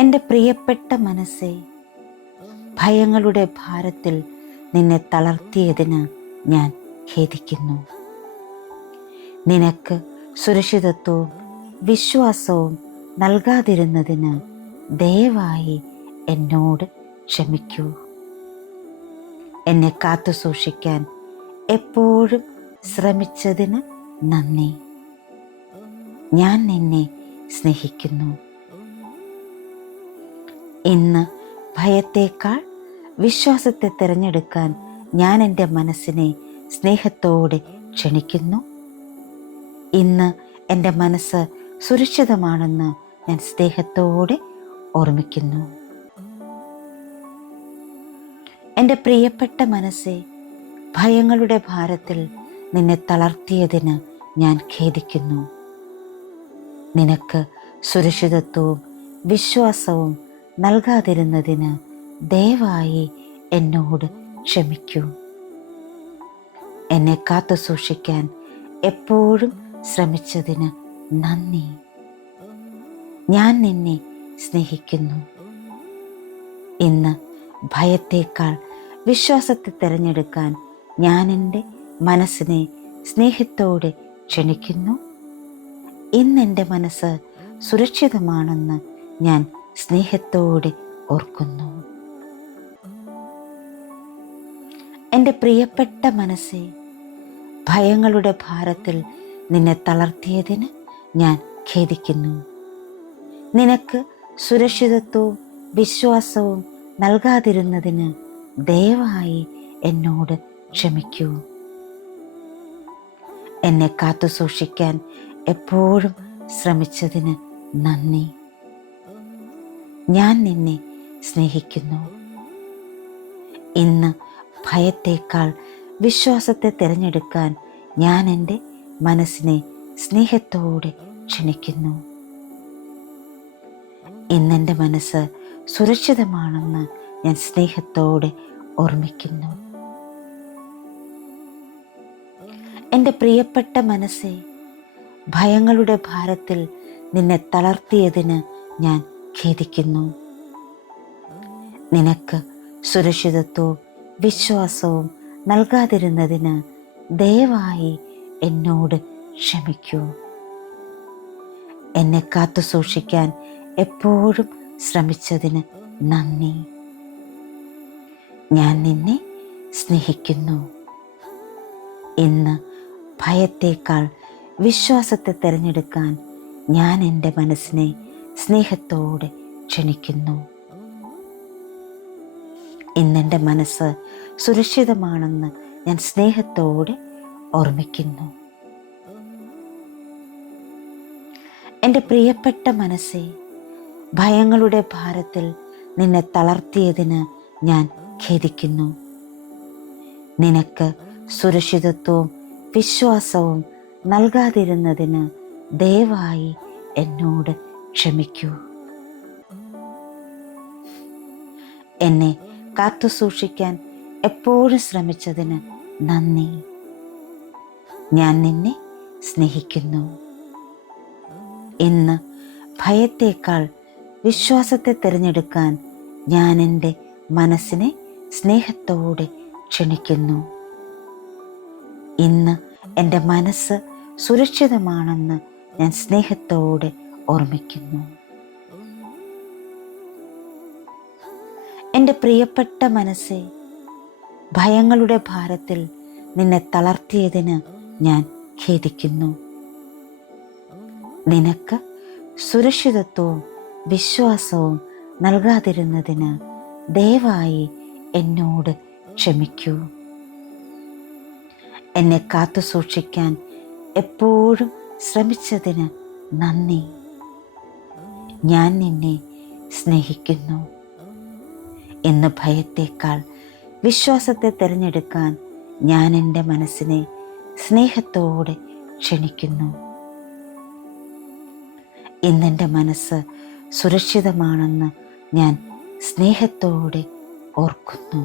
എൻ്റെ പ്രിയപ്പെട്ട മനസ്സെ, ഭയങ്ങളുടെ ഭാരത്തിൽ നിന്നെ തളർത്തിയതിന് ഞാൻ ഖേദിക്കുന്നു. നിനക്ക് സുരക്ഷിതത്വവും വിശ്വാസവും നൽകാതിരുന്നതിന് ദയവായി എന്നോട് ക്ഷമിക്കൂ. എന്നെ കാത്തുസൂക്ഷിക്കാൻ എപ്പോഴും ശ്രമിച്ചതിന് നന്ദി. ഞാൻ നിന്നെ സ്നേഹിക്കുന്നു. ഇന്ന് ഭയത്തേക്കാൾ വിശ്വാസത്തെ തിരഞ്ഞെടുക്കാൻ ഞാൻ എൻ്റെ മനസ്സിനെ സ്നേഹത്തോടെ ക്ഷണിക്കുന്നു. ഇന്ന് എൻ്റെ മനസ്സ് സുരക്ഷിതമാണെന്ന് ഞാൻ സ്നേഹത്തോടെ ഓർമ്മിക്കുന്നു. എൻ്റെ പ്രിയപ്പെട്ട മനസ്സെ, ഭയങ്ങളുടെ ഭാരത്തിൽ നിന്നെ തളർത്തിയതിന് ഞാൻ ഖേദിക്കുന്നു. നിനക്ക് സുരക്ഷിതത്വവും വിശ്വാസവും നൽകാതിരുന്നതിന് ദയവായി എന്നോട് ക്ഷമിക്കൂ. എന്നെ കാത്തുസൂക്ഷിക്കാൻ എപ്പോഴും ശ്രമിച്ചതിന് നന്ദി. ഞാൻ നിന്നെ സ്നേഹിക്കുന്നു. ഇന്ന് ഭയത്തേക്കാൾ വിശ്വാസത്തെ തിരഞ്ഞെടുക്കാൻ ഞാൻ എൻ്റെ മനസ്സിനെ സ്നേഹത്തോടെ ക്ഷണിക്കുന്നു. ഇന്നെൻ്റെ മനസ്സ് സുരക്ഷിതമാണെന്ന് ഞാൻ സ്നേഹത്തോടെ ഓർക്കുന്നു. എൻ്റെ പ്രിയപ്പെട്ട മനസ്സെ, ഭയങ്ങളുടെ ഭാരത്തിൽ നിന്നെ തളർത്തിയതിന് ഞാൻ ഖേദിക്കുന്നു. നിനക്ക് സുരക്ഷിതത്വവും വിശ്വാസവും നൽകാതിരുന്നതിന് ദയവായി എന്നോട് ക്ഷമിക്കൂ. എന്നെ കാത്തുസൂക്ഷിക്കാൻ എപ്പോഴും ശ്രമിച്ചതിന് നന്ദി. ഞാൻ നിന്നെ സ്നേഹിക്കുന്നു. ഇന്ന് ഭയത്തേക്കാൾ വിശ്വാസത്തെ തിരഞ്ഞെടുക്കാൻ ഞാൻ എൻ്റെ മനസ്സിനെ സ്നേഹത്തോടെ ക്ഷണിക്കുന്നു. ഇന്നെൻ്റെ മനസ്സ് സുരക്ഷിതമാണെന്ന് ഞാൻ സ്നേഹത്തോടെ ഓർമ്മിക്കുന്നു. എൻ്റെ പ്രിയപ്പെട്ട മനസ്സെ, ഭയങ്ങളുടെ ഭാരത്തിൽ നിന്നെ തളർത്തിയതിന് ഞാൻ ഖേദിക്കുന്നു. നിനക്ക് സുരക്ഷിതത്വവും വിശ്വാസവും നൽകാതിരുന്നതിന് ദയവായി എന്നോട് ക്ഷമിക്കൂ. എന്നെ കാത്തുസൂക്ഷിക്കാൻ എപ്പോഴും ശ്രമിച്ചതിന് നന്ദി. ഞാൻ നിന്നെ സ്നേഹിക്കുന്നു. ഇന്ന് ഭയത്തേക്കാൾ വിശ്വാസത്തെ തിരഞ്ഞെടുക്കാൻ ഞാൻ എൻ്റെ മനസ്സിനെ സ്നേഹത്തോടെ ക്ഷണിക്കുന്നു. ഇന്നെൻ്റെ മനസ്സ് സുരക്ഷിതമാണെന്ന് ഞാൻ സ്നേഹത്തോടെ ഓർമ്മിക്കുന്നു. എൻ്റെ പ്രിയപ്പെട്ട മനസ്സെ, ഭയങ്ങളുടെ ഭാരത്തിൽ നിന്നെ തളർത്തിയതിന് ഞാൻ ഖേദിക്കുന്നു. നിനക്ക് സുരക്ഷിതത്വവും വിശ്വാസവും നൽകാതിരുന്നതിന് ദയവായി എന്നോട് ക്ഷമിക്കൂ. എന്നെ കാത്തുസൂക്ഷിക്കാൻ എപ്പോഴും ശ്രമിച്ചതിന് നന്ദി. ഞാൻ നിന്നെ സ്നേഹിക്കുന്നു. ഇന്ന് ഭയത്തേക്കാൾ വിശ്വാസത്തെ തിരഞ്ഞെടുക്കാൻ ഞാൻ എൻ്റെ മനസ്സിനെ സ്നേഹത്തോടെ ക്ഷണിക്കുന്നു. ഇന്ന് എൻ്റെ മനസ്സ് സുരക്ഷിതമാണെന്ന് ഞാൻ സ്നേഹത്തോടെ ഓർമ്മിക്കുന്നു. എൻ്റെ പ്രിയപ്പെട്ട മനസ്സേ, ഭയങ്ങളുടെ ഭാരത്തിൽ നിന്നെ തളർത്തിയതിന് ഞാൻ ഖേദിക്കുന്നു. നിനക്ക് സുരക്ഷിതത്വവും വിശ്വാസവും നൽകാതിരുന്നതിന് ദയവായി എന്നോട് ക്ഷമിക്കൂ. എന്നെ കാത്തു സൂക്ഷിക്കാൻ എപ്പോഴും ശ്രമിച്ചതിന് നന്ദി. ഞാൻ നിന്നെ സ്നേഹിക്കുന്നു. ഇന്ന് ഭയത്തേക്കാൾ വിശ്വാസത്തെ തിരഞ്ഞെടുക്കാൻ ഞാൻ എൻ്റെ മനസ്സിനെ സ്നേഹത്തോടെ ക്ഷണിക്കുന്നു. ഇന്നെൻ്റെ മനസ്സ് സുരക്ഷിതമാണെന്ന് ഞാൻ സ്നേഹത്തോടെ ഓർക്കുന്നു.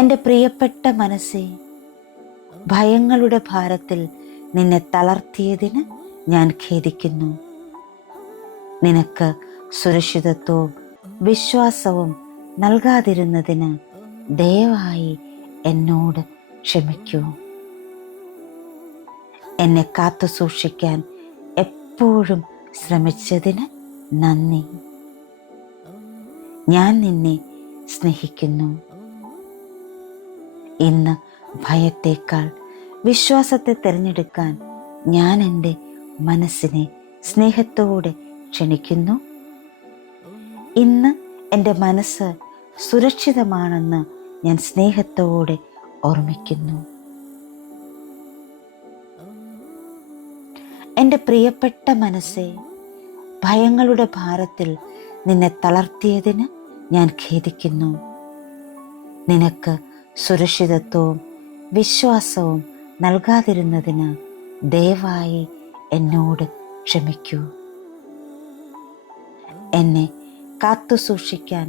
എൻ്റെ പ്രിയപ്പെട്ട മനസ്സേ, ഭയങ്ങളുടെ ഭാരത്തിൽ നിന്നെ തളർത്തിയതിന് ഞാൻ ഖേദിക്കുന്നു. നിനക്ക് സുരക്ഷിതത്വവും വിശ്വാസവും നൽകാതിരുന്നതിന് ദയവായി എന്നോട് ക്ഷമിക്കൂ. എന്നെ കാത്തു സൂക്ഷിക്കാൻ എപ്പോഴും ശ്രമിച്ചതിന് നന്ദി. ഞാൻ നിന്നെ സ്നേഹിക്കുന്നു. ഇന്ന് ഭയത്തേക്കാൾ വിശ്വാസത്തെ തിരഞ്ഞെടുക്കാൻ ഞാൻ എൻ്റെ മനസ്സിനെ സ്നേഹത്തോടെ ക്ഷണിക്കുന്നു. ഇന്ന് എൻ്റെ മനസ്സ് സുരക്ഷിതമാണെന്ന് ഞാൻ സ്നേഹത്തോടെ ഓർമ്മിക്കുന്നു. എൻ്റെ പ്രിയപ്പെട്ട മനസ്സേ, ഭയങ്ങളുടെ ഭാരത്തിൽ നിന്നെ തളർത്തിയതിന് ഞാൻ ഖേദിക്കുന്നു. നിനക്ക് സുരക്ഷിതത്വവും വിശ്വാസവും നൽകാതിരുന്നതിന് ദയവായി എന്നോട് ക്ഷമിക്കൂ. എന്നെ കാത്തു സൂക്ഷിക്കാൻ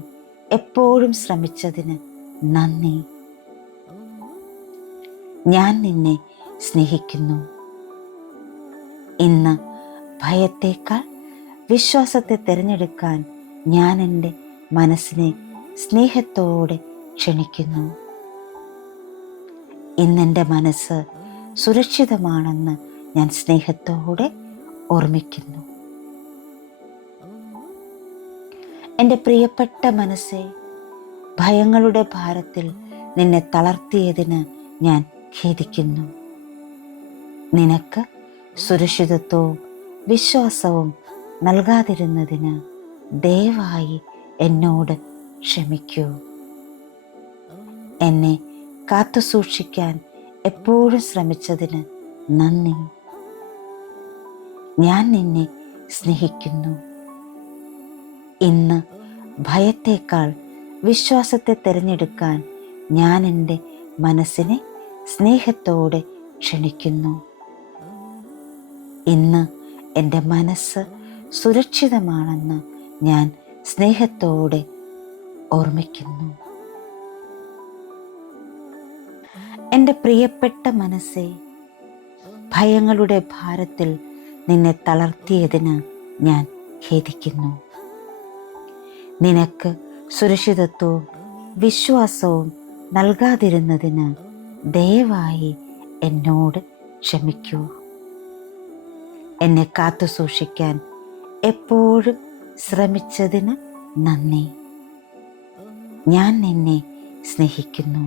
എപ്പോഴും ശ്രമിച്ചതിന് നന്ദി. ഞാൻ നിന്നെ സ്നേഹിക്കുന്നു. ഇന്ന് ഭയത്തേക്കാൾ വിശ്വാസത്തെ തിരഞ്ഞെടുക്കാൻ ഞാൻ എൻ്റെ മനസ്സിനെ സ്നേഹത്തോടെ ക്ഷണിക്കുന്നു. ഇന്നെൻ്റെ മനസ്സ് സുരക്ഷിതമാണെന്ന് ഞാൻ സ്നേഹത്തോടെ ഓർമ്മിക്കുന്നു. എൻ്റെ പ്രിയപ്പെട്ട മനസ്സേ, ഭയങ്ങളുടെ ഭാരത്തിൽ നിന്നെ തളർത്തിയതിന് ഞാൻ ഖേദിക്കുന്നു. നിനക്ക് സുരക്ഷിതത്വവും വിശ്വാസവും നൽകാതിരുന്നതിന് ദയവായി എന്നോട് ക്ഷമിക്കൂ. എന്നെ കാത്തു സൂക്ഷിക്കാൻ എപ്പോഴും ശ്രമിച്ചതിന് നന്ദി. ഞാൻ നിന്നെ സ്നേഹിക്കുന്നു. ഇന്ന് ഭയത്തേക്കാൾ വിശ്വാസത്തെ തിരഞ്ഞെടുക്കാൻ ഞാൻ എൻ്റെ മനസ്സിനെ സ്നേഹത്തോടെ ക്ഷണിക്കുന്നു. ഇന്ന് എൻ്റെ മനസ്സ് സുരക്ഷിതമാണെന്ന് ഞാൻ സ്നേഹത്തോടെ ഓർമ്മിക്കുന്നു. എൻ്റെ പ്രിയപ്പെട്ട മനസ്സേ, ഭയങ്ങളുടെ ഭാരത്തിൽ നിന്നെ തളർത്തിയതിന് ഞാൻ ഖേദിക്കുന്നു. നിനക്ക് സുരക്ഷിതത്വവും വിശ്വാസവും നൽകാതിരുന്നതിന് ദയവായി എന്നോട് ക്ഷമിക്കൂ. എന്നെ കാത്തു സൂക്ഷിക്കാൻ എപ്പോഴും ശ്രമിച്ചതിന് നന്ദി. ഞാൻ നിന്നെ സ്നേഹിക്കുന്നു.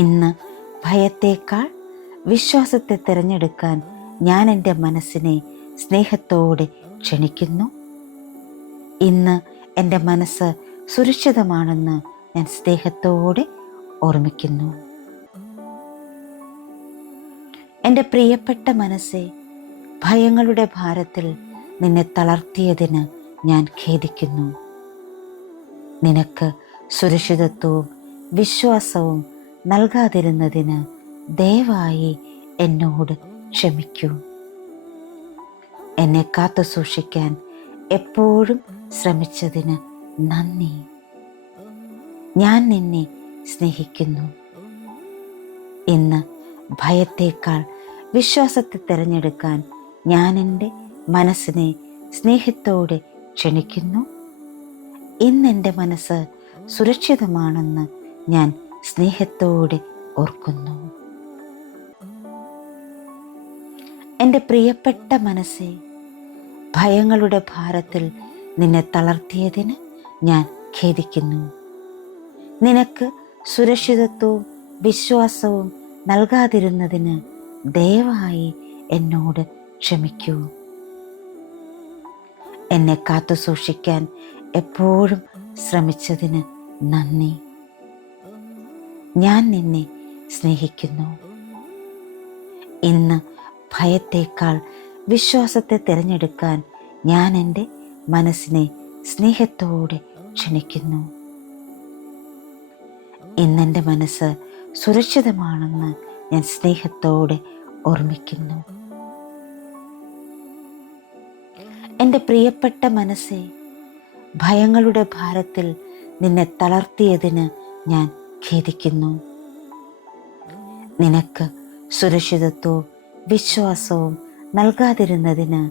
ഇന്ന് ഭയത്തേക്കാൾ വിശ്വാസത്തെ തിരഞ്ഞെടുക്കാൻ ഞാൻ എൻ്റെ മനസ്സിനെ സ്നേഹത്തോടെ ക്ഷണിക്കുന്നു. ഇന്ന് എൻ്റെ മനസ്സ് സുരക്ഷിതമാണെന്ന് ഞാൻ സ്നേഹത്തോടെ ഓർമ്മിക്കുന്നു. എൻ്റെ പ്രിയപ്പെട്ട മനസ്സേ, ഭയങ്ങളുടെ ഭാരത്തിൽ നിന്നെ തളർത്തിയതിന് ഞാൻ ഖേദിക്കുന്നു. നിനക്ക് സുരക്ഷിതത്വവും വിശ്വാസവും നൽകാതിരുന്നതിന് ദയവായി എന്നോട് ക്ഷമിക്കൂ. എന്നെ കാത്തു സൂക്ഷിക്കാൻ എപ്പോഴും ശ്രമിച്ചതിന് നന്ദി. ഞാൻ നിന്നെ സ്നേഹിക്കുന്നു. ഇന്ന് ഭയത്തേക്കാൾ വിശ്വാസത്തെ തിരഞ്ഞെടുക്കാൻ ഞാൻ എൻ്റെ മനസ്സിനെ സ്നേഹത്തോടെ ക്ഷണിക്കുന്നു. ഇന്നെൻ്റെ മനസ്സ് സുരക്ഷിതമാണെന്ന് ഞാൻ സ്നേഹത്തോടെ ഓർക്കുന്നു. എൻ്റെ പ്രിയപ്പെട്ട മനസ്സേ, ഭയങ്ങളുടെ ഭാരത്തിൽ നിന്നെ തളർത്തിയതിന് ഞാൻ ഖേദിക്കുന്നു. നിനക്ക് സുരക്ഷിതത്വവും വിശ്വാസവും നൽകാതിരുന്നതിന് ദയവായി എന്നോട് ക്ഷമിക്കൂ. എന്നെ കാത്തു സൂക്ഷിക്കാൻ എപ്പോഴും ശ്രമിച്ചതിന് നന്ദി. ഞാൻ നിന്നെ സ്നേഹിക്കുന്നു. ഇന്ന് ഭയത്തേക്കാൾ വിശ്വാസത്തെ തിരഞ്ഞെടുക്കാൻ ഞാൻ എൻ്റെ മനസ്സിനെ സ്നേഹത്തോടെ ക്ഷണിക്കുന്നു. ഇന്നെൻ്റെ മനസ്സ് സുരക്ഷിതമാണെന്ന് ഞാൻ സ്നേഹത്തോടെ ഓർമ്മിക്കുന്നു. എൻ്റെ പ്രിയപ്പെട്ട മനസ്സേ, ഭയങ്ങളുടെ ഭാരത്തിൽ നിന്നെ തളർത്തിയതിന് ഞാൻ ഖേദിക്കുന്നു. നിനക്ക് സുരക്ഷിതത്വവും വിശ്വാസവും നൽകാതിരുന്നതിന്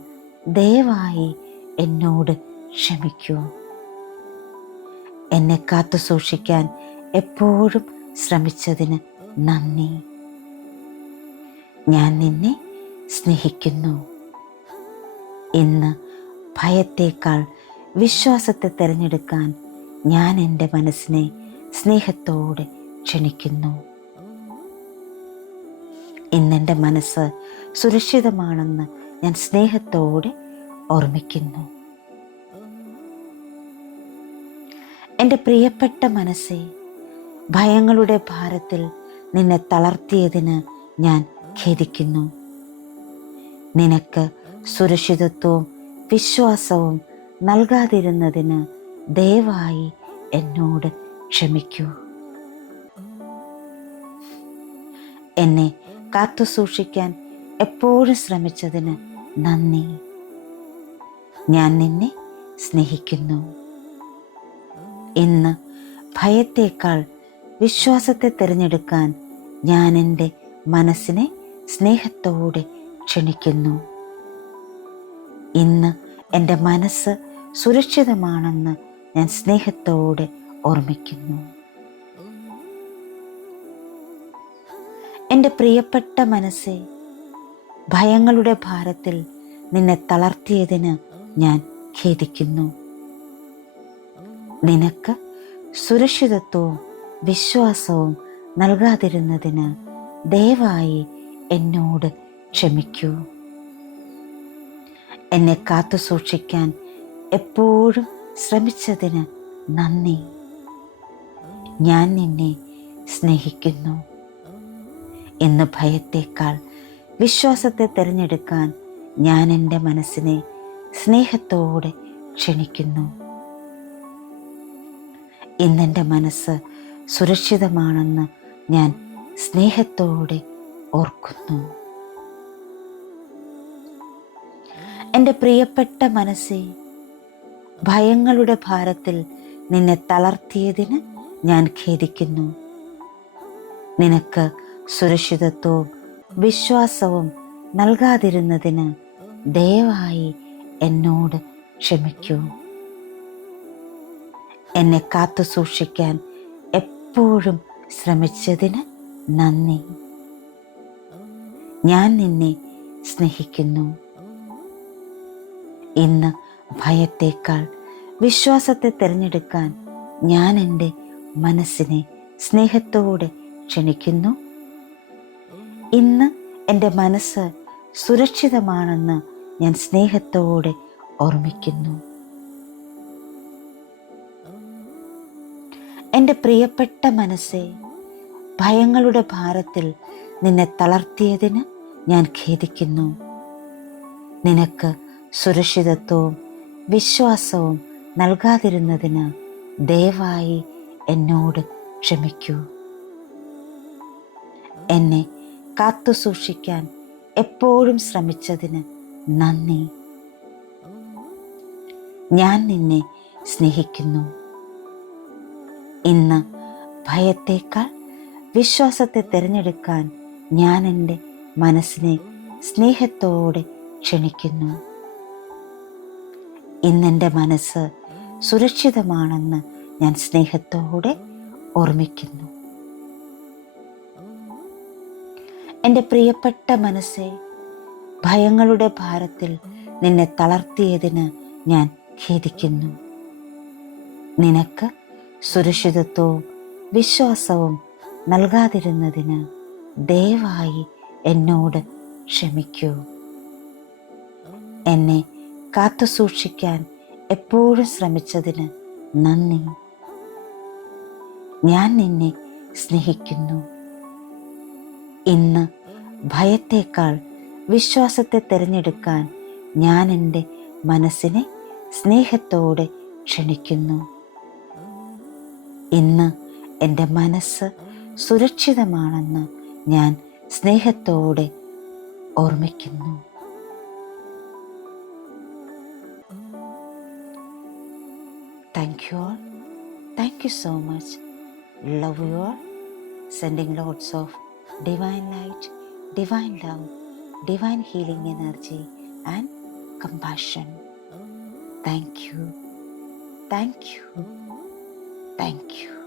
ദയവായി എന്നോട് ക്ഷമിക്കൂ. എന്നെ കാത്തു സൂക്ഷിക്കാൻ എപ്പോഴും ശ്രമിച്ചതിന് നന്ദി. ഞാൻ നിന്നെ സ്നേഹിക്കുന്നു. ഇന്ന് ഭയത്തേക്കാൾ വിശ്വാസത്തെ തിരഞ്ഞെടുക്കാൻ ഞാൻ എൻ്റെ മനസ്സിനെ സ്നേഹത്തോടെ ക്ഷണിക്കുന്നു. ഇന്നെൻ്റെ മനസ്സ് സുരക്ഷിതമാണെന്ന് ഞാൻ സ്നേഹത്തോടെ ഓർമ്മിക്കുന്നു. എൻ്റെ പ്രിയപ്പെട്ട മനസ്സേ, ഭയങ്ങളുടെ ഭാരത്തിൽ നിന്നെ തളർത്തിയതിന് ഞാൻ ഖേദിക്കുന്നു. നിനക്ക് സുരക്ഷിതത്വവും വിശ്വാസവും നൽകാതിരുന്നതിന് ദയവായി എന്നോട് ക്ഷമിക്കൂ. എന്നെ കാത്തു സൂക്ഷിക്കാൻ എപ്പോഴും ശ്രമിച്ചതിന് നന്ദി. ഞാൻ നിന്നെ സ്നേഹിക്കുന്നു. ഇന്ന് ഭയത്തേക്കാൾ വിശ്വാസത്തെ തിരഞ്ഞെടുക്കാൻ ഞാൻ എൻ്റെ മനസ്സിനെ സ്നേഹത്തോടെ ക്ഷണിക്കുന്നു. ഇന്ന് എൻ്റെ മനസ്സ് സുരക്ഷിതമാണെന്ന് ഞാൻ സ്നേഹത്തോടെ ഓർമ്മിക്കുന്നു. എൻ്റെ പ്രിയപ്പെട്ട മനസ്സേ, ഭയങ്ങളുടെ ഭാരത്തിൽ നിന്നെ തളർത്തിയതിന് ഞാൻ ഖേദിക്കുന്നു. നിനക്ക് സുരക്ഷിതത്വവും വിശ്വാസവും നൽകാതിരുന്നതിന് ദയവായി എന്നോട് ക്ഷമിക്കൂ. എന്നെ കാത്തു സൂക്ഷിക്കാൻ എപ്പോഴും ശ്രമിച്ചതിന് നന്ദി. ഞാൻ നിന്നെ സ്നേഹിക്കുന്നു. ഇന്ന് ഭയത്തേക്കാൾ വിശ്വാസത്തെ തിരഞ്ഞെടുക്കാൻ ഞാൻ എൻ്റെ മനസ്സിനെ സ്നേഹത്തോടെ ക്ഷണിക്കുന്നു. ഇന്നെൻ്റെ മനസ്സ് സുരക്ഷിതമാണെന്ന് ഞാൻ സ്നേഹത്തോടെ ഓർക്കുന്നു. എൻ്റെ പ്രിയപ്പെട്ട മനസ്സേ, ഭയങ്ങളുടെ ഭാരത്തിൽ നിന്നെ തളർത്തിയതിന് ഞാൻ ഖേദിക്കുന്നു. നിനക്ക് സുരക്ഷിതത്വവും വിശ്വാസവും നൽകാതിരുന്നതിന് ദയവായി എന്നോട് ക്ഷമിക്കൂ. എന്നെ കാത്തു സൂക്ഷിക്കാൻ എപ്പോഴും ശ്രമിച്ചതിന് നന്ദി. ഞാൻ നിന്നെ സ്നേഹിക്കുന്നു. ഇന്ന് ഭയത്തേക്കാൾ വിശ്വാസത്തെ തിരഞ്ഞെടുക്കാൻ ഞാൻ എൻ്റെ മനസ്സിനെ സ്നേഹത്തോടെ ക്ഷണിക്കുന്നു. ഇന്ന് എൻ്റെ മനസ്സ് സുരക്ഷിതമാണെന്ന് ഞാൻ സ്നേഹത്തോടെ ഓർമ്മിക്കുന്നു. എൻ്റെ പ്രിയപ്പെട്ട മനസ്സേ, ഭയങ്ങളുടെ ഭാരത്തിൽ നിന്നെ തളർത്തിയതിന് ഞാൻ ഖേദിക്കുന്നു. നിനക്ക് സുരക്ഷിതത്വവും വിശ്വാസവും നൽകാതിരുന്നതിന് ദയവായി എന്നോട് ക്ഷമിക്കൂ. എന്നെ കാത്തു സൂക്ഷിക്കാൻ എപ്പോഴും ശ്രമിച്ചതിന് നന്ദി. ഞാൻ നിന്നെ സ്നേഹിക്കുന്നു. ഇന്ന് ഭയത്തേക്കാൾ വിശ്വാസത്തെ തിരഞ്ഞെടുക്കാൻ ഞാൻ എൻ്റെ മനസ്സിനെ സ്നേഹത്തോടെ ക്ഷണിക്കുന്നു. ഇന്നെൻ്റെ മനസ്സ് സുരക്ഷിതമാണെന്ന് ഞാൻ സ്നേഹത്തോടെ ഓർമ്മിക്കുന്നു. എൻ്റെ പ്രിയപ്പെട്ട മനസ്സേ, ഭയങ്ങളുടെ ഭാരത്തിൽ നിന്നെ തളർത്തിയതിന് ഞാൻ ഖേദിക്കുന്നു. നിനക്ക് സുരക്ഷിതത്വവും വിശ്വാസവും നൽകാതിരുന്നതിന് ദയവായി എന്നോട് ക്ഷമിക്കൂ. എന്നെ കാത്തുസൂക്ഷിക്കാൻ എപ്പോഴും ശ്രമിച്ചതിന് നന്ദി. ഞാൻ നിന്നെ സ്നേഹിക്കുന്നു. ഇന്ന് ഭയത്തേക്കാൾ വിശ്വാസത്തെ തിരഞ്ഞെടുക്കാൻ ഞാൻ എൻ്റെ മനസ്സിനെ സ്നേഹത്തോടെ ക്ഷണിക്കുന്നു. ഇന്ന് എൻ്റെ മനസ്സ് സുരക്ഷിതമാണെന്ന് ഞാൻ സ്നേഹത്തോടെ ഓർമ്മിക്കുന്നു. Thank you all. Thank you so much. Love you all. Sending lots of divine light, divine love, divine healing energy and compassion. Thank you. Thank you. Thank you.